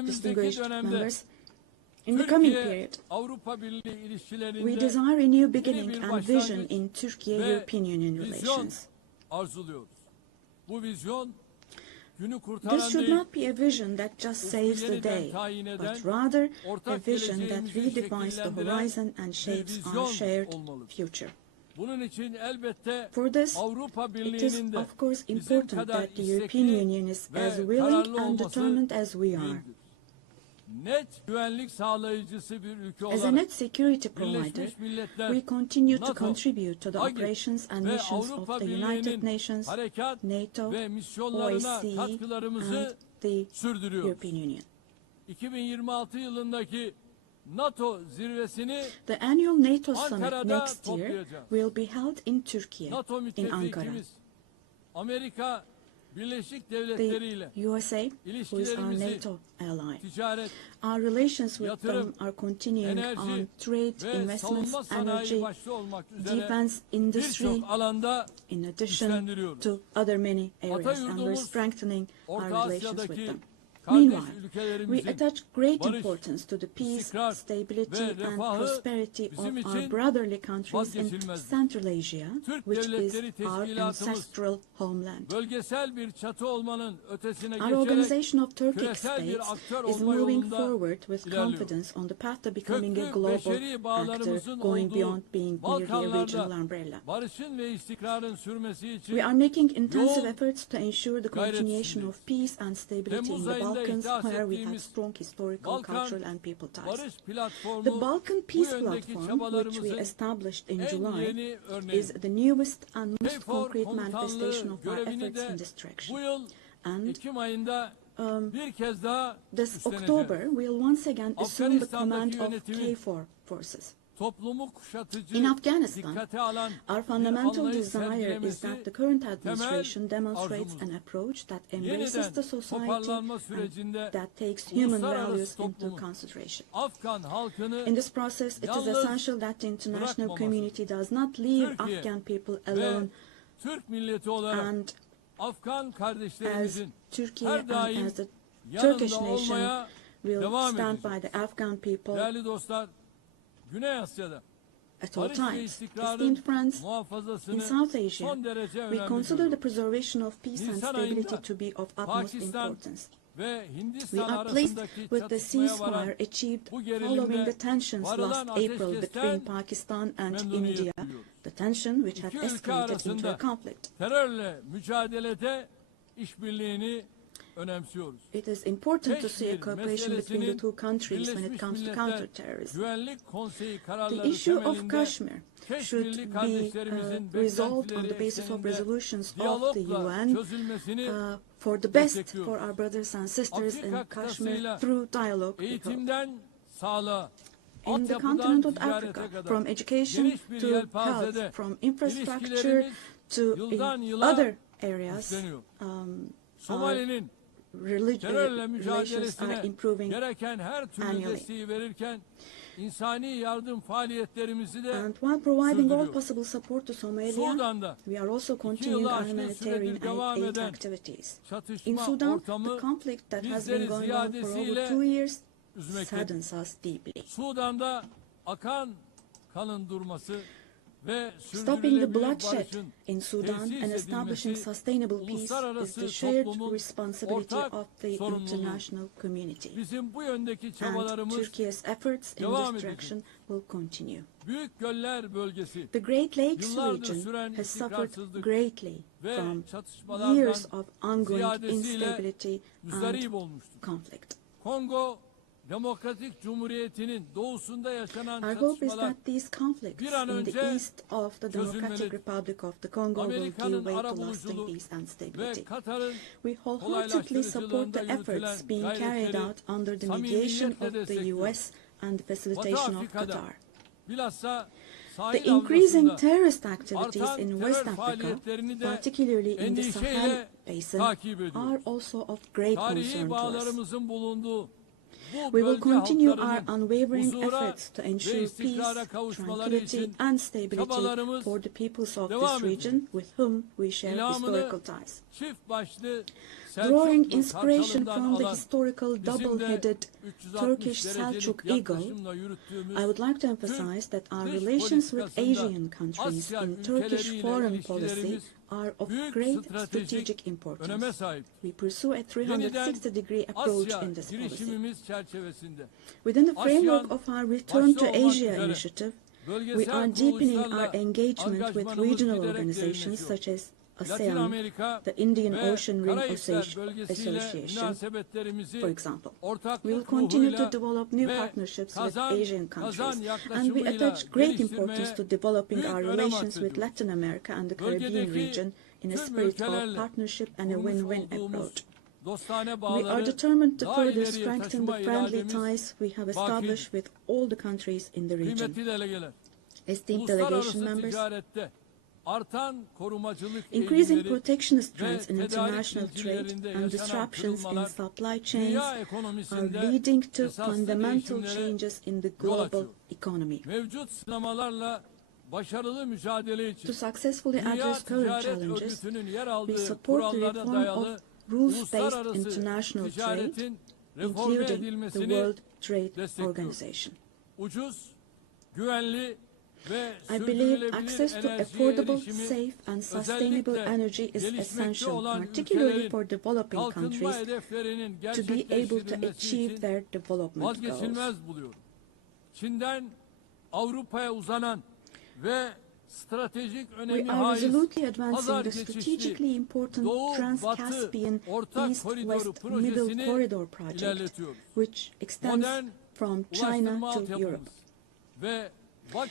distinguished members. In the coming period, we desire a new beginning and vision in Turkey-European Union relations. This should not be a vision that just saves the day, but rather a vision that redefines the horizon and shapes our shared future. For this, it is of course important that the European Union is as willing and determined as we are. As a net security provider, we continue to contribute to the operations and missions of the United Nations, NATO, OSCE, and the European Union. The annual NATO summit next year will be held in Turkey, in Ankara. The USA, who is our NATO ally, our relations with them are continuing on trade, investments, energy, defense industry, in addition to other many areas, and we're strengthening our relations with them. Meanwhile, we attach great importance to the peace, stability and prosperity of our brotherly countries in Central Asia, which is our ancestral homeland. Our organization of Turkic states is moving forward with confidence on the path to becoming a global actor, going beyond being merely a regional umbrella. We are making intensive efforts to ensure the continuation of peace and stability in the Balkans, where we have strong historical, cultural and people ties. The Balkan Peace Platform, which we established in July, is the newest and most concrete manifestation of our efforts in this direction. And this October, we'll once again assume the command of KFOR forces. In Afghanistan, our fundamental desire is that the current administration demonstrates an approach that embraces the society and that takes human values into consideration. In this process, it is essential that the international community does not leave Afghan people alone, and as Turkey and as the Turkish nation will stand by the Afghan people at all times. Esteemed friends, in South Asia, we consider the preservation of peace and stability to be of utmost importance. We are pleased with the ceasefire achieved following the tensions last April between Pakistan and India, the tension which had escalated into a conflict. It is important to see a cooperation between the two countries when it comes to counterterrorism. The issue of Kashmir should be resolved on the basis of resolutions of the UN for the best for our brothers and sisters in Kashmir through dialogue. In the continent of Africa, from education to health, from infrastructure to in other areas, relations are improving annually. And while providing all possible support to Somalia, we are also continuing our humanitarian aid activities. In Sudan, the conflict that has been going on for over 2 years saddens us deeply. Stopping the bloodshed in Sudan and establishing sustainable peace is the shared responsibility of the international community. And Turkey's efforts in this direction will continue. The Great Lakes region has suffered greatly from years of ongoing instability and conflict. Our hope is that these conflicts in the east of the Democratic Republic of the Congo will give way to lasting peace and stability. We wholeheartedly support the efforts being carried out under the mediation of the US and the facilitation of Qatar. The increasing terrorist activities in West Africa, particularly in the Sahel Basin, are also of great concern to us. We will continue our unwavering efforts to ensure peace, tranquility and stability for the peoples of this region with whom we share historical ties. Drawing inspiration from the historical double-headed Turkish Selçuk eagle, I would like to emphasize that our relations with Asian countries in Turkish foreign policy are of great strategic importance. We pursue a 360-degree approach in this policy. Within the framework of our Return to Asia initiative, we are deepening our engagement with regional organizations such as ASEAN, the Indian Ocean Rim Association, for example. We will continue to develop new partnerships with Asian countries, and we attach great importance to developing our relations with Latin America and the Caribbean region in a spirit of partnership and a win-win approach. We are determined to further strengthen the friendly ties we have established with all the countries in the region. Esteemed delegation members, increasing protectionist trends in international trade and disruptions in supply chains are leading to fundamental changes in the global economy. To successfully address current challenges, we support the reform of rules-based international trade, ticaretin reforme including the edilmesini World Trade destekliyoruz. Organization. Ucuz, güvenli ve I believe sürdürülebilir access to enerjiye affordable, erişimi safe and sustainable özellikle energy is gelişmekte essential, olan particularly ülkelerin for developing kalkınma countries hedeflerinin to be able to gerçekleştirilmesi achieve için their development goals. vazgeçilmez buluyorum. Çin'den Avrupa'ya uzanan ve stratejik We önemi are haiz resolutely advancing pazar the geçişli strategically important Doğu-Batı Trans-Caspian ortak koridoru East-West Middle projesini Corridor project, ilerletiyoruz. which extends Modern from ulaştırma China to altyapımız Europe. ve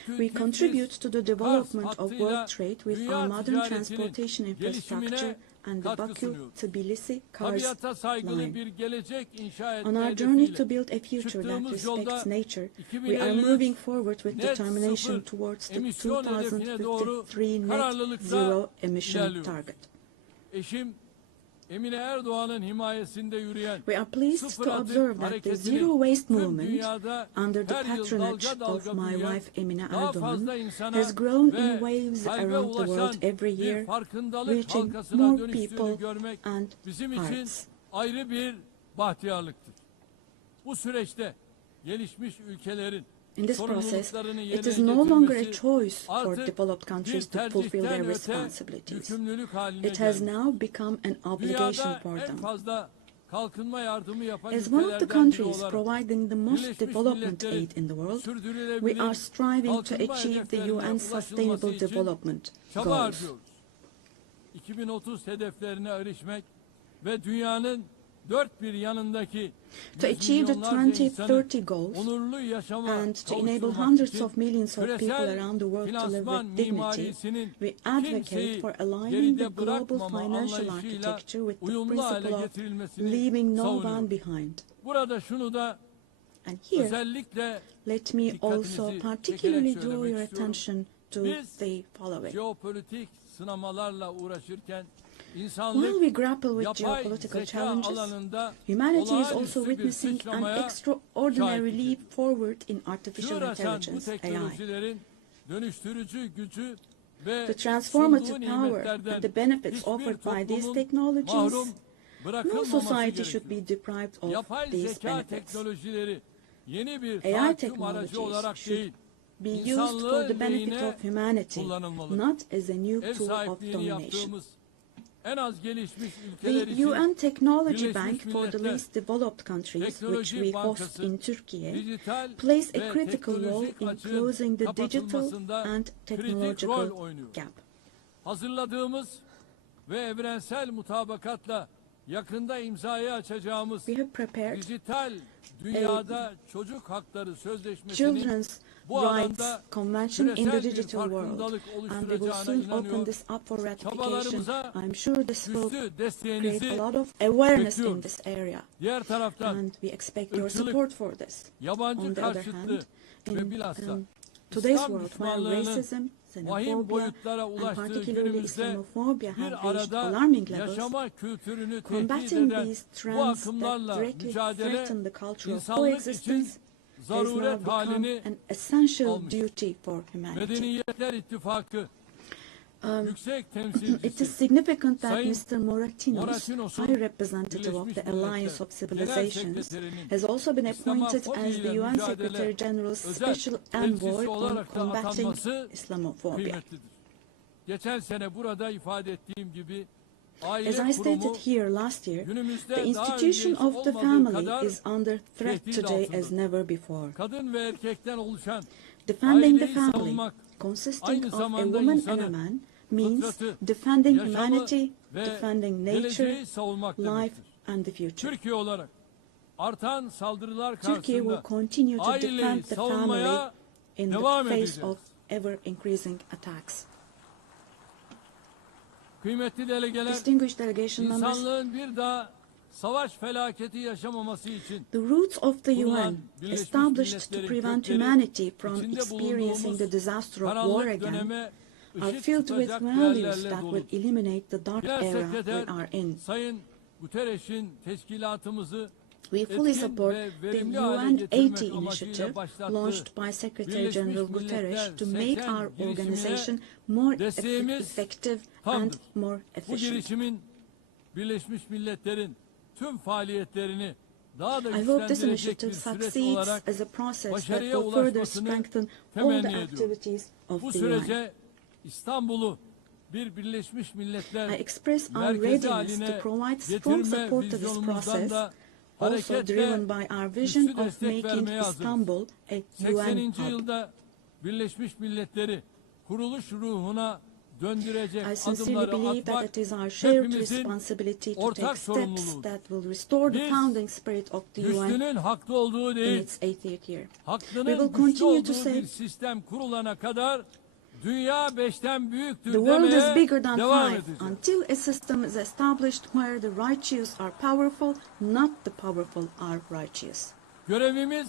We contribute to the development of world trade with dünya our modern ticaretinin transportation infrastructure gelişimine and the katkı sunuyoruz. Baku-Tbilisi cars Tabiata saygılı line. bir gelecek inşa etme On our journey to hedefiyle build a future that çıktığımız yolda respects nature, we are 2053 moving forward with net determination sıfır towards the emisyon hedefine doğru 2053 net kararlılıkla zero emission ilerliyoruz. target. Eşim Emine Erdoğan'ın himayesinde yürüyen We are pleased sıfır to atık observe that the hareketinin zero waste tüm movement, dünyada under the her yıl patronage dalga of dalga my büyüyen, wife Emine daha Erdoğan, fazla insana has grown in ve waves kalbe around the world ulaşan every bir year, farkındalık reaching halkasına more dönüştüğünü people görmek and bizim için hearts. ayrı bir bahtiyarlıktır. Bu süreçte gelişmiş ülkelerin In this process, sorumluluklarını it yerine is no longer a getirmesi choice for artık developed countries bir to fulfill their tercihten öte responsibilities. yükümlülük haline It has gelmiş. now become an obligation Dünyada for en them. fazla kalkınma yardımı yapan As one of the ülkelerden biri countries olarak providing the most Birleşmiş development Milletler'in aid in the world, sürdürülebilir we are striving to kalkınma achieve the hedeflerine UN ulaşılması Sustainable için Development çaba Goals. harcıyoruz. 2030 hedeflerine erişmek ve dünyanın dört bir yanındaki To yüz achieve the milyonlarca 2030 insanı goals onurlu yaşama and to enable kavuşturmak hundreds için of millions of people küresel around the world to live finansman with dignity, mimarisinin we advocate kimseyi for aligning the geride global bırakmama financial anlayışıyla architecture with the uyumlu hale principle of getirilmesini leaving no one savunuyoruz. behind. Burada şunu da And here, özellikle let me also dikkatinizi particularly çekerek draw your söylemek istiyorum. attention to Biz the following. jeopolitik sınamalarla uğraşırken While insanlık we grapple with yapay geopolitical zeka challenges, alanında humanity is also olağanüstü bir witnessing an sıçramaya extraordinary şahitlik leap forward in artificial çığır açan bu intelligence, AI. teknolojilerin dönüştürücü gücü ve The transformative sunduğu power nimetlerden and the benefits hiçbir offered by these toplumun technologies, mahrum no bırakılmaması society should gerekiyor. be deprived of Yapay these zeka benefits. teknolojileri yeni bir AI tahakküm aracı technologies olarak should değil, be used for insanlığın the benefit lehine of humanity, kullanılmalı. not as a new Ev tool of sahipliğini domination. yaptığımız en az gelişmiş ülkeler The için UN Technology Birleşmiş Bank for the Milletler least developed countries, which Teknoloji we host Bankası in Turkey, dijital plays ve a critical role teknolojik in açığın closing the digital kapatılmasında and kritik technological rol oynuyor. gap. Hazırladığımız ve evrensel mutabakatla yakında imzayı açacağımız We have prepared dijital dünyada çocuk hakları sözleşmesinin Children's bu Rights alanda Convention in the küresel bir digital world, farkındalık and we will oluşturacağına soon open inanıyor. this up for ratification. Çabalarımıza I'm sure this will güçlü create desteğinizi a lot of awareness in bekliyoruz. this area, Diğer taraftan and we expect your ırkçılık, support for this. yabancı On the other karşıtlığı hand, ve in bilhassa today's İslam world, where düşmanlığının racism, vahim xenophobia, boyutlara and ulaştığı particularly günümüzde Islamophobia have bir reached arada alarming levels, yaşama kültürünü tehdit combating eden these bu trends that akımlarla directly mücadele threaten the culture of insanlık için coexistence has now zaruret become halini an essential almış. duty for humanity. Medeniyetler İttifakı yüksek It temsilcisi is significant that Sayın Mr. Moratinos, Moratinos'un High Representative of Birleşmiş the Alliance Milletler of Civilizations, Sekreterinin has also been appointed as İslamofobiyle the UN mücadele Secretary General's özel Special elçisi Envoy on olarak da combating atanması Islamophobia. kıymetlidir. Geçen sene burada ifade ettiğim gibi As aile I stated kurumu here last year, günümüzde the daha institution önce hiç of the olmadığı family kadar is under threat tehdit today altındadır. as never before. Kadın ve erkekten oluşan Defending the aileyi family, savunmak consisting aynı of a zamanda woman and a insanı, man, means fıtratı, defending yaşamı humanity, ve defending nature, geleceği savunmak life, demektir. and the future. Türkiye olarak artan saldırılar Turkey will karşısında continue to aileyi defend the family savunmaya in the devam face edeceğiz. of ever-increasing attacks. Kıymetli delegeler, Distinguished delegation members, insanlığın bir daha savaş felaketi yaşamaması için the roots of the kurulan UN Birleşmiş established to Milletler'in prevent kökleri humanity from içinde experiencing bulunduğumuz the disaster of war karanlık again döneme are ışık filled with tutacak values değerlerle that dolu. will eliminate the dark Genel era Sekreter we are in. Sayın Guterres'in teşkilatımızı We fully etkin support ve the verimli hale UN getirmek 80 amacıyla initiative başlattığı launched by Secretary Birleşmiş General Milletler Guterres to make 80 our girişimine organization more desteğimiz effective and tamdır. more Bu efficient. girişimin Birleşmiş Milletler'in tüm faaliyetlerini daha da I hope this güçlendirecek bir initiative süreç succeeds olarak as a process that başarıya will further ulaşmasını strengthen all the temenni ediyorum. activities of Bu the UN. sürece İstanbul'u bir Birleşmiş I Milletler express our merkezi readiness to haline provide strong getirme support to this vizyonumuzdan process, da also hareketle driven by our vision güçlü of destek making vermeye hazırız. Istanbul a UN 80. hub. yılda Birleşmiş Milletleri kuruluş ruhuna döndürecek I sincerely adımları believe that atmak it is our shared hepimizin responsibility to take ortak steps sorumluluğudur. that will restore the Biz founding spirit of the UN güçlünün haklı olduğu in değil, its 80th year. We haklının will güçlü continue to olduğu say bir sistem kurulana kadar dünya 5'ten büyüktür the world is demeye bigger than devam five edeceğiz. until a system is established where the righteous are powerful, not the powerful are righteous. Görevimiz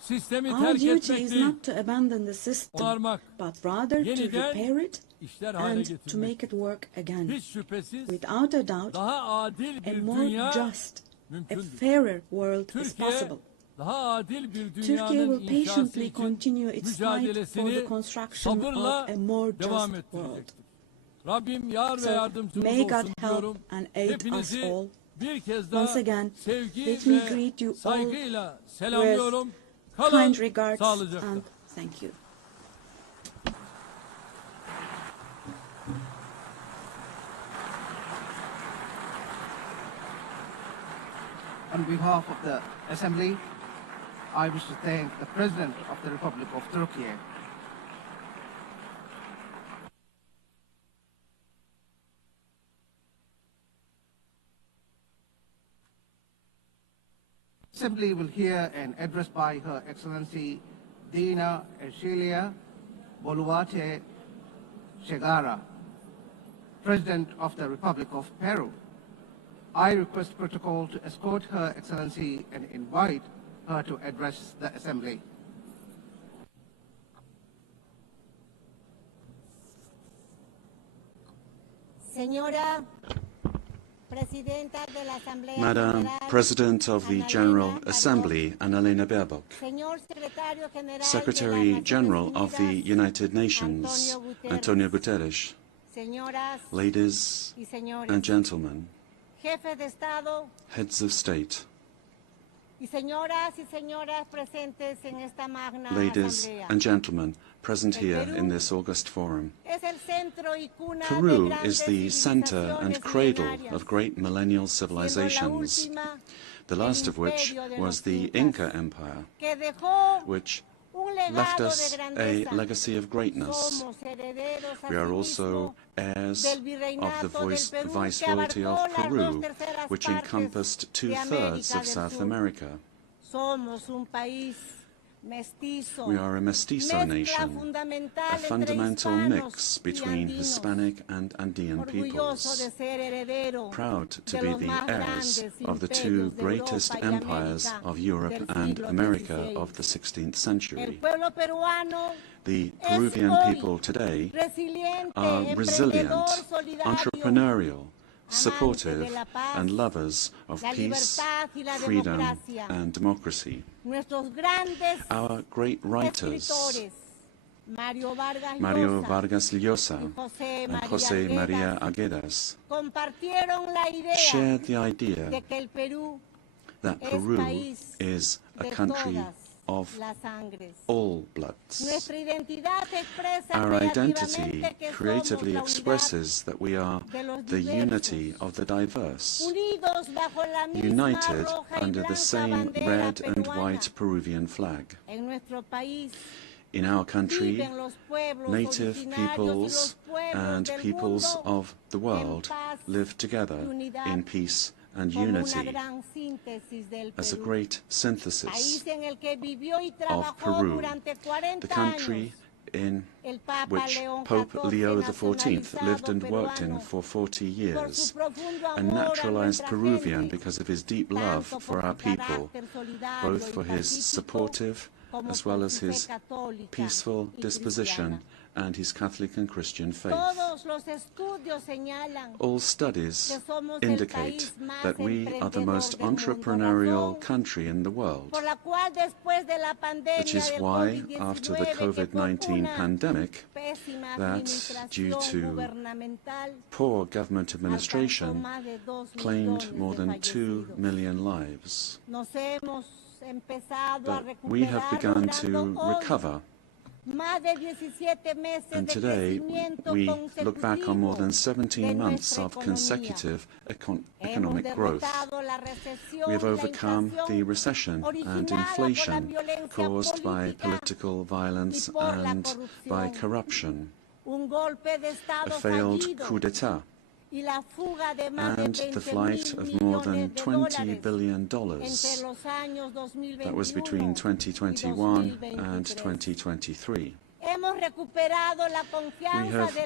sistemi Our terk duty etmek is değil, not to abandon the system, onarmak, but rather to yeniden repair it işler hale and to getirmek. make it work again. Hiç şüphesiz Without a doubt, daha adil a bir more dünya just, a mümkündür. fairer world is Türkiye possible. daha adil bir Turkey dünyanın will inşası patiently için continue its fight for the mücadelesini construction sabırla of a more devam just world. ettirecektir. Rabbim yar ve So, yardımcımız may God olsun help diyorum. and aid us Hepinizi all. bir kez Once daha again, sevgi let me ve greet you all saygıyla selamlıyorum. Kind Kalın regards sağlıcakla. and thank you. On behalf of the Assembly, I wish to thank the President of the Republic of Turkey. Assembly will hear an address by Her Excellency Dina Ercilia Boluarte Segara, President of the Republic of Peru. I request protocol to escort Her Excellency and invite her to address the Assembly. Madam President of the General Assembly, Annalena Baerbock, Secretary General of the United Nations, Antonio Guterres, ladies and gentlemen, heads of state, ladies and gentlemen present here in this august forum. Peru is the center and cradle of great millennial civilizations, the last of which was the Inca Empire, which left us a legacy of greatness. We are also heirs of the Viceroyalty of Peru, which encompassed 2/3 of South America. We are a mestizo nation, a fundamental mix between Hispanic and Andean peoples, proud to be the heirs of the two greatest empires of Europe and America of the 16th century. The Peruvian people today are resilient, entrepreneurial, supportive and lovers of peace, freedom and democracy. Our great writers, Mario Vargas Llosa and José María Arguedas, shared the idea that Peru is a country of all bloods. Our identity creatively expresses that we are the unity of the diverse, united under the same red and white Peruvian flag. In our country, native peoples and peoples of the world live together in peace and unity as a great synthesis of Peru, the country in which Pope Leo XIV lived and worked in for 40 years, a naturalized Peruvian because of his deep love for our people, both for his supportive as well as his peaceful disposition and his Catholic and Christian faith. All studies indicate that we are the most entrepreneurial country in the world, which is why, after the COVID-19 pandemic, that due to poor government administration, claimed more than 2 million lives. But we have begun to recover. And today, we look back on more than 17 months of consecutive economic growth. We have overcome the recession and inflation caused by political violence and by corruption, a failed coup d'etat, and the flight of more than $20 billion. That was between 2021 and 2023. We have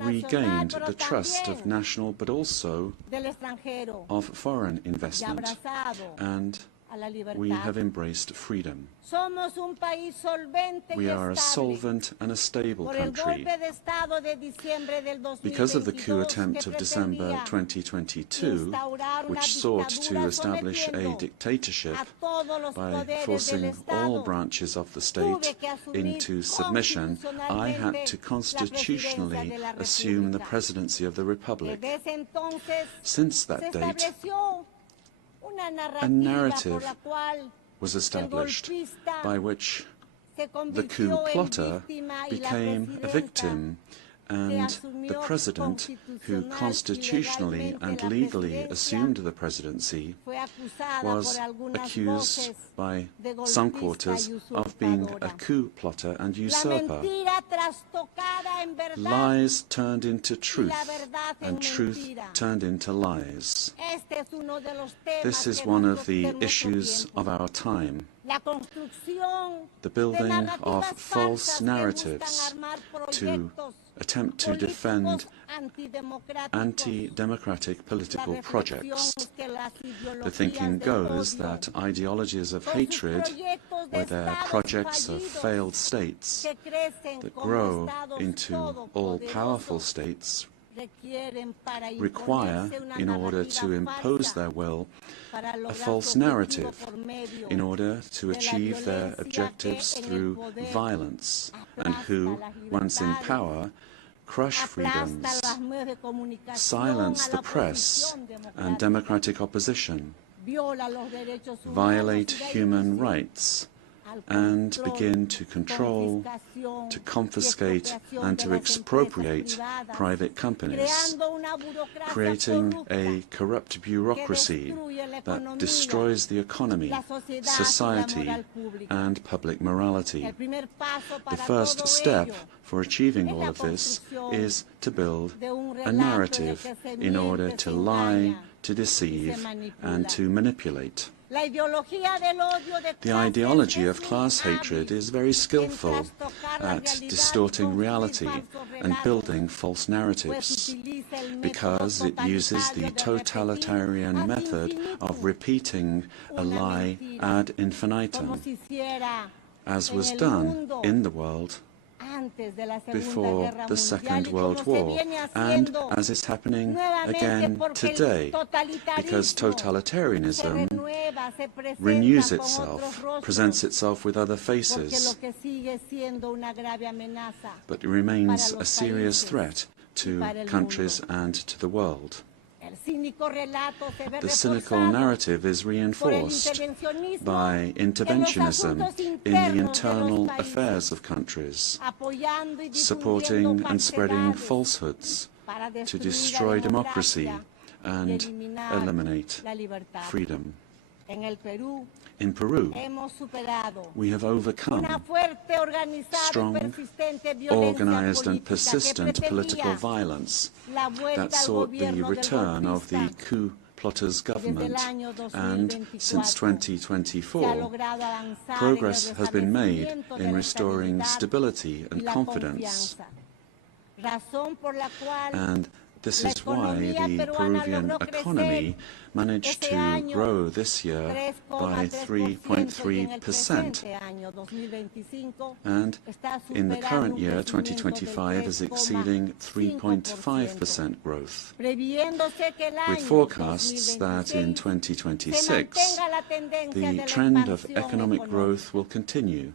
regained the trust of national but also of foreign investment, and we have embraced freedom. We are a solvent and a stable country. Because of the coup attempt of December 2022, which sought to establish a dictatorship by forcing all branches of the state into submission, I had to constitutionally assume the presidency of the Republic. Since that date, a narrative was established by which the coup plotter became a victim, and the president, who constitutionally and legally assumed the presidency, was accused by some quarters of being a coup plotter and usurper. Lies turned into truth, and truth turned into lies. This is one of the issues of our time. The building of false narratives to attempt to defend anti-democratic political projects. The thinking goes that ideologies of hatred, where they're projects of failed states that grow into all-powerful states, require, in order to impose their will, a false narrative, in order to achieve their objectives through violence, and who, once in power, crush freedoms, silence the press and democratic opposition, violate human rights, and begin to control, to confiscate, and to expropriate private companies, creating a corrupt bureaucracy that destroys the economy, society, and public morality. The first step for achieving all of this is to build a narrative in order to lie, to deceive, and to manipulate. The ideology of class hatred is very skillful at distorting reality and building false narratives, because it uses the totalitarian method of repeating a lie ad infinitum, as was done in the world before the Second World War, and as is happening again today, because totalitarianism renews itself, presents itself with other faces, but it remains a serious threat to countries and to the world. The cynical narrative is reinforced by interventionism in the internal affairs of countries, supporting and spreading falsehoods to destroy democracy and eliminate freedom. In Peru, we have overcome strong, organized and persistent political violence that sought the return of the coup plotter's government, and since 2024, progress has been made in restoring stability and confidence. And This is why the Peruvian economy managed to grow this year by 3.3%, and in the current year, 2025, is exceeding 3.5% growth, with forecasts that in 2026 the trend of economic growth will continue.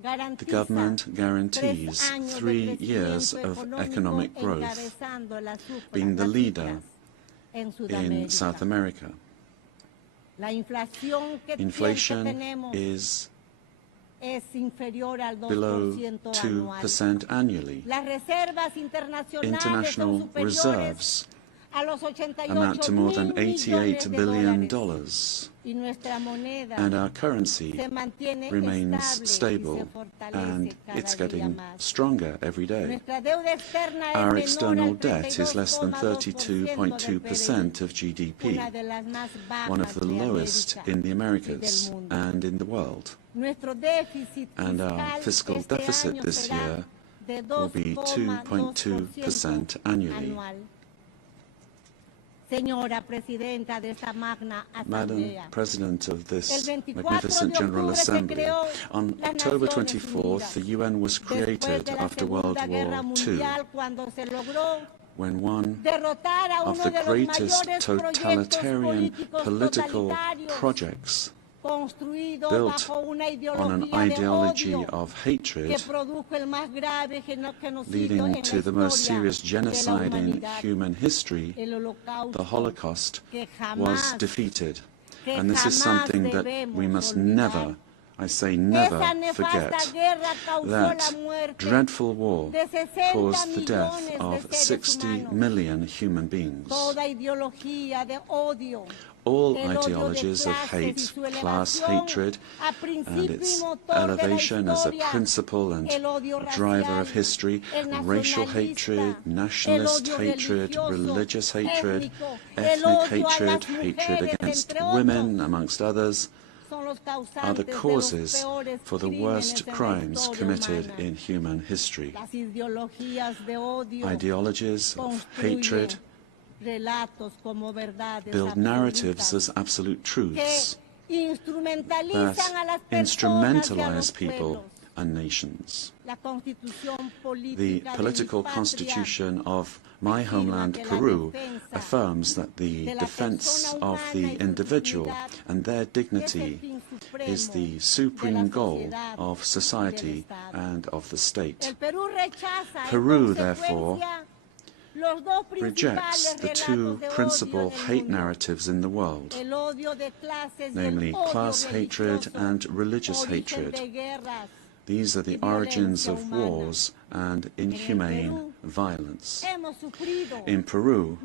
The government guarantees 3 years of economic growth, being the leader in South America. Inflation is below 2% annually. International reserves amount to more than $88 billion, and our currency remains stable, and it's getting stronger every day. Our external debt is less than 32.2% of GDP, one of the lowest in the Americas and in the world. And our fiscal deficit this year will be 2.2% annually. Madam President of this magnificent General Assembly, on October 24th, the UN was created after World War II, when one of the greatest totalitarian political projects built on an ideology of hatred, leading to the most serious genocide in human history, the Holocaust, was defeated. And this is something that we must never, I say never, forget. That dreadful war caused the death of 60 million human beings. All ideologies of hate, class hatred, and its elevation as a principle and driver of history, racial hatred, nationalist hatred, religious hatred, ethnic hatred, hatred against women, amongst others, are the causes for the worst crimes committed in human history. Ideologies of hatred build narratives as absolute truths that instrumentalize people and nations. The political constitution of my homeland, Peru, affirms that the defense of the individual and their dignity is the supreme goal of society and of the state. Peru, therefore, rejects the two principal hate narratives in the world, namely class hatred and religious hatred. These are the origins of wars and inhumane violence. In Peru,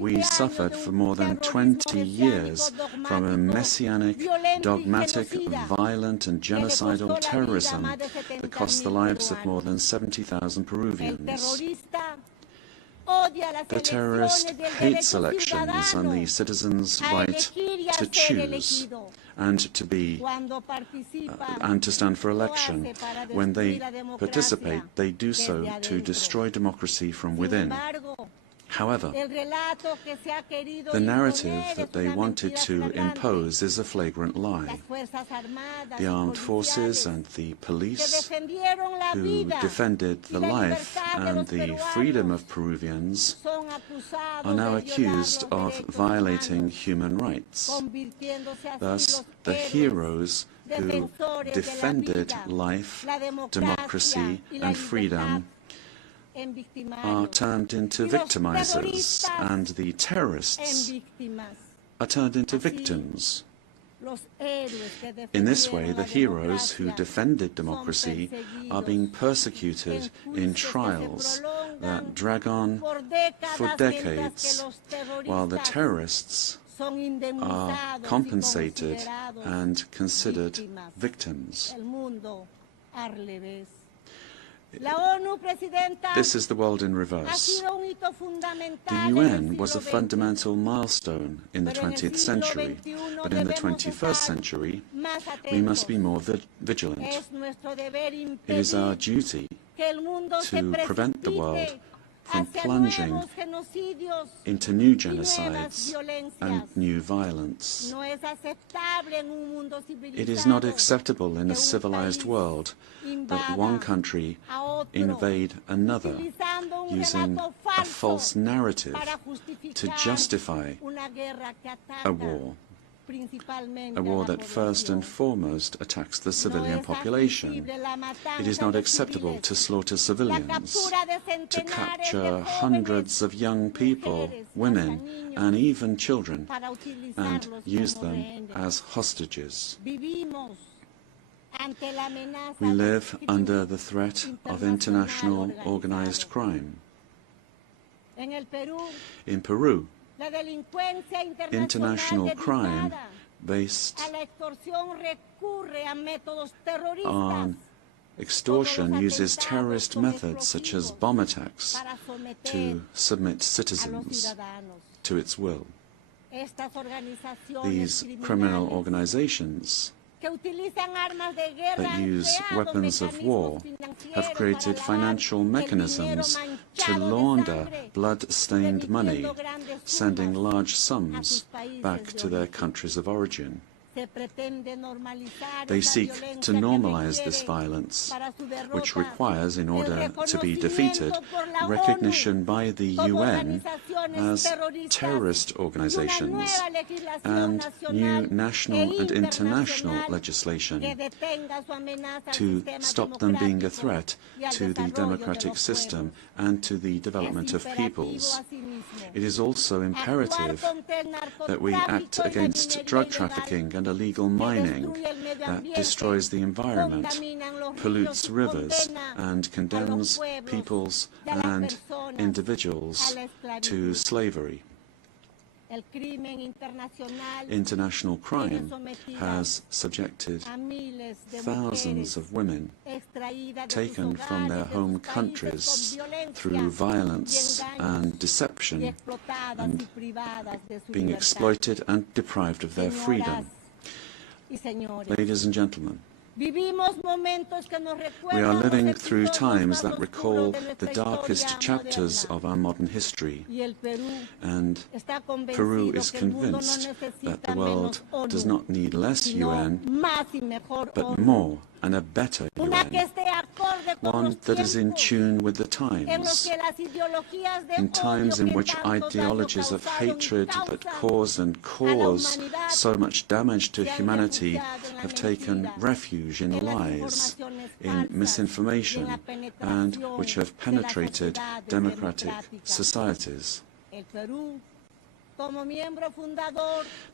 we suffered for more than 20 years from a messianic, dogmatic, violent and genocidal terrorism that cost the lives of more than 70,000 Peruvians. The terrorist hates elections and the citizens' right to choose and to stand for election. When they participate, they do so to destroy democracy from within. However, the narrative that they wanted to impose is a flagrant lie. The armed forces and the police, who defended the life and the freedom of Peruvians, are now accused of violating human rights. Thus, the heroes who defended life, democracy, and freedom are turned into victimizers, and the terrorists are turned into victims. In this way, the heroes who defended democracy are being persecuted in trials that drag on for decades, while the terrorists are compensated and considered victims. This is the world in reverse. The UN was a fundamental milestone in the 20th century, but in the 21st century, we must be more vigilant. It is our duty to prevent the world from plunging into new genocides and new violence. It is not acceptable in a civilized world that one country invade another using a false narrative to justify a war that first and foremost attacks the civilian population. It is not acceptable to slaughter civilians, to capture hundreds of young people, women, and even children, and use them as hostages. We live under the threat of international organized crime. In Peru, international crime based on extortion uses terrorist methods such as bomb attacks to submit citizens to its will. These criminal organizations that use weapons of war have created financial mechanisms to launder blood-stained money, sending large sums back to their countries of origin. They seek to normalize this violence, which requires, in order to be defeated, recognition by the UN as terrorist organizations and new national and international legislation to stop them being a threat to the democratic system and to the development of peoples. It is also imperative that we act against drug trafficking and illegal mining that destroys the environment, pollutes rivers, and condemns peoples and individuals to slavery. International crime has subjected thousands of women taken from their home countries through violence and deception and being exploited and deprived of their freedom. Ladies and gentlemen, we are living through times that recall the darkest chapters of our modern history, and Peru is convinced that the world does not need less UN, but more and a better UN, one that is in tune with the times. In times in which ideologies of hatred that cause and cause so much damage to humanity have taken refuge in lies, in misinformation, and which have penetrated democratic societies.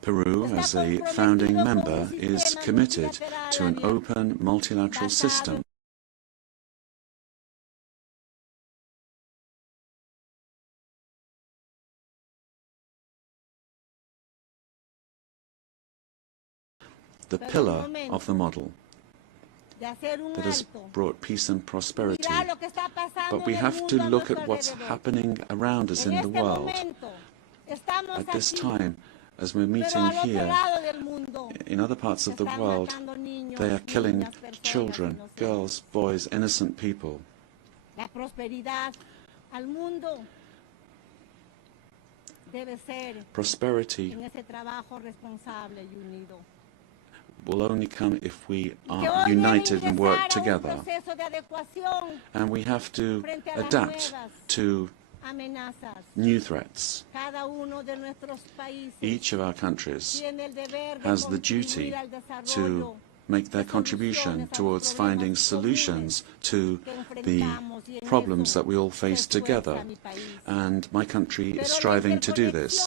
Peru, as a founding member, is committed to an open multilateral system. The pillar of the model that has brought peace and prosperity. But we have to look at what's happening around us in the world. At this time, as we're meeting here, in other parts of the world, they are killing children, girls, boys, innocent people. Prosperity will only come if we are united and work together. And we have to adapt to new threats. Each of our countries has the duty to make their contribution towards finding solutions to the problems that we all face together. And my country is striving to do this.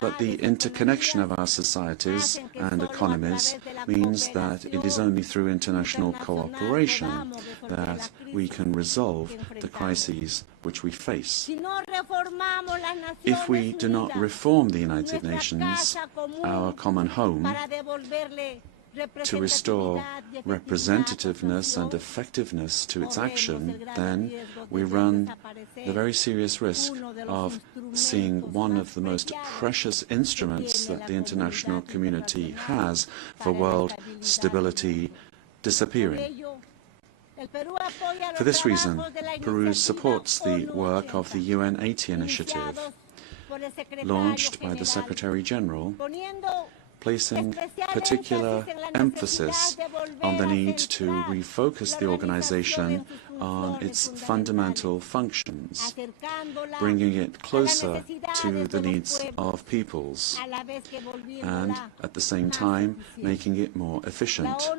But the interconnection of our societies and economies means that it is only through international cooperation that we can resolve the crises which we face. If we do not reform the United Nations, our common home, to restore representativeness and effectiveness to its action, then we run the very serious risk of seeing one of the most precious instruments that the international community has for world stability disappearing. For this reason, Peru supports the work of the UN-80 initiative, launched by the Secretary-General, placing particular emphasis on the need to refocus the organization on its fundamental functions, bringing it closer to the needs of peoples, and at the same time making it more efficient.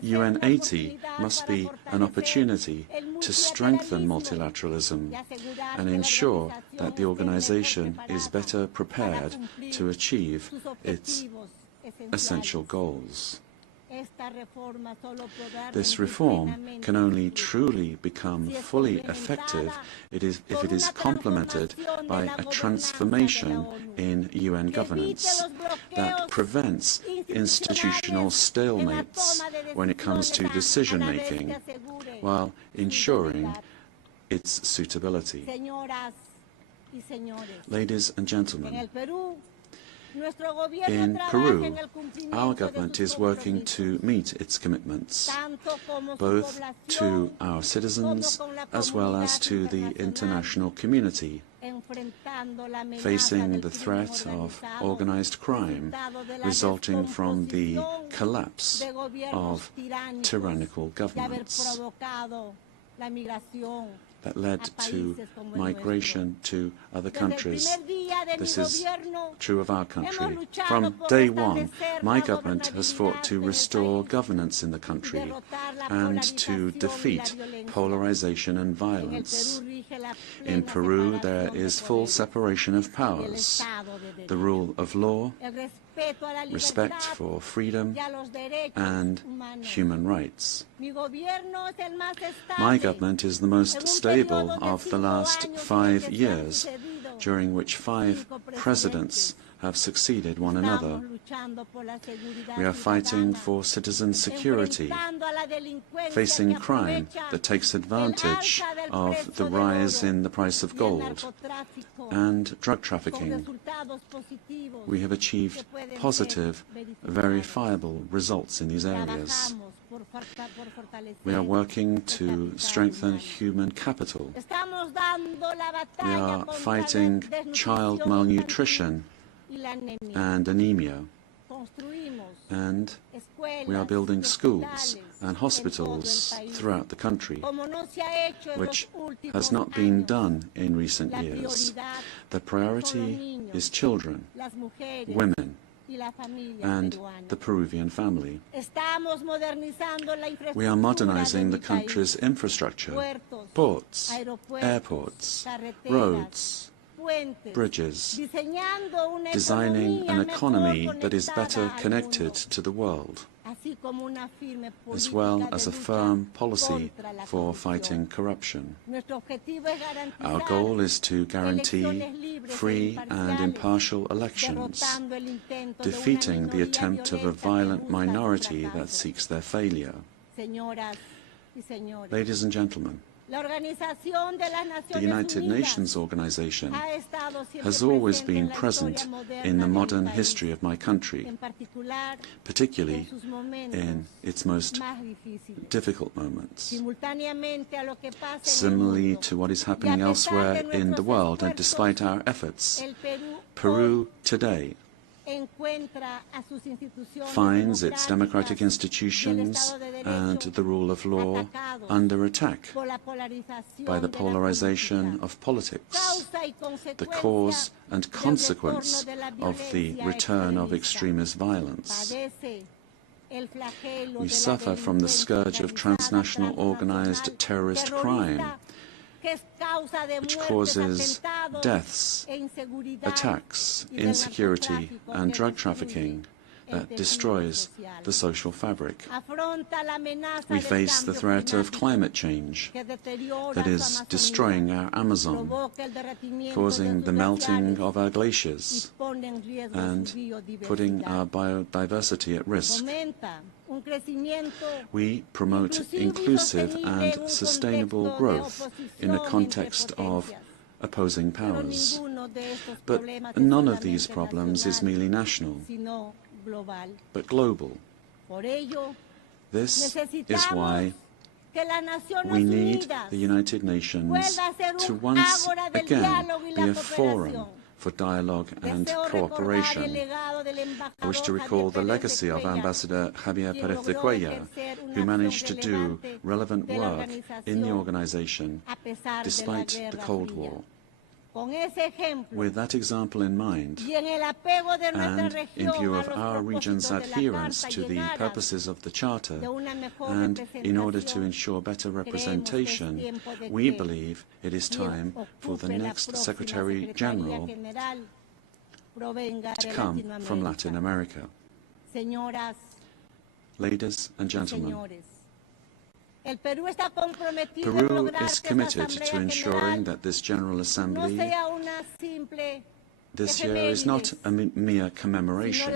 UN-80 must be an opportunity to strengthen multilateralism and ensure that the organization is better prepared to achieve its essential goals. This reform can only truly become fully effective if it is complemented by a transformation in UN governance that prevents institutional stalemates when it comes to decision-making, while ensuring its suitability. Ladies and gentlemen, in Peru, our government is working to meet its commitments, both to our citizens as well as to the international community, facing the threat of organized crime resulting from the collapse of tyrannical governments that led to migration to other countries. This is true of our country. From day one, my government has fought to restore governance in the country and to defeat polarization and violence. In Peru, there is full separation of powers, the rule of law, respect for freedom and human rights. My government is the most stable of the last 5 years, during which 5 presidents have succeeded one another. We are fighting for citizen security, facing crime that takes advantage of the rise in the price of gold and drug trafficking. We have achieved positive, verifiable results in these areas. We are working to strengthen human capital. We are fighting child malnutrition and anemia. And we are building schools and hospitals throughout the country, which has not been done in recent years. The priority is children, women, and the Peruvian family. We are modernizing the country's infrastructure, ports, airports, roads, bridges, designing an economy that is better connected to the world, as well as a firm policy for fighting corruption. Our goal is to guarantee free and impartial elections, defeating the attempt of a violent minority that seeks their failure. Ladies and gentlemen, the United Nations organization has always been present in the modern history of my country, particularly in its most difficult moments. Similarly to what is happening elsewhere in the world, and despite our efforts, Peru today finds its democratic institutions and the rule of law under attack by the polarization of politics, the cause and consequence of the return of extremist violence. We suffer from the scourge of transnational organized terrorist crime, which causes deaths, attacks, insecurity and drug trafficking that destroys the social fabric. We face the threat of climate change that is destroying our Amazon, causing the melting of our glaciers and putting our biodiversity at risk. We promote inclusive and sustainable growth in a context of opposing powers. But none of these problems is merely national, but global. This is why We need the United Nations to once again be a forum for dialogue and cooperation. I wish to recall the legacy of Ambassador Javier Pérez de Cuellar, who managed to do relevant work in the organization despite the Cold War. With that example in mind, and in view of our region's adherence to the purposes of the Charter, and in order to ensure better representation, we believe it is time for the next Secretary General to come from Latin America. Ladies and gentlemen, Peru is committed to ensuring that this General Assembly this year is not a mere commemoration,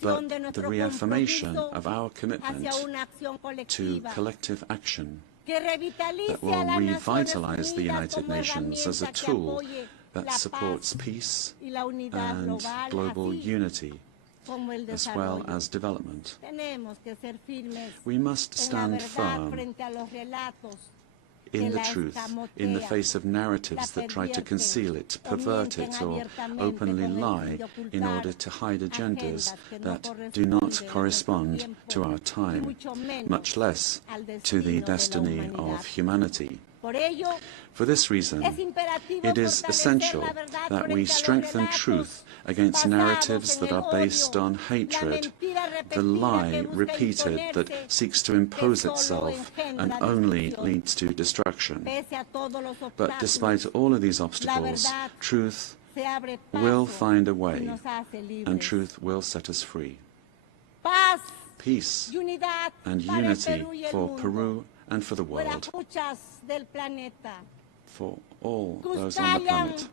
but the reaffirmation of our commitment to collective action that will revitalize the United Nations as a tool that supports peace and global unity, as well as development. We must stand firm in the truth, in the face of narratives that try to conceal it, pervert it, or openly lie in order to hide agendas that do not correspond to our time, much less to the destiny of humanity. For this reason, it is essential that we strengthen truth against narratives that are based on hatred, the lie repeated that seeks to impose itself and only leads to destruction. But despite all of these obstacles, truth will find a way, and truth will set us free. Peace and unity for Peru and for the world, for all those on the planet.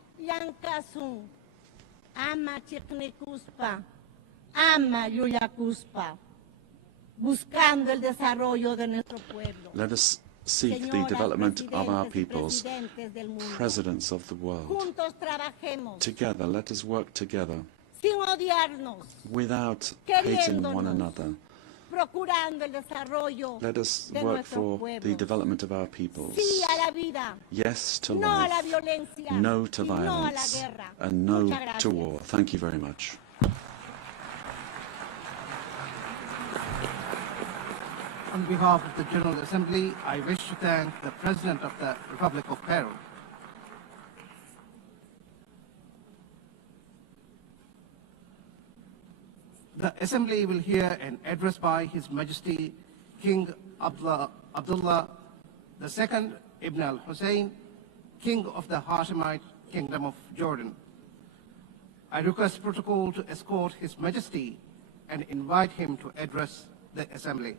Ama Chiqnikuspa, ama Yuyacuspa, buscando el desarrollo de nuestro pueblo. Let us seek the development of our peoples, presidents of the world. Together, let us work together, without hating one another. Let us work for the development of our peoples. Yes to life, no to violence, and no to war. Thank you very much. On behalf of the General Assembly, I wish to thank the President of the Republic of Peru. The Assembly will hear an address by His Majesty King Abdullah II Ibn al-Hussein, King of the Hashemite Kingdom of Jordan. I request protocol to escort His Majesty and invite him to address the Assembly.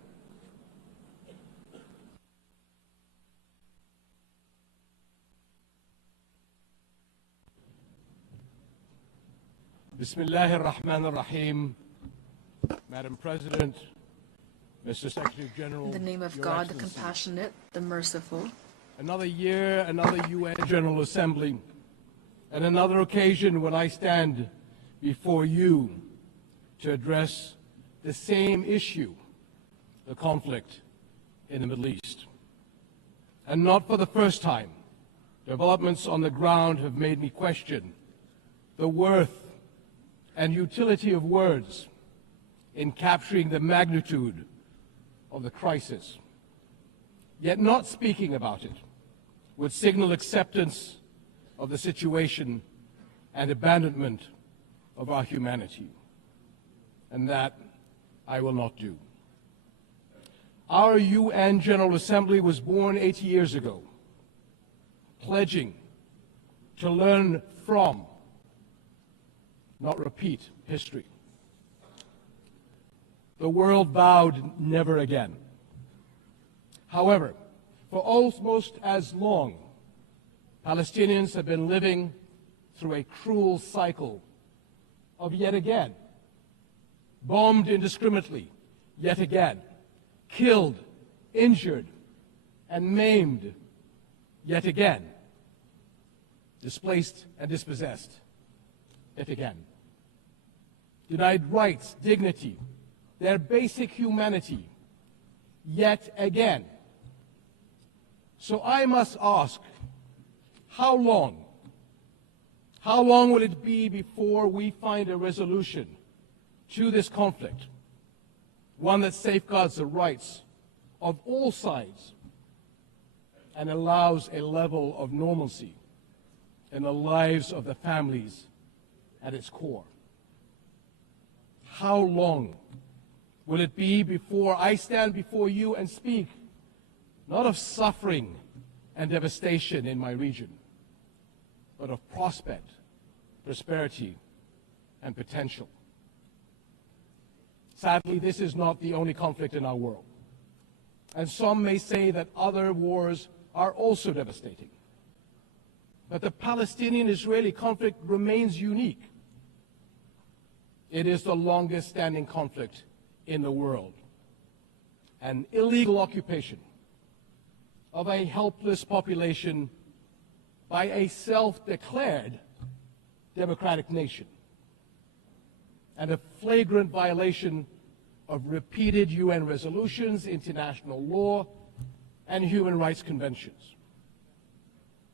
Bismillahir Rahmanir Rahim. Madam President, Mr. Secretary General, in the name of God, the compassionate, the merciful. Another year, another UN General Assembly, and another occasion when I stand before you to address the same issue, the conflict in the Middle East. And not for the first time, developments on the ground have made me question the worth and utility of words in capturing the magnitude of the crisis. Yet not speaking about it would signal acceptance of the situation and abandonment of our humanity. And that I will not do. Our UN General Assembly was born 80 years ago, pledging to learn from, not repeat, history. The world vowed never again. However, for almost as long, Palestinians have been living through a cruel cycle of yet again, bombed indiscriminately, yet again, killed, injured, and maimed, yet again, displaced and dispossessed, yet again. Denied rights, dignity, their basic humanity, yet again, So I must ask, how long? How long will it be before we find a resolution to this conflict, one that safeguards the rights of all sides and allows a level of normalcy in the lives of the families at its core? How long will it be before I stand before you and speak not of suffering and devastation in my region, but of prospect, prosperity, and potential? Sadly, this is not the only conflict in our world. And some may say that other wars are also devastating. But the Palestinian-Israeli conflict remains unique. It is the longest-standing conflict in the world. An illegal occupation of a helpless population by a self-declared democratic nation, and a flagrant violation of repeated UN resolutions, international law, and human rights conventions.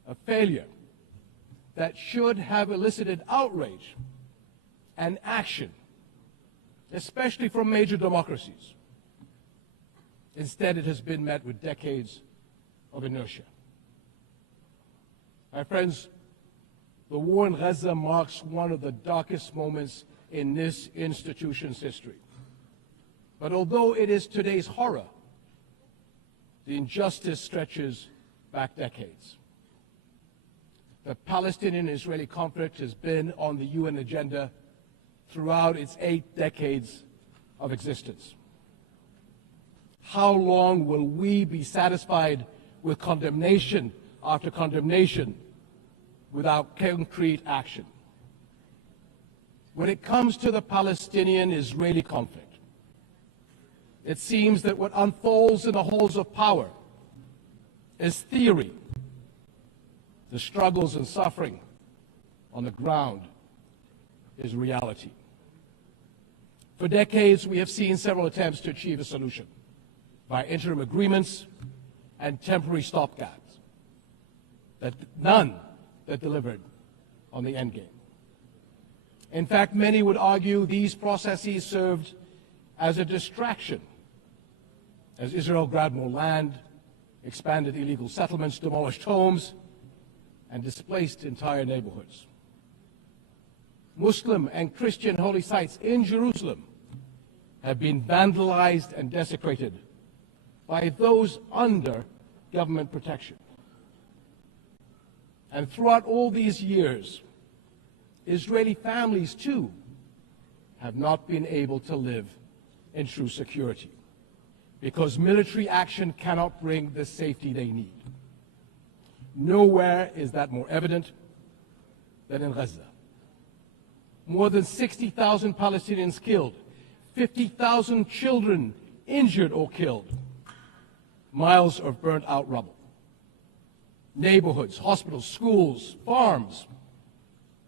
A failure that should have elicited outrage and action, especially from major democracies. Instead, it has been met with decades of inertia. My friends, the war in Gaza marks one of the darkest moments in this institution's history. But although it is today's horror, the injustice stretches back decades. The Palestinian-Israeli conflict has been on the UN agenda throughout its 8 decades of existence. How long will we be satisfied with condemnation after condemnation without concrete action? When it comes to the Palestinian-Israeli conflict, it seems that what unfolds in the halls of power is theory. The struggles and suffering on the ground is reality. For decades, we have seen several attempts to achieve a solution by interim agreements and temporary stopgaps, none that delivered on the endgame. In fact, many would argue these processes served as a distraction, as Israel grabbed more land, expanded illegal settlements, demolished homes, and displaced entire neighborhoods. Muslim and Christian holy sites in Jerusalem have been vandalized and desecrated by those under government protection. And throughout all these years, Israeli families, too, have not been able to live in true security because military action cannot bring the safety they need. Nowhere is that more evident than in Gaza. More than 60,000 Palestinians killed, 50,000 children injured or killed, miles of burnt-out rubble, neighborhoods, hospitals, schools, farms,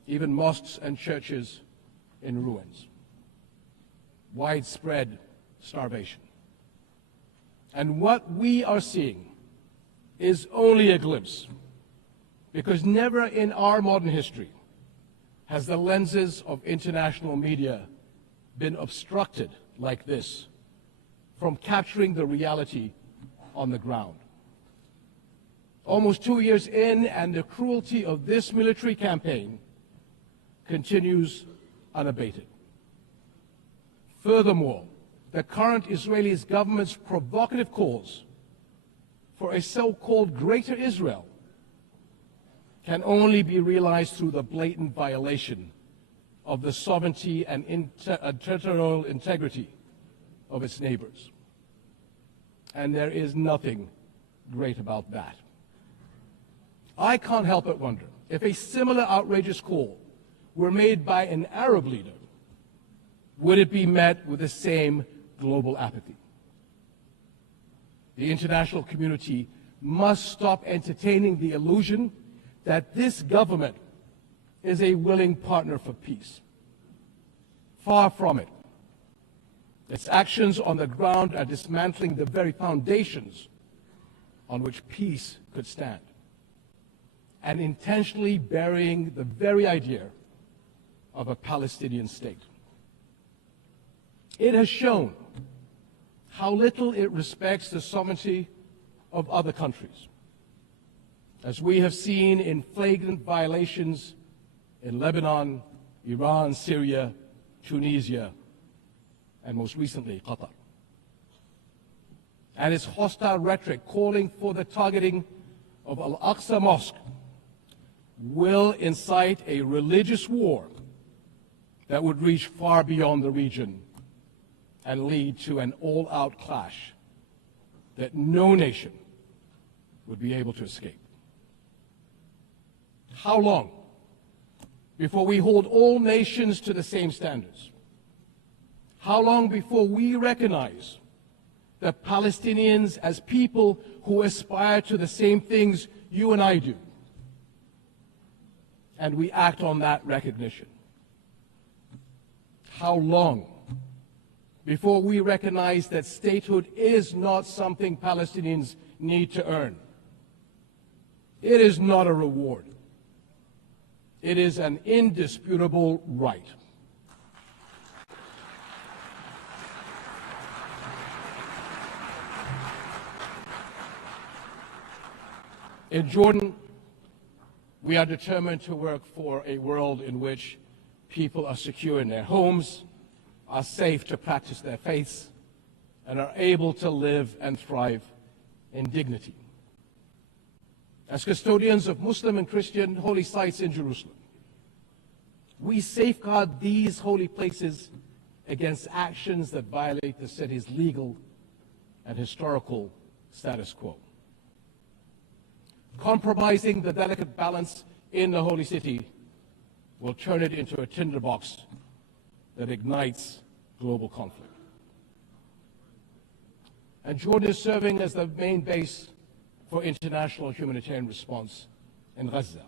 even mosques and churches in ruins, widespread starvation. And what we are seeing is only a glimpse, because never in our modern history has the lenses of international media been obstructed like this from capturing the reality on the ground. Almost 2 years in, and the cruelty of this military campaign continues unabated. Furthermore, the current Israeli government's provocative calls for a so-called Greater Israel can only be realized through the blatant violation of the sovereignty and territorial integrity of its neighbors. And there is nothing great about that. I can't help but wonder if a similar outrageous call were made by an Arab leader, would it be met with the same global apathy? The international community must stop entertaining the illusion that this government is a willing partner for peace. Far from it. Its actions on the ground are dismantling the very foundations on which peace could stand, and intentionally burying the very idea of a Palestinian state. It has shown how little it respects the sovereignty of other countries, as we have seen in flagrant violations in Lebanon, Iran, Syria, Tunisia, and most recently, Qatar. And its hostile rhetoric calling for the targeting of Al-Aqsa Mosque will incite a religious war that would reach far beyond the region and lead to an all-out clash that no nation would be able to escape. How long before we hold all nations to the same standards? How long before we recognize the Palestinians as people who aspire to the same things you and I do, and we act on that recognition? How long before we recognize that statehood is not something Palestinians need to earn? It is not a reward. It is an indisputable right. In Jordan, we are determined to work for a world in which people are secure in their homes, are safe to practice their faiths, and are able to live and thrive in dignity. As custodians of Muslim and Christian holy sites in Jerusalem, we safeguard these holy places against actions that violate the city's legal and historical status quo. Compromising the delicate balance in the holy city will turn it into a tinderbox that ignites global conflict. And Jordan is serving as the main base for international humanitarian response in Gaza,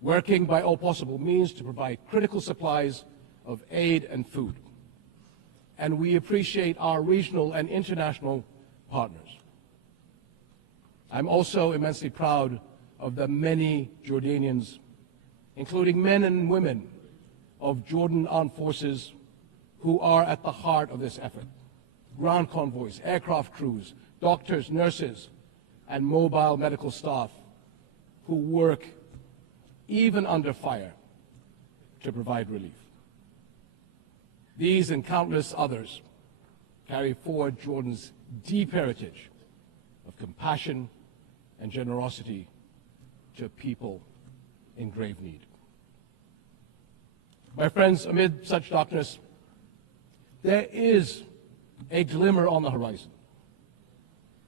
working by all possible means to provide critical supplies of aid and food. And we appreciate our regional and international partners. I'm also immensely proud of the many Jordanians, including men and women of Jordan armed forces, who are at the heart of this effort. Ground convoys, aircraft crews, doctors, nurses, and mobile medical staff who work even under fire to provide relief. These and countless others carry forward Jordan's deep heritage of compassion and generosity to people in grave need. My friends, amid such darkness, there is a glimmer on the horizon.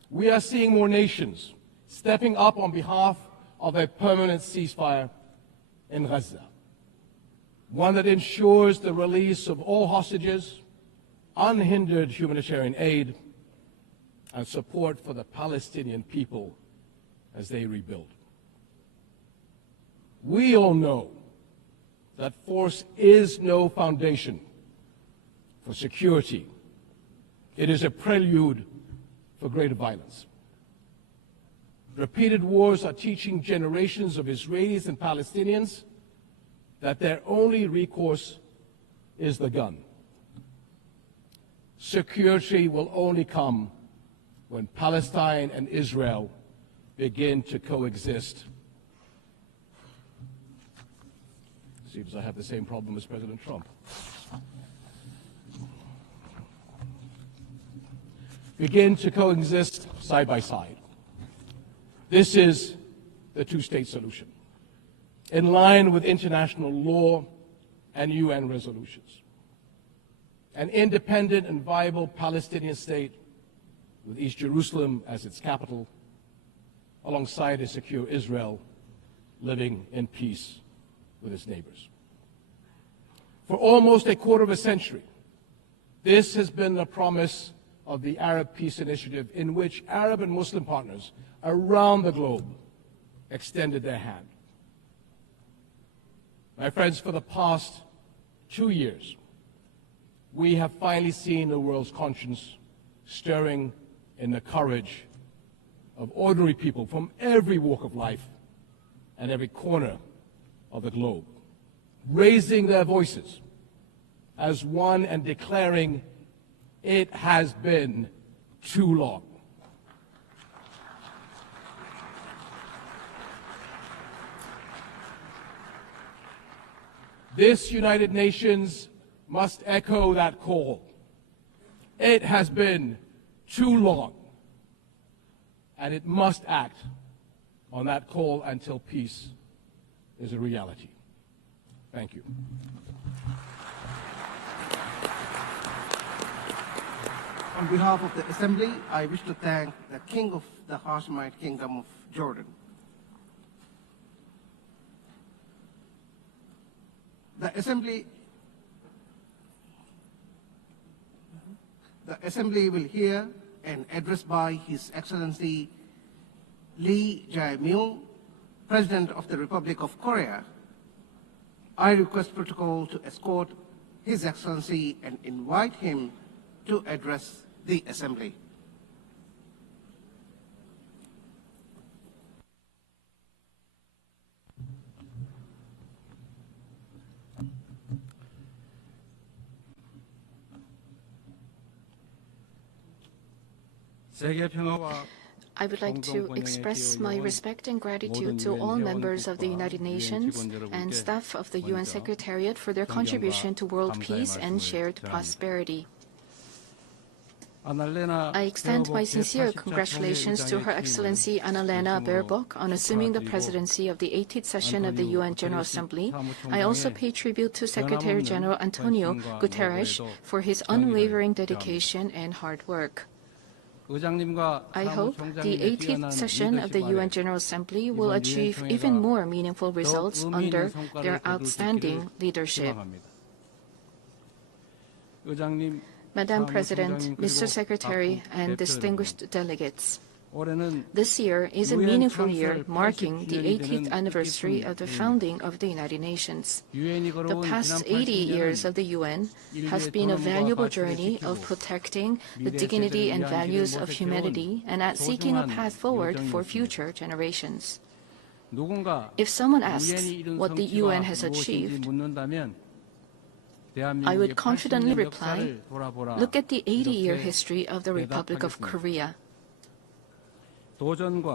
We are seeing more nations stepping up on behalf of a permanent ceasefire in Gaza, one that ensures the release of all hostages, unhindered humanitarian aid, and support for the Palestinian people as they rebuild. We all know that force is no foundation for security. It is a prelude for greater violence. Repeated wars are teaching generations of Israelis and Palestinians that their only recourse is the gun. Security will only come when Palestine and Israel begin to coexist. Seems I have the same problem as President Trump. Begin to coexist side by side. This is the two-state solution, in line with international law and UN resolutions. An independent and viable Palestinian state with East Jerusalem as its capital, alongside a secure Israel living in peace with its neighbors. For almost a quarter of a century, this has been the promise of the Arab Peace Initiative, in which Arab and Muslim partners around the globe extended their hand. My friends, for the past 2 years, we have finally seen the world's conscience stirring in the courage of ordinary people from every walk of life and every corner of the globe, raising their voices as one and declaring, "It has been too long." This United Nations must echo that call. It has been too long, and it must act on that call until peace is a reality. Thank you. On behalf of the Assembly, I wish to thank the King of the Hashemite Kingdom of Jordan. The Assembly will hear an address by His Excellency Lee Jae-myung, President of the Republic of Korea. I request Protocol to escort His Excellency and invite him to address the Assembly. I would like to express my respect and gratitude to all members of the United Nations and staff of the UN Secretariat for their contribution to world peace and shared prosperity. I extend my sincere congratulations to Her Excellency Annalena Baerbock on assuming the presidency of the 18th session of the UN General Assembly. I also pay tribute to Secretary General Antonio Guterres for his unwavering dedication and hard work. I hope the 18th session of the UN General Assembly will achieve even more meaningful results under their outstanding leadership. Madam President, Mr. Secretary, and distinguished delegates, this year is a meaningful year marking the 80th anniversary of the founding of the United Nations. The past 80 years of the UN has been a valuable journey of protecting the dignity and values of humanity and at seeking a path forward for future generations. If someone asks what the UN has achieved, I would confidently reply, look at the 80-year history of the Republic of Korea.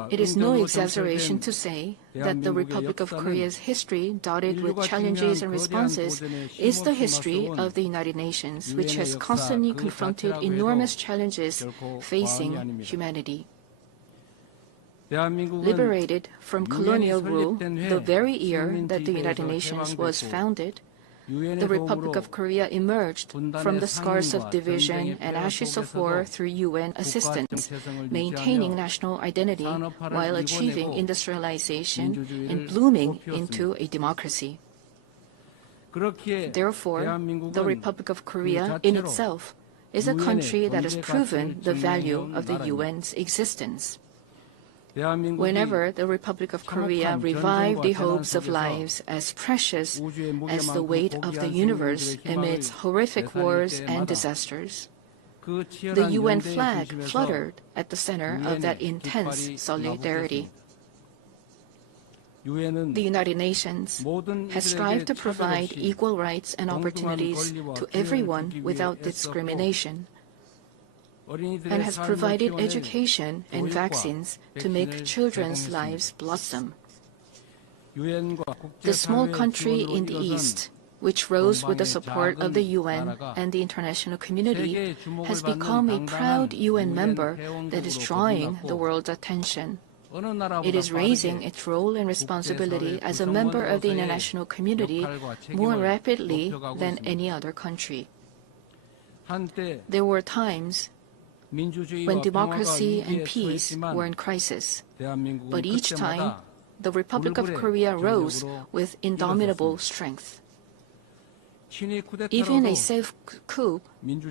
It is no exaggeration to say that the Republic of Korea's history, dotted with challenges and responses, is the history of the United Nations, which has constantly confronted enormous challenges facing humanity. Liberated from colonial rule the very year that the United Nations was founded, the Republic of Korea emerged from the scars of division and ashes of war through UN assistance, maintaining national identity while achieving industrialization and blooming into a democracy. Therefore, the Republic of Korea in itself is a country that has proven the value of the UN's existence. Whenever the Republic of Korea revived the hopes of lives as precious as the weight of the universe amidst horrific wars and disasters, the UN flag fluttered at the center of that intense solidarity. The United Nations has strived to provide equal rights and opportunities to everyone without discrimination, and has provided education and vaccines to make children's lives blossom. The small country in the East, which rose with the support of the UN and the international community, has become a proud UN member that is drawing the world's attention. It is raising its role and responsibility as a member of the international community more rapidly than any other country. There were times when democracy and peace were in crisis, but each time the Republic of Korea rose with indomitable strength. Even a safe coup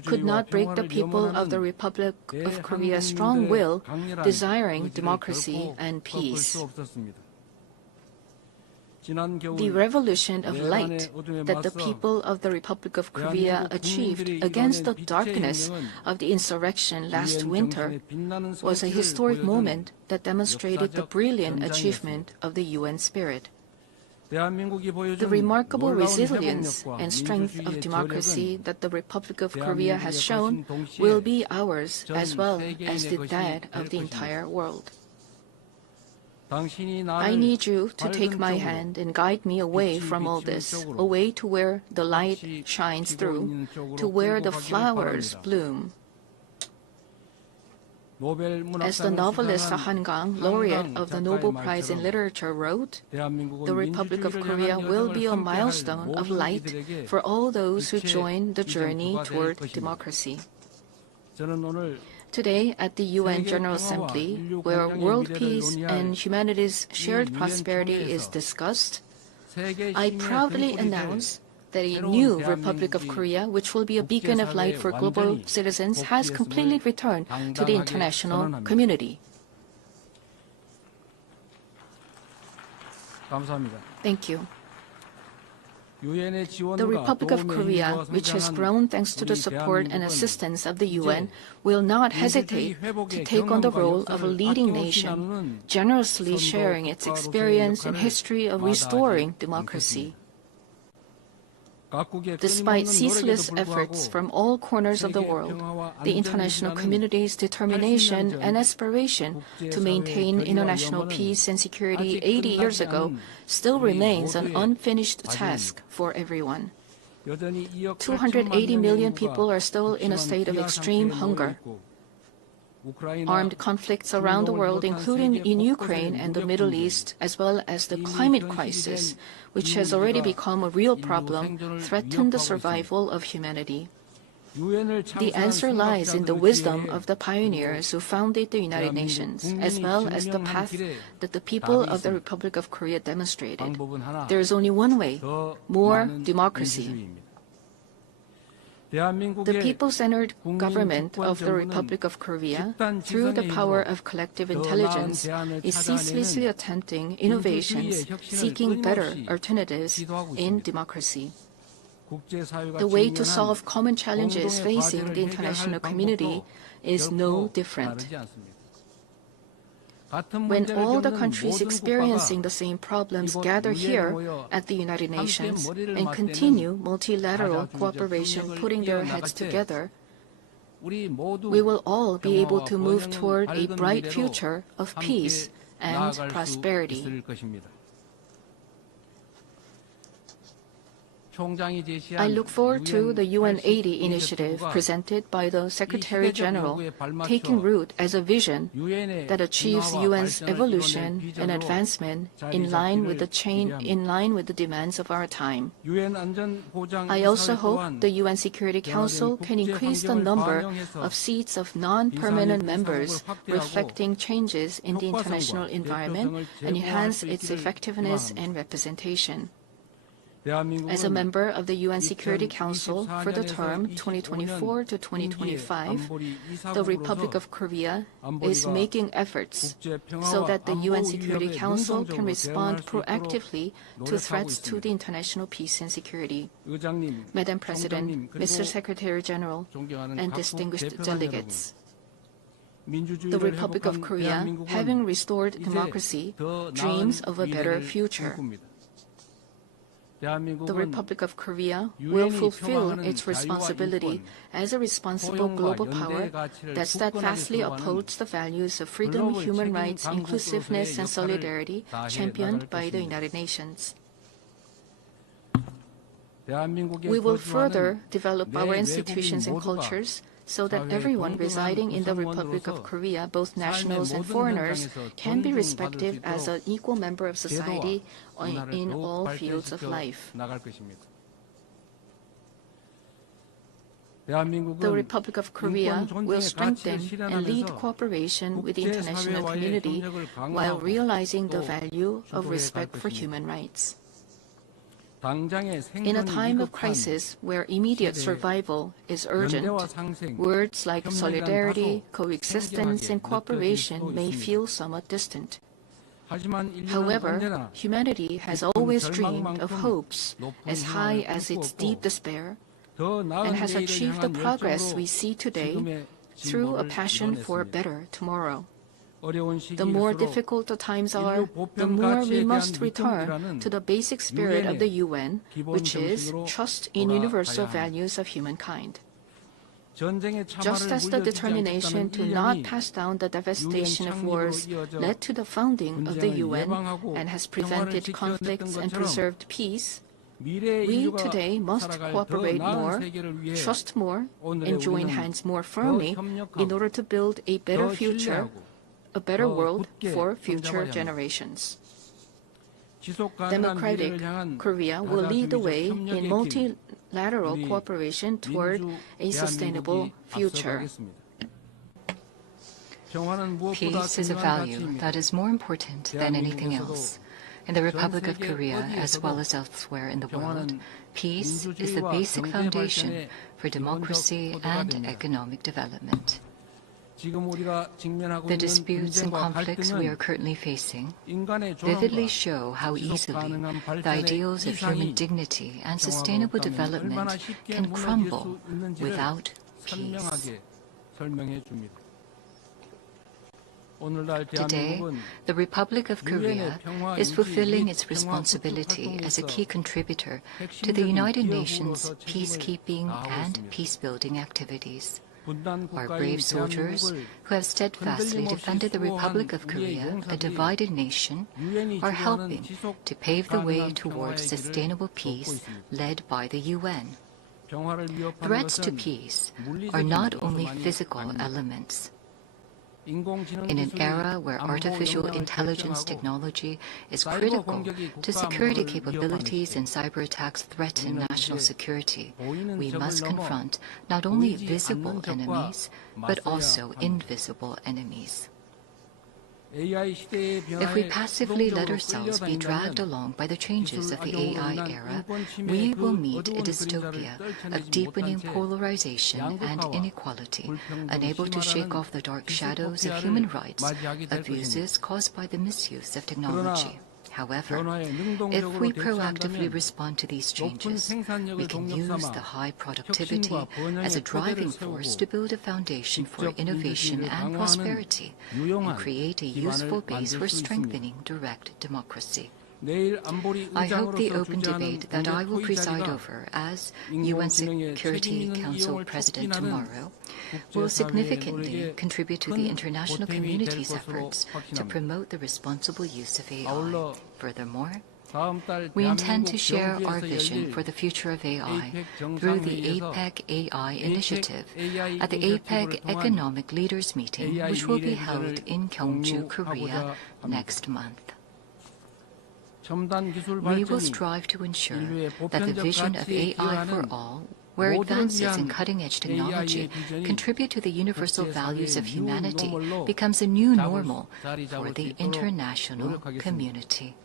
could not break the people of the Republic of Korea's strong will, desiring democracy and peace. The revolution of light that the people of the Republic of Korea achieved against the darkness of the insurrection last winter was a historic moment that demonstrated the brilliant achievement of the UN spirit. The remarkable resilience and strength of democracy that the Republic of Korea has shown will be ours as well as that of the entire world. I need you to take my hand and guide me away from all this, away to where the light shines through, to where the flowers bloom. As the novelist Han Gang, laureate of the Nobel Prize in Literature, wrote, the Republic of Korea will be a milestone of light for all those who join the journey toward democracy. Today, at the UN General Assembly, where world peace and humanity's shared prosperity is discussed, I proudly announce that a new Republic of Korea, which will be a beacon of light for global citizens, has completely returned to the international community. Thank you. The Republic of Korea, which has grown thanks to the support and assistance of the UN, will not hesitate to take on the role of a leading nation, generously sharing its experience and history of restoring democracy. Despite ceaseless efforts from all corners of the world, the international community's determination and aspiration to maintain international peace and security 80 years ago still remains an unfinished task for everyone. 280 million people are still in a state of extreme hunger. Armed conflicts around the world, including in Ukraine and the Middle East, as well as the climate crisis, which has already become a real problem, threaten the survival of humanity. The answer lies in the wisdom of the pioneers who founded the United Nations, as well as the path that the people of the Republic of Korea demonstrated. There is only one way: more democracy. The people-centered government of the Republic of Korea, through the power of collective intelligence, is ceaselessly attempting innovations, seeking better alternatives in democracy. The way to solve common challenges facing the international community is no different. When all the countries experiencing the same problems gather here at the United Nations and continue multilateral cooperation, putting their heads together, we will all be able to move toward a bright future of peace and prosperity. I look forward to the UN 80 initiative presented by the Secretary General taking root as a vision that achieves UN's evolution and advancement in line with the demands of our time. I also hope the UN Security Council can increase the number of seats of non-permanent members reflecting changes in the international environment and enhance its effectiveness and representation. As a member of the UN Security Council for the term 2024 to 2025, the Republic of Korea is making efforts so that the UN Security Council can respond proactively to threats to the international peace and security. Madam President, Mr. Secretary General, and distinguished delegates, the Republic of Korea, having restored democracy, dreams of a better future. The Republic of Korea will fulfill its responsibility as a responsible global power that steadfastly upholds the values of freedom, human rights, inclusiveness, and solidarity championed by the United Nations. We will further develop our institutions and cultures so that everyone residing in the Republic of Korea, both nationals and foreigners, can be respected as an equal member of society in all fields of life. The Republic of Korea will strengthen and lead cooperation with the international community while realizing the value of respect for human rights. In a time of crisis where immediate survival is urgent, words like solidarity, coexistence, and cooperation may feel somewhat distant. However, humanity has always always dreamed of hopes as high as its deep despair, and has achieved the progress we see today through a passion for a better tomorrow. The more difficult the times are, the more we must return to the basic spirit of the UN, which is trust in universal values of humankind. Just as the determination to not pass down the devastation of wars led to the founding of the UN and has prevented conflicts and preserved peace, we today must cooperate more, trust more, and join hands more firmly in order to build a better future, a better world for future generations. Democratic Korea will lead the way in multilateral cooperation toward a sustainable future. Peace is a value that is more important than anything else. In the Republic of Korea, as well as elsewhere in the world, peace is the basic foundation for democracy and economic development. The disputes and conflicts we are currently facing vividly show how easily the ideals of human dignity and sustainable development can crumble without peace. Today, the Republic of Korea is fulfilling its responsibility as a key contributor to the United Nations peacekeeping and peacebuilding activities. Our brave soldiers, who have steadfastly defended the Republic of Korea, a divided nation, are helping to pave the way towards sustainable peace led by the UN. Threats to peace are not only physical elements. In an era where artificial intelligence technology is critical to security capabilities and cyber attacks threaten national security, we must confront not only visible enemies, but also invisible enemies. If we passively let ourselves be dragged along by the changes of the AI era, we will meet a dystopia of deepening polarization and inequality, unable to shake off the dark shadows of human rights abuses caused by the misuse of technology. However, if we proactively respond to these changes, we can use the high productivity as a driving force to build a foundation for innovation and prosperity and create a useful base for strengthening direct democracy. I hope the open debate that I will preside over as UN Security Council President tomorrow will significantly contribute to the international community's efforts to promote the responsible use of AI. Furthermore, we intend to share our vision for the future of AI through the APEC AI initiative at the APEC Economic Leaders Meeting, which will be held in Gyeongju, Korea next month. We will strive to ensure that the vision of AI for all, where advances in cutting-edge technology contribute to the universal values of humanity, becomes a new normal for the international community.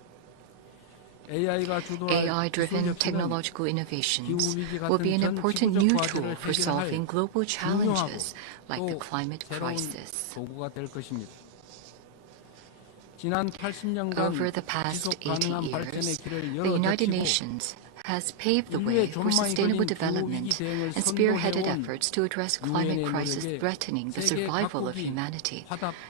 AI-driven technological innovations will be an important new tool for solving global challenges like the climate crisis. Over the past 80 years, the United Nations has paved the way for sustainable development and spearheaded efforts to address climate crisis threatening the survival of humanity.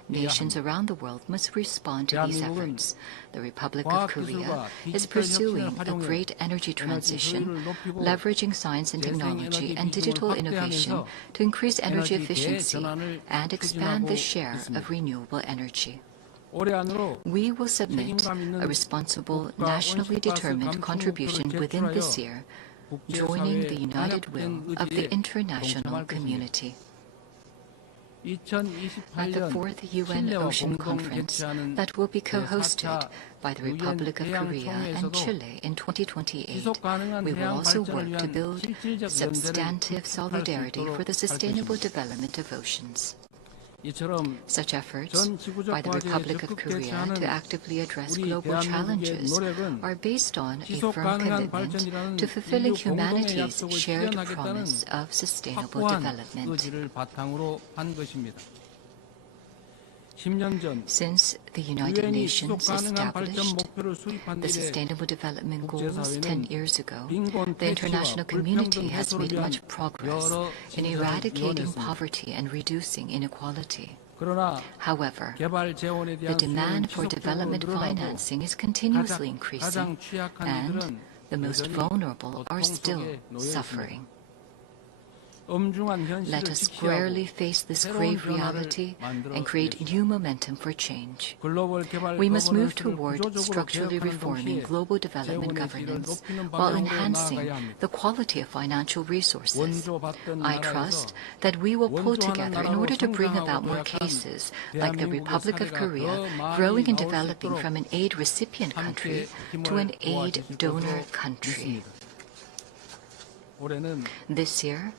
Nations around the world must respond to these efforts. The Republic of Korea is pursuing a great energy transition, leveraging science and technology and digital innovation to increase energy efficiency and expand the share of renewable energy. We will submit a responsible, nationally determined contribution within this year, joining the united will of the international community. At the 4th UN Ocean Conference that will be co-hosted by the Republic of Korea and Chile in 2028, we will also work to build substantive solidarity for the sustainable development of oceans. Such efforts by the Republic of Korea to actively address global challenges are based on a firm commitment to fulfilling humanity's shared promise of sustainable development. Since the United Nations established the Sustainable Development Goals 10 years ago, the international community has made much progress in eradicating poverty and reducing inequality. However, the demand for development financing is continuously increasing, and the most vulnerable are still suffering. Let us squarely face this grave reality and create new momentum for change. We must move toward structurally reforming global development governance while enhancing the quality of financial resources. I trust that we will pull together in order to bring about more cases like the Republic of Korea growing and developing from an aid recipient country to an aid donor country. This year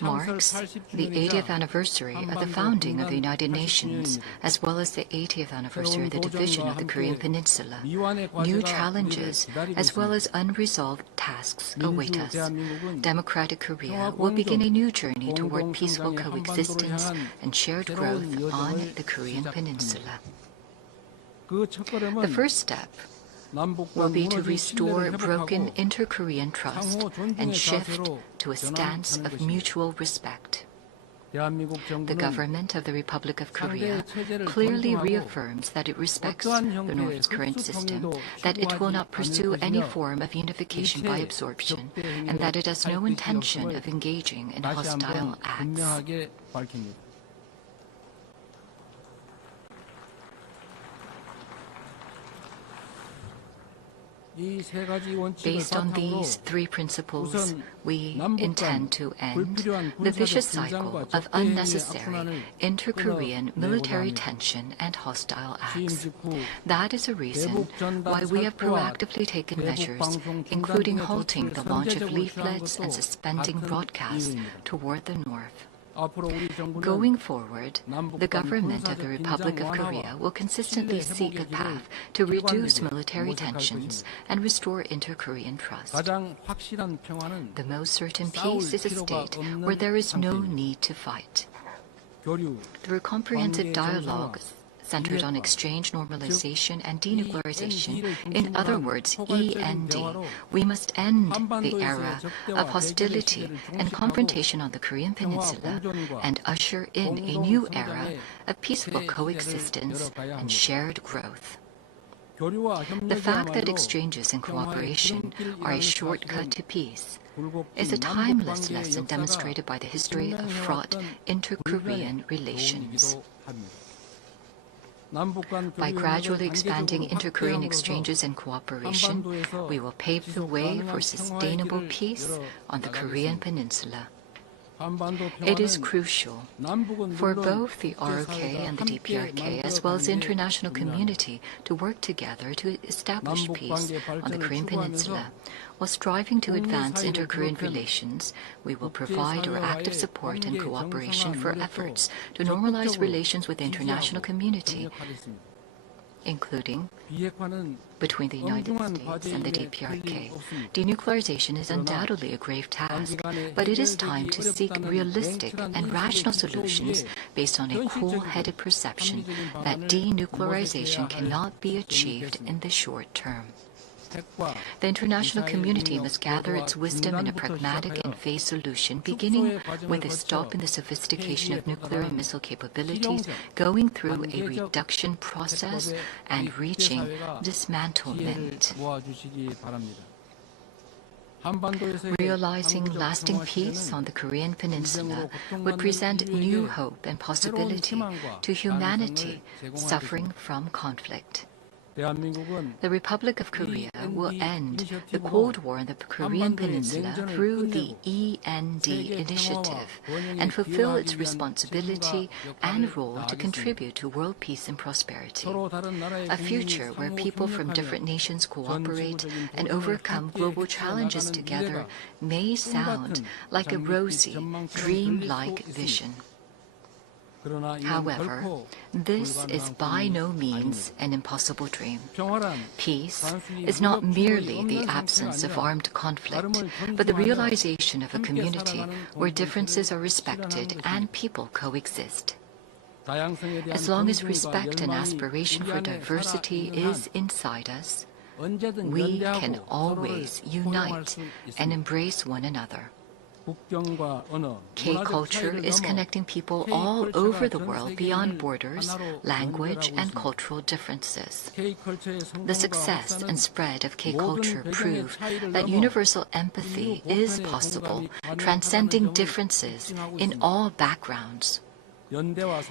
marks the 80th anniversary of the founding of the United Nations, as well as the 80th anniversary of the division of the Korean Peninsula. New challenges, as well as unresolved tasks, await us. Democratic Korea will begin a new journey toward peaceful coexistence and shared growth on the Korean Peninsula. The first step will be to restore broken inter-Korean trust and shift to a stance of mutual respect. The government of the Republic of Korea clearly reaffirms that it respects the North's current system, that it will not pursue any form of unification by absorption, and that it has no intention of engaging in hostile acts. Based on these three principles, we intend to end the vicious cycle of unnecessary inter-Korean military tension and hostile acts. That is a reason why we have proactively taken measures, including halting the launch of leaflets and suspending broadcasts toward the north. Going forward, the government of the Republic of Korea will consistently seek a path to reduce military tensions and restore inter-Korean trust. The most certain peace is a state where there is no need to fight. Through comprehensive dialogue centered on exchange, normalization, and denuclearization, in other words, END, we must end the era of hostility and confrontation on the Korean Peninsula and usher in a new era of peaceful coexistence and shared growth. The fact that exchanges and cooperation are a shortcut to peace is a timeless lesson demonstrated by the history of fraught inter-Korean relations. By gradually expanding inter-Korean exchanges and cooperation, we will pave the way for sustainable peace on the Korean Peninsula. It is crucial for both the ROK and the DPRK, as well as the international community, to work together to establish peace on the Korean Peninsula. While striving to advance inter-Korean relations, we will provide our active support and cooperation for efforts to normalize relations with the international community, including between the United States and the DPRK. Denuclearization is undoubtedly a grave task, but it is time to seek realistic and rational solutions based on a cool-headed perception that denuclearization cannot be achieved in the short term. The international community must gather its wisdom in a pragmatic and phased solution, beginning with a stop in the sophistication of nuclear and missile capabilities, going through a reduction process, and reaching dismantlement. Realizing lasting peace on the Korean Peninsula would present new hope and possibility to humanity suffering from conflict. The Republic of Korea will end the Cold War on the Korean Peninsula through the END initiative and fulfill its responsibility and role to contribute to world peace and prosperity. A future where people from different nations cooperate and overcome global challenges together may sound like a rosy, dream-like vision. However, this is by no means an impossible dream. Peace is not merely the absence of armed conflict, but the realization of a community where differences are respected and people coexist. As long as respect and aspiration for diversity is inside us, we can always unite and embrace one another. K culture is connecting people all over the world beyond borders, language, and cultural differences. The success and spread of K culture prove that universal empathy is possible, transcending differences in all backgrounds.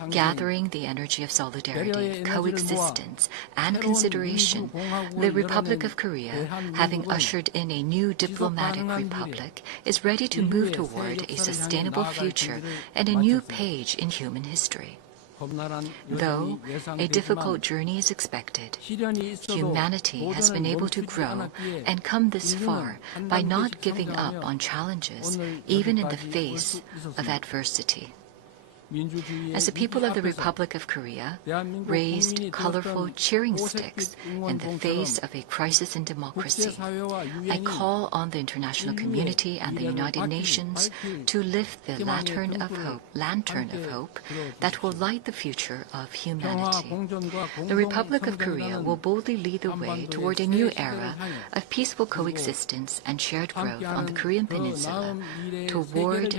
Gathering the energy of solidarity, coexistence, and consideration, the Republic of Korea, having ushered in a new diplomatic republic, is ready to move toward a sustainable future and a new page in human history. Though a difficult journey is expected, humanity has been able to grow and come this far by not giving up on challenges, even in the face of adversity. As the people of the Republic of Korea raised colorful cheering sticks in the face of a crisis in democracy, I call on the international community and the United Nations to lift the lantern of hope that will light the future of humanity. The Republic of Korea will boldly lead the way toward a new era of peaceful coexistence and shared growth on the Korean Peninsula toward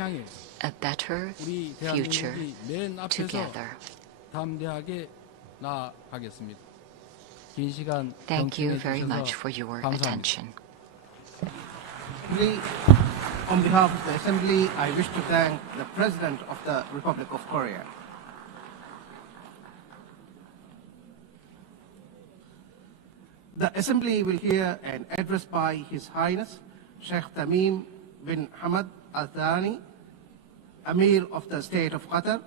a better future together. Thank you very much for your attention. On behalf of the Assembly, I wish to thank the President of the Republic of Korea. The Assembly will hear an address by His Highness Sheikh Tamim bin Hamad Al Thani, Amir of the State of Qatar.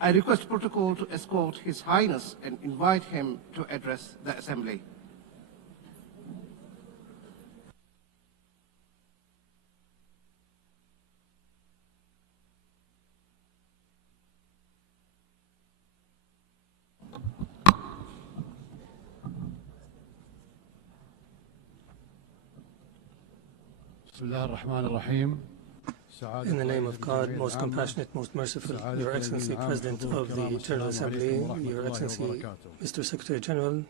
I request protocol to escort His Highness and invite him to address the Assembly. In the name of God, most compassionate, most merciful, Your Excellency, President of the General Assembly, Your Excellency, Mr. Secretary General,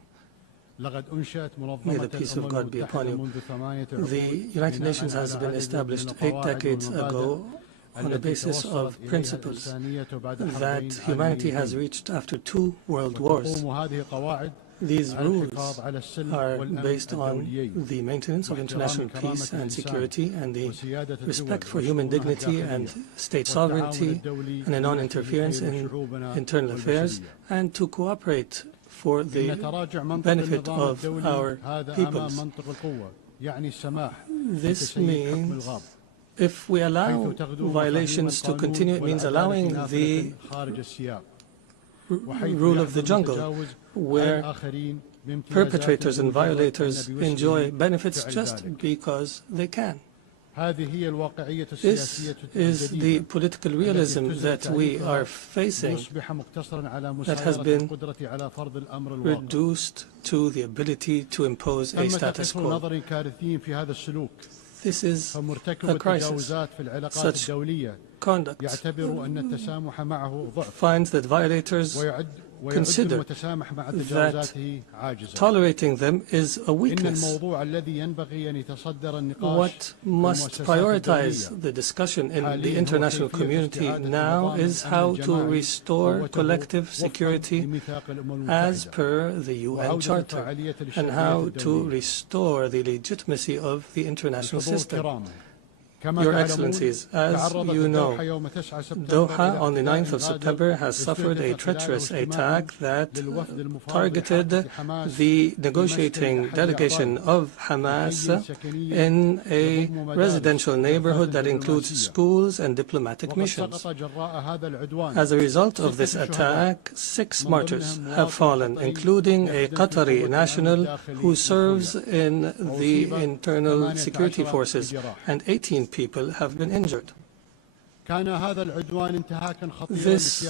may the peace of God be upon you. The United Nations has been established 8 decades ago on the basis of principles that humanity has reached after 2 world wars. These rules are based on the maintenance of international peace and security and the respect for human dignity and state sovereignty and a non-interference in internal affairs, and to cooperate for the benefit of our peoples. This means if we allow violations to continue, it means allowing the rule of the jungle, where perpetrators and violators enjoy benefits just because they can. This is the political realism that we are facing, that has been reduced to the ability to impose a status quo. This is a crisis. Such conduct finds that violators consider that tolerating them is a weakness. What must prioritize the discussion in the international community now is how to restore collective security as per the UN Charter, and how to restore the legitimacy of the international system. Your Excellencies, as you know, Doha on the 9th of September has suffered a treacherous attack that targeted the negotiating delegation of Hamas in a residential neighborhood that includes schools and diplomatic missions. As a result of this attack, 6 martyrs have fallen, including a Qatari national who serves in the internal security forces, and 18 people have been injured. This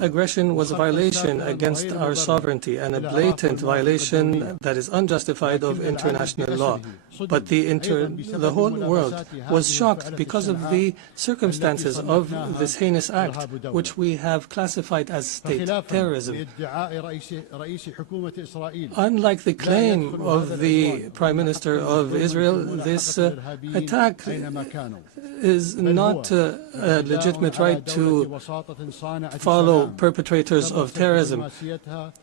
aggression was a violation against our sovereignty and a blatant violation that is unjustified of international law. But the whole world was shocked because of the circumstances of this heinous act, which we have classified as state terrorism. Unlike the claim of the Prime Minister of Israel, this attack is not a legitimate right to follow perpetrators of terrorism.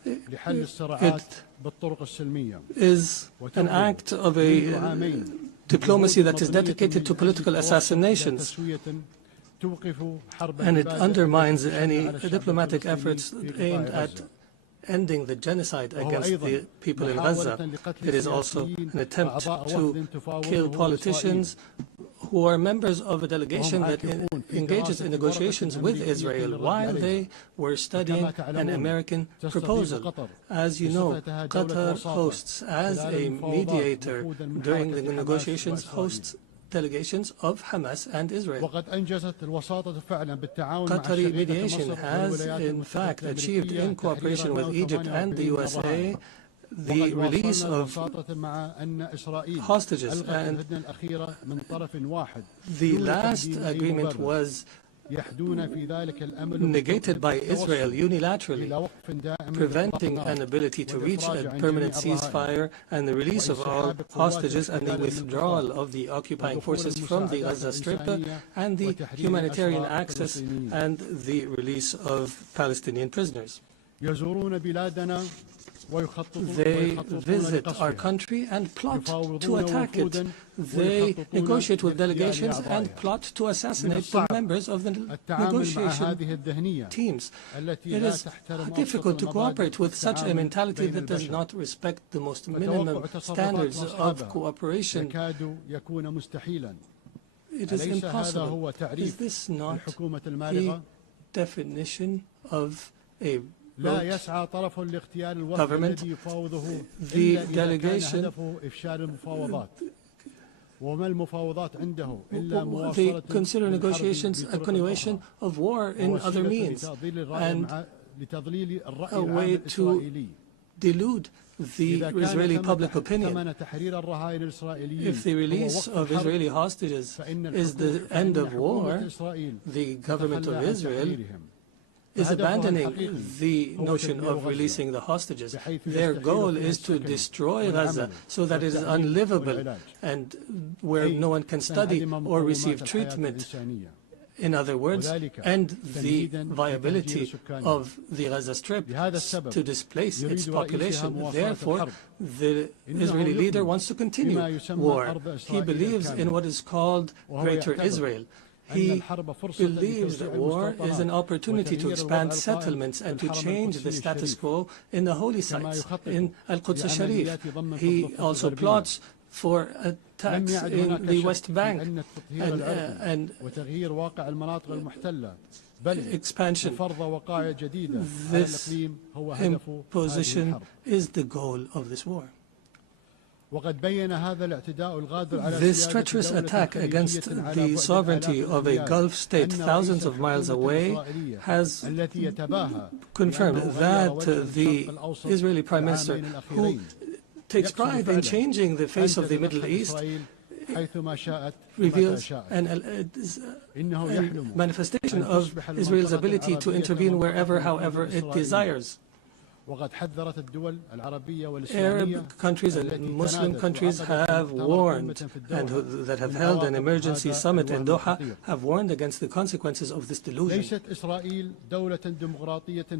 It is an act of a diplomacy that is dedicated to political assassinations, and it undermines any diplomatic efforts aimed at ending the genocide against the people in Gaza. It is also an attempt to kill politicians who are members of a delegation that engages in negotiations with Israel while they were studying an American proposal. As you know, Qatar hosts, as a mediator during the negotiations, hosts delegations of Hamas and Israel. Qatari mediation has, in fact, achieved, in cooperation with Egypt and the USA, the release of hostages, and the last agreement was negated by Israel unilaterally, preventing an ability to reach a permanent ceasefire and the release of all hostages and the withdrawal of the occupying forces from the Gaza Strip and the humanitarian access and the release of Palestinian prisoners. They visit our country and plot to attack it. They negotiate with delegations and plot to assassinate the members of the negotiation teams. It is difficult to cooperate with such a mentality that does not respect the most minimum standards of cooperation. It is impossible. Is this not the definition of a government? The delegation, they consider negotiations a continuation of war in other means and a way to delude the Israeli public opinion. If the release of Israeli hostages is the end of war, the government of Israel is abandoning the notion of releasing the hostages. Their goal is to destroy Gaza so that it is unlivable and where no one can study or receive treatment. In other words, end the viability of the Gaza Strip to displace its population. Therefore, the Israeli leader wants to continue war. He believes in what is called Greater Israel. He believes that war is an opportunity to expand settlements and to change the status quo in the holy sites in Al-Quds al-Sharif. He also plots for attacks in the West Bank and expansion. This imposition is the goal of this war. This treacherous attack against the sovereignty of a Gulf state thousands of miles away has confirmed that the Israeli Prime Minister, who takes pride in changing the face of the Middle East, reveals a manifestation of Israel's ability to intervene wherever, however it desires. Arab countries and Muslim countries have warned, and that have held an emergency summit in Doha, have warned against the consequences of this delusion.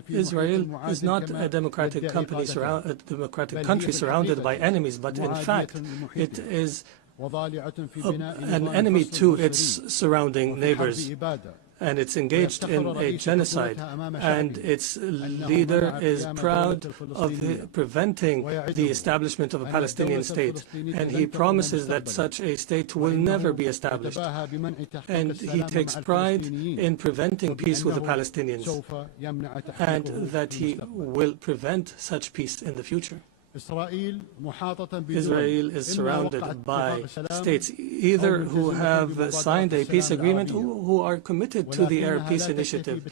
Israel is not a democratic country surrounded by enemies, but in fact it is an enemy to its surrounding neighbors. And it's engaged in a genocide, and its leader is proud of preventing the establishment of a Palestinian state, and he promises that such a state will never be established, and he takes pride in preventing peace with the Palestinians, and that he will prevent such peace in the future. Israel is surrounded by states either who have signed a peace agreement or who are committed to the Arab Peace Initiative.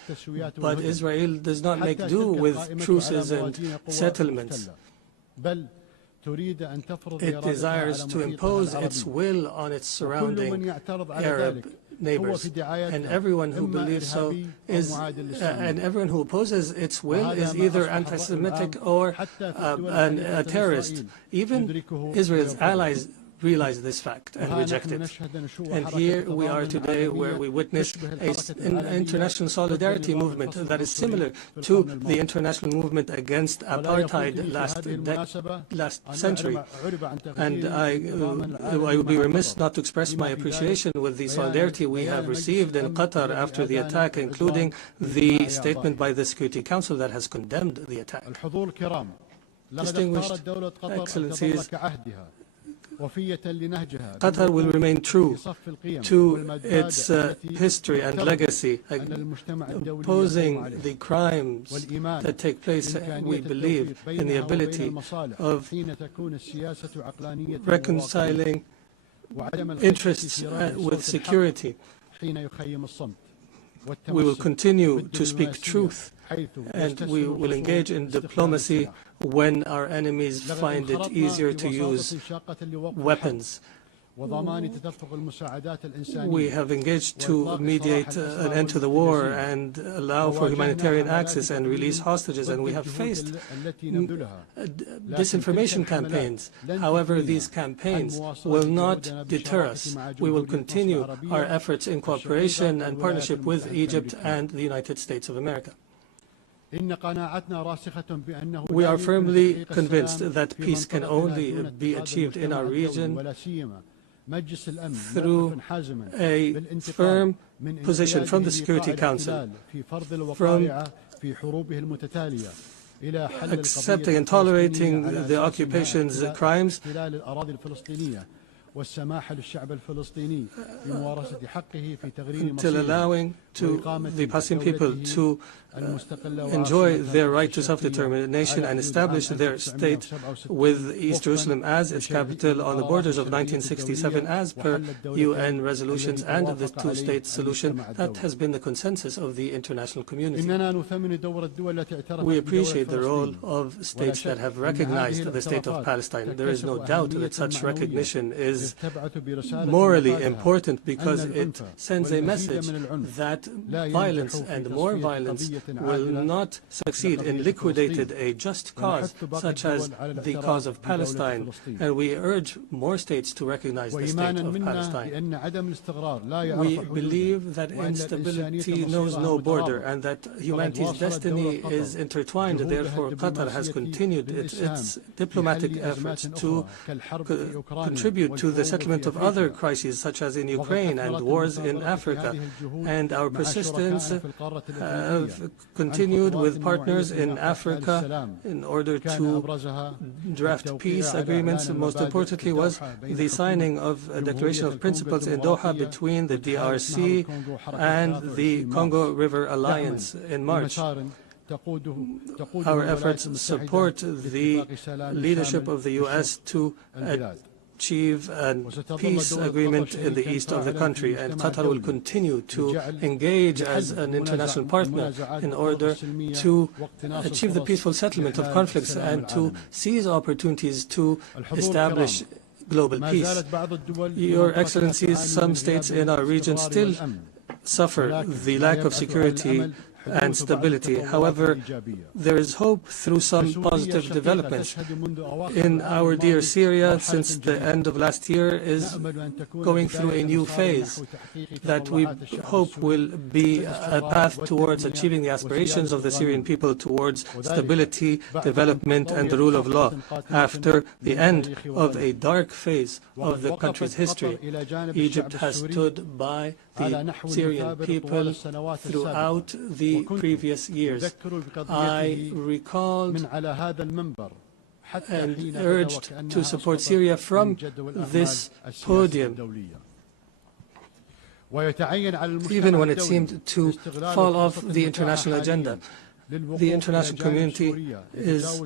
But Israel does not make do with truces and settlements. It desires to impose its will on its surrounding Arab neighbors, and everyone who believes so is, and everyone who opposes its will is either anti-Semitic or a terrorist. Even Israel's allies realize this fact and reject it. And here we are today where we witness an international solidarity movement that is similar to the international movement against apartheid last century. And I would be remiss not to express my appreciation with the solidarity we have received in Qatar after the attack, including the statement by the Security Council that has condemned the attack. Distinguished Excellencies, Qatar will remain true to its history and legacy, opposing the crimes that take place. We believe in the ability of reconciling interests with security. We will continue to speak truth, and we will engage in diplomacy when our enemies find it easier to use weapons. We have engaged to mediate an end to the war and allow for humanitarian access and release hostages, and we have faced disinformation campaigns. However, these campaigns will not deter us. We will continue our efforts in cooperation and partnership with Egypt and the United States of America. We are firmly convinced that peace can only be achieved in our region through a firm position from the Security Council, from accepting and tolerating the occupation's crimes, until allowing to the Palestinian people to enjoy their right to self-determination and establish their state with East Jerusalem as its capital on the borders of 1967 as per UN resolutions and the two-state solution that has been the consensus of the international community. We appreciate the role of states that have recognized the state of Palestine. There is no doubt that such recognition is morally important because it sends a message that violence and more violence will not succeed in liquidating a just cause such as the cause of Palestine, and we urge more states to recognize the state of Palestine. We believe that instability knows no border and that humanity's destiny is intertwined. Therefore, Qatar has continued its diplomatic efforts to contribute to the settlement of other crises such as in Ukraine and wars in Africa, and our persistence have continued with partners in Africa in order to draft peace agreements. Most importantly was the signing of a declaration of principles in Doha between the DRC and the Congo River Alliance in March. Our efforts support the leadership of the U.S. to achieve a peace agreement in the east of the country, and Qatar will continue to engage as an international partner in order to achieve the peaceful settlement of conflicts and to seize opportunities to establish global peace. Your Excellencies, some states in our region still suffer the lack of security and stability. However, there is hope through some positive developments. In our dear Syria, since the end of last year, is going through a new phase that we hope will be a path towards achieving the aspirations of the Syrian people towards stability, development, and the rule of law after the end of a dark phase of the country's history. Egypt has stood by the Syrian people throughout the previous years. I recalled and urged to support Syria from this podium, even when it seemed to fall off the international agenda. the international community is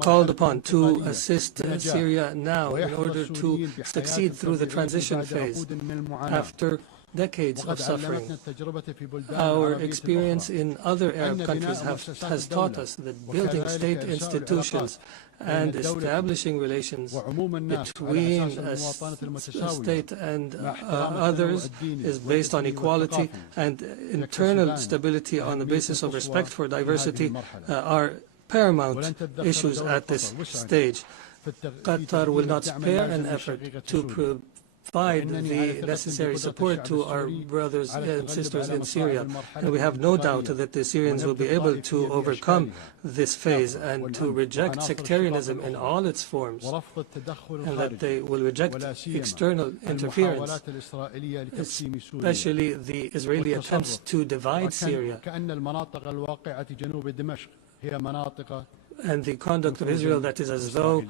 called upon to assist Syria now in order to succeed through the transition phase after decades of suffering. Our experience in other Arab countries has taught us that building state institutions and establishing relations between a state and others is based on equality, and internal stability on the basis of respect for diversity are paramount issues at this stage. Qatar will not spare an effort to provide the necessary support to our brothers and sisters in Syria. And we have no doubt that the Syrians will be able to overcome this phase and to reject sectarianism in all its forms, and that they will reject external interference, especially the Israeli attempts to divide Syria. And the conduct of Israel, that is as though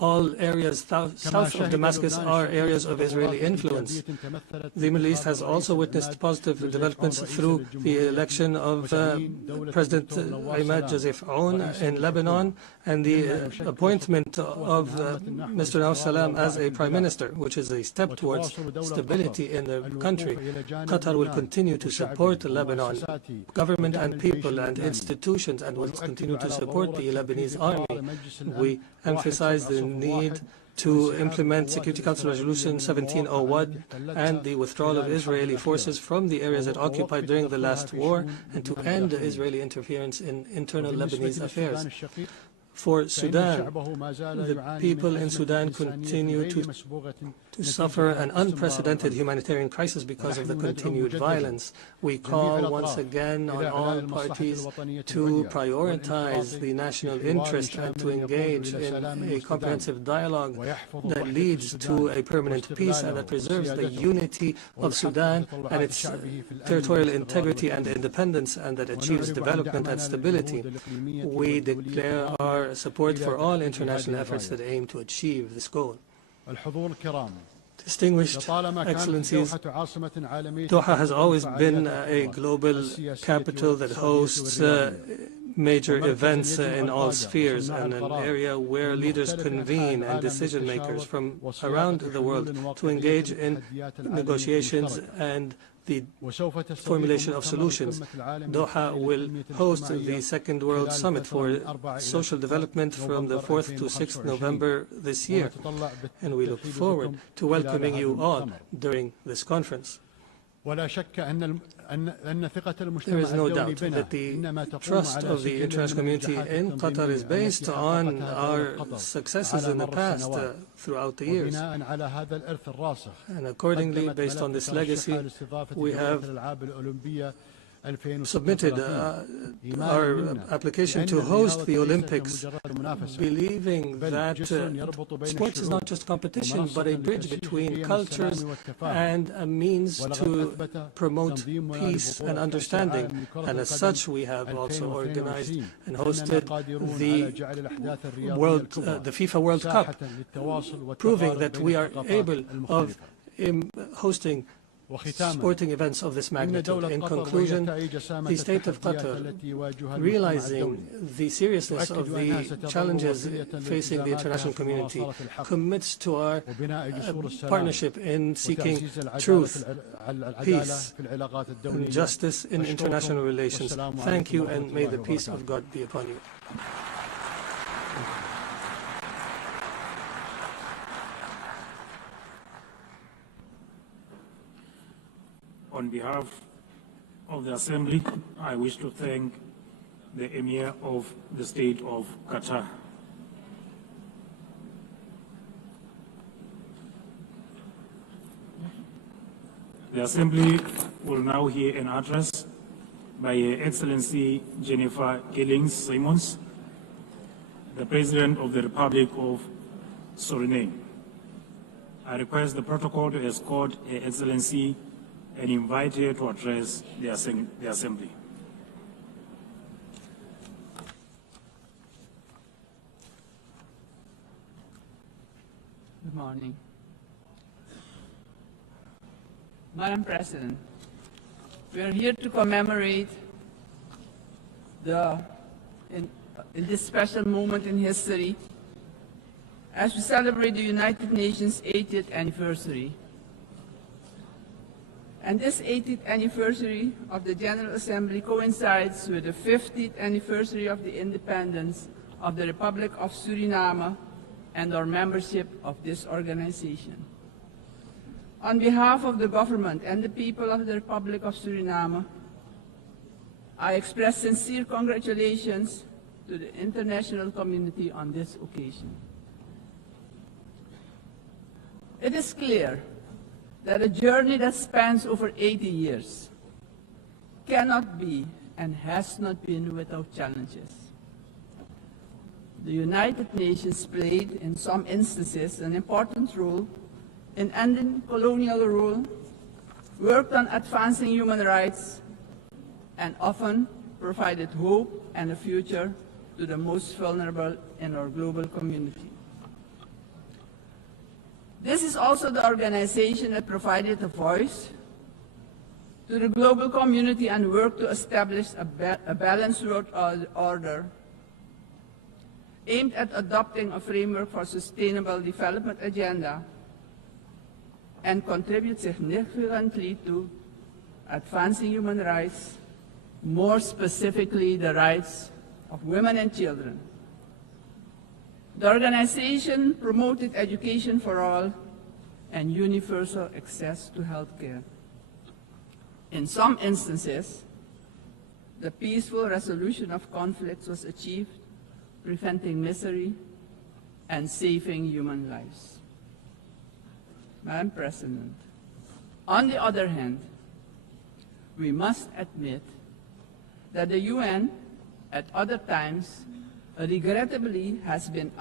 all areas south of Damascus are areas of Israeli influence. The Middle East has also witnessed positive developments through the election of President Ahmed Joseph Aoun in Lebanon and the appointment of Mr. Nawaf Salam as a prime minister, which is a step towards stability in the country. Qatar will continue to support the Lebanon government and people and institutions, and will continue to support the Lebanese army. We emphasize the need to implement Security Council Resolution 1701 and the withdrawal of Israeli forces from the areas it occupied during the last war, and to end Israeli interference in internal Lebanese affairs. For Sudan, the people in Sudan continue to suffer an unprecedented humanitarian crisis because of the continued violence. We call once again on all parties to prioritize the national interest and to engage in a comprehensive dialogue that leads to a permanent peace and that preserves the unity of Sudan and its territorial integrity and independence, and that achieves development and stability. We declare our support for all international efforts that aim to achieve this goal. Distinguished Excellencies, Doha has always been a global capital that hosts major events in all spheres, and an area where leaders convene and decision makers from around the world to engage in negotiations and the formulation of solutions. Doha will host the Second World Summit for Social Development from the 4th to 6th November this year, and we look forward to welcoming you all during this conference. There is no doubt that the trust of the international community in Qatar is based on our successes in the past throughout the years. And accordingly, based on this legacy, we have submitted our application to host the Olympics, believing that sports is not just competition, but a bridge between cultures and a means to promote peace and understanding. And as such, we have also organized and hosted the FIFA World Cup, proving that we are able of hosting sporting events of this magnitude. In conclusion, the state of Qatar, realizing the seriousness of the challenges facing the international community, commits to our partnership in seeking truth, peace, and justice in international relations. Thank you, and may the peace of God be upon you. On behalf of the Assembly, I wish to thank the Emir of the State of Qatar. The Assembly will now hear an address by Her Excellency Jennifer Gillings-Simons, the President of the Republic of Suriname. I request the protocol to escort Her Excellency and invite her to address the Assembly. Good morning. Madam President, we are here to commemorate in this special moment in history, as we celebrate the United Nations 80th anniversary. And this 80th anniversary of the General Assembly coincides with the 50th anniversary of the independence of the Republic of Suriname and our membership of this organization. On behalf of the government and the people of the Republic of Suriname, I express sincere congratulations to the international community on this occasion. It is clear that a journey that spans over 80 years cannot be and has not been without challenges. The United Nations played, in some instances, an important role in ending colonial rule, worked on advancing human rights, and often provided hope and a future to the most vulnerable in our global community. This is also the organization that provided a voice to the global community and worked to establish a balanced world order aimed at adopting a framework for sustainable development agenda and contribute significantly to advancing human rights, more specifically the rights of women and children. The organization promoted education for all and universal access to health care. In some instances, the peaceful resolution of conflicts was achieved, preventing misery and saving human lives. Madam President, on the other hand, we must admit that the UN, at other times, regrettably has been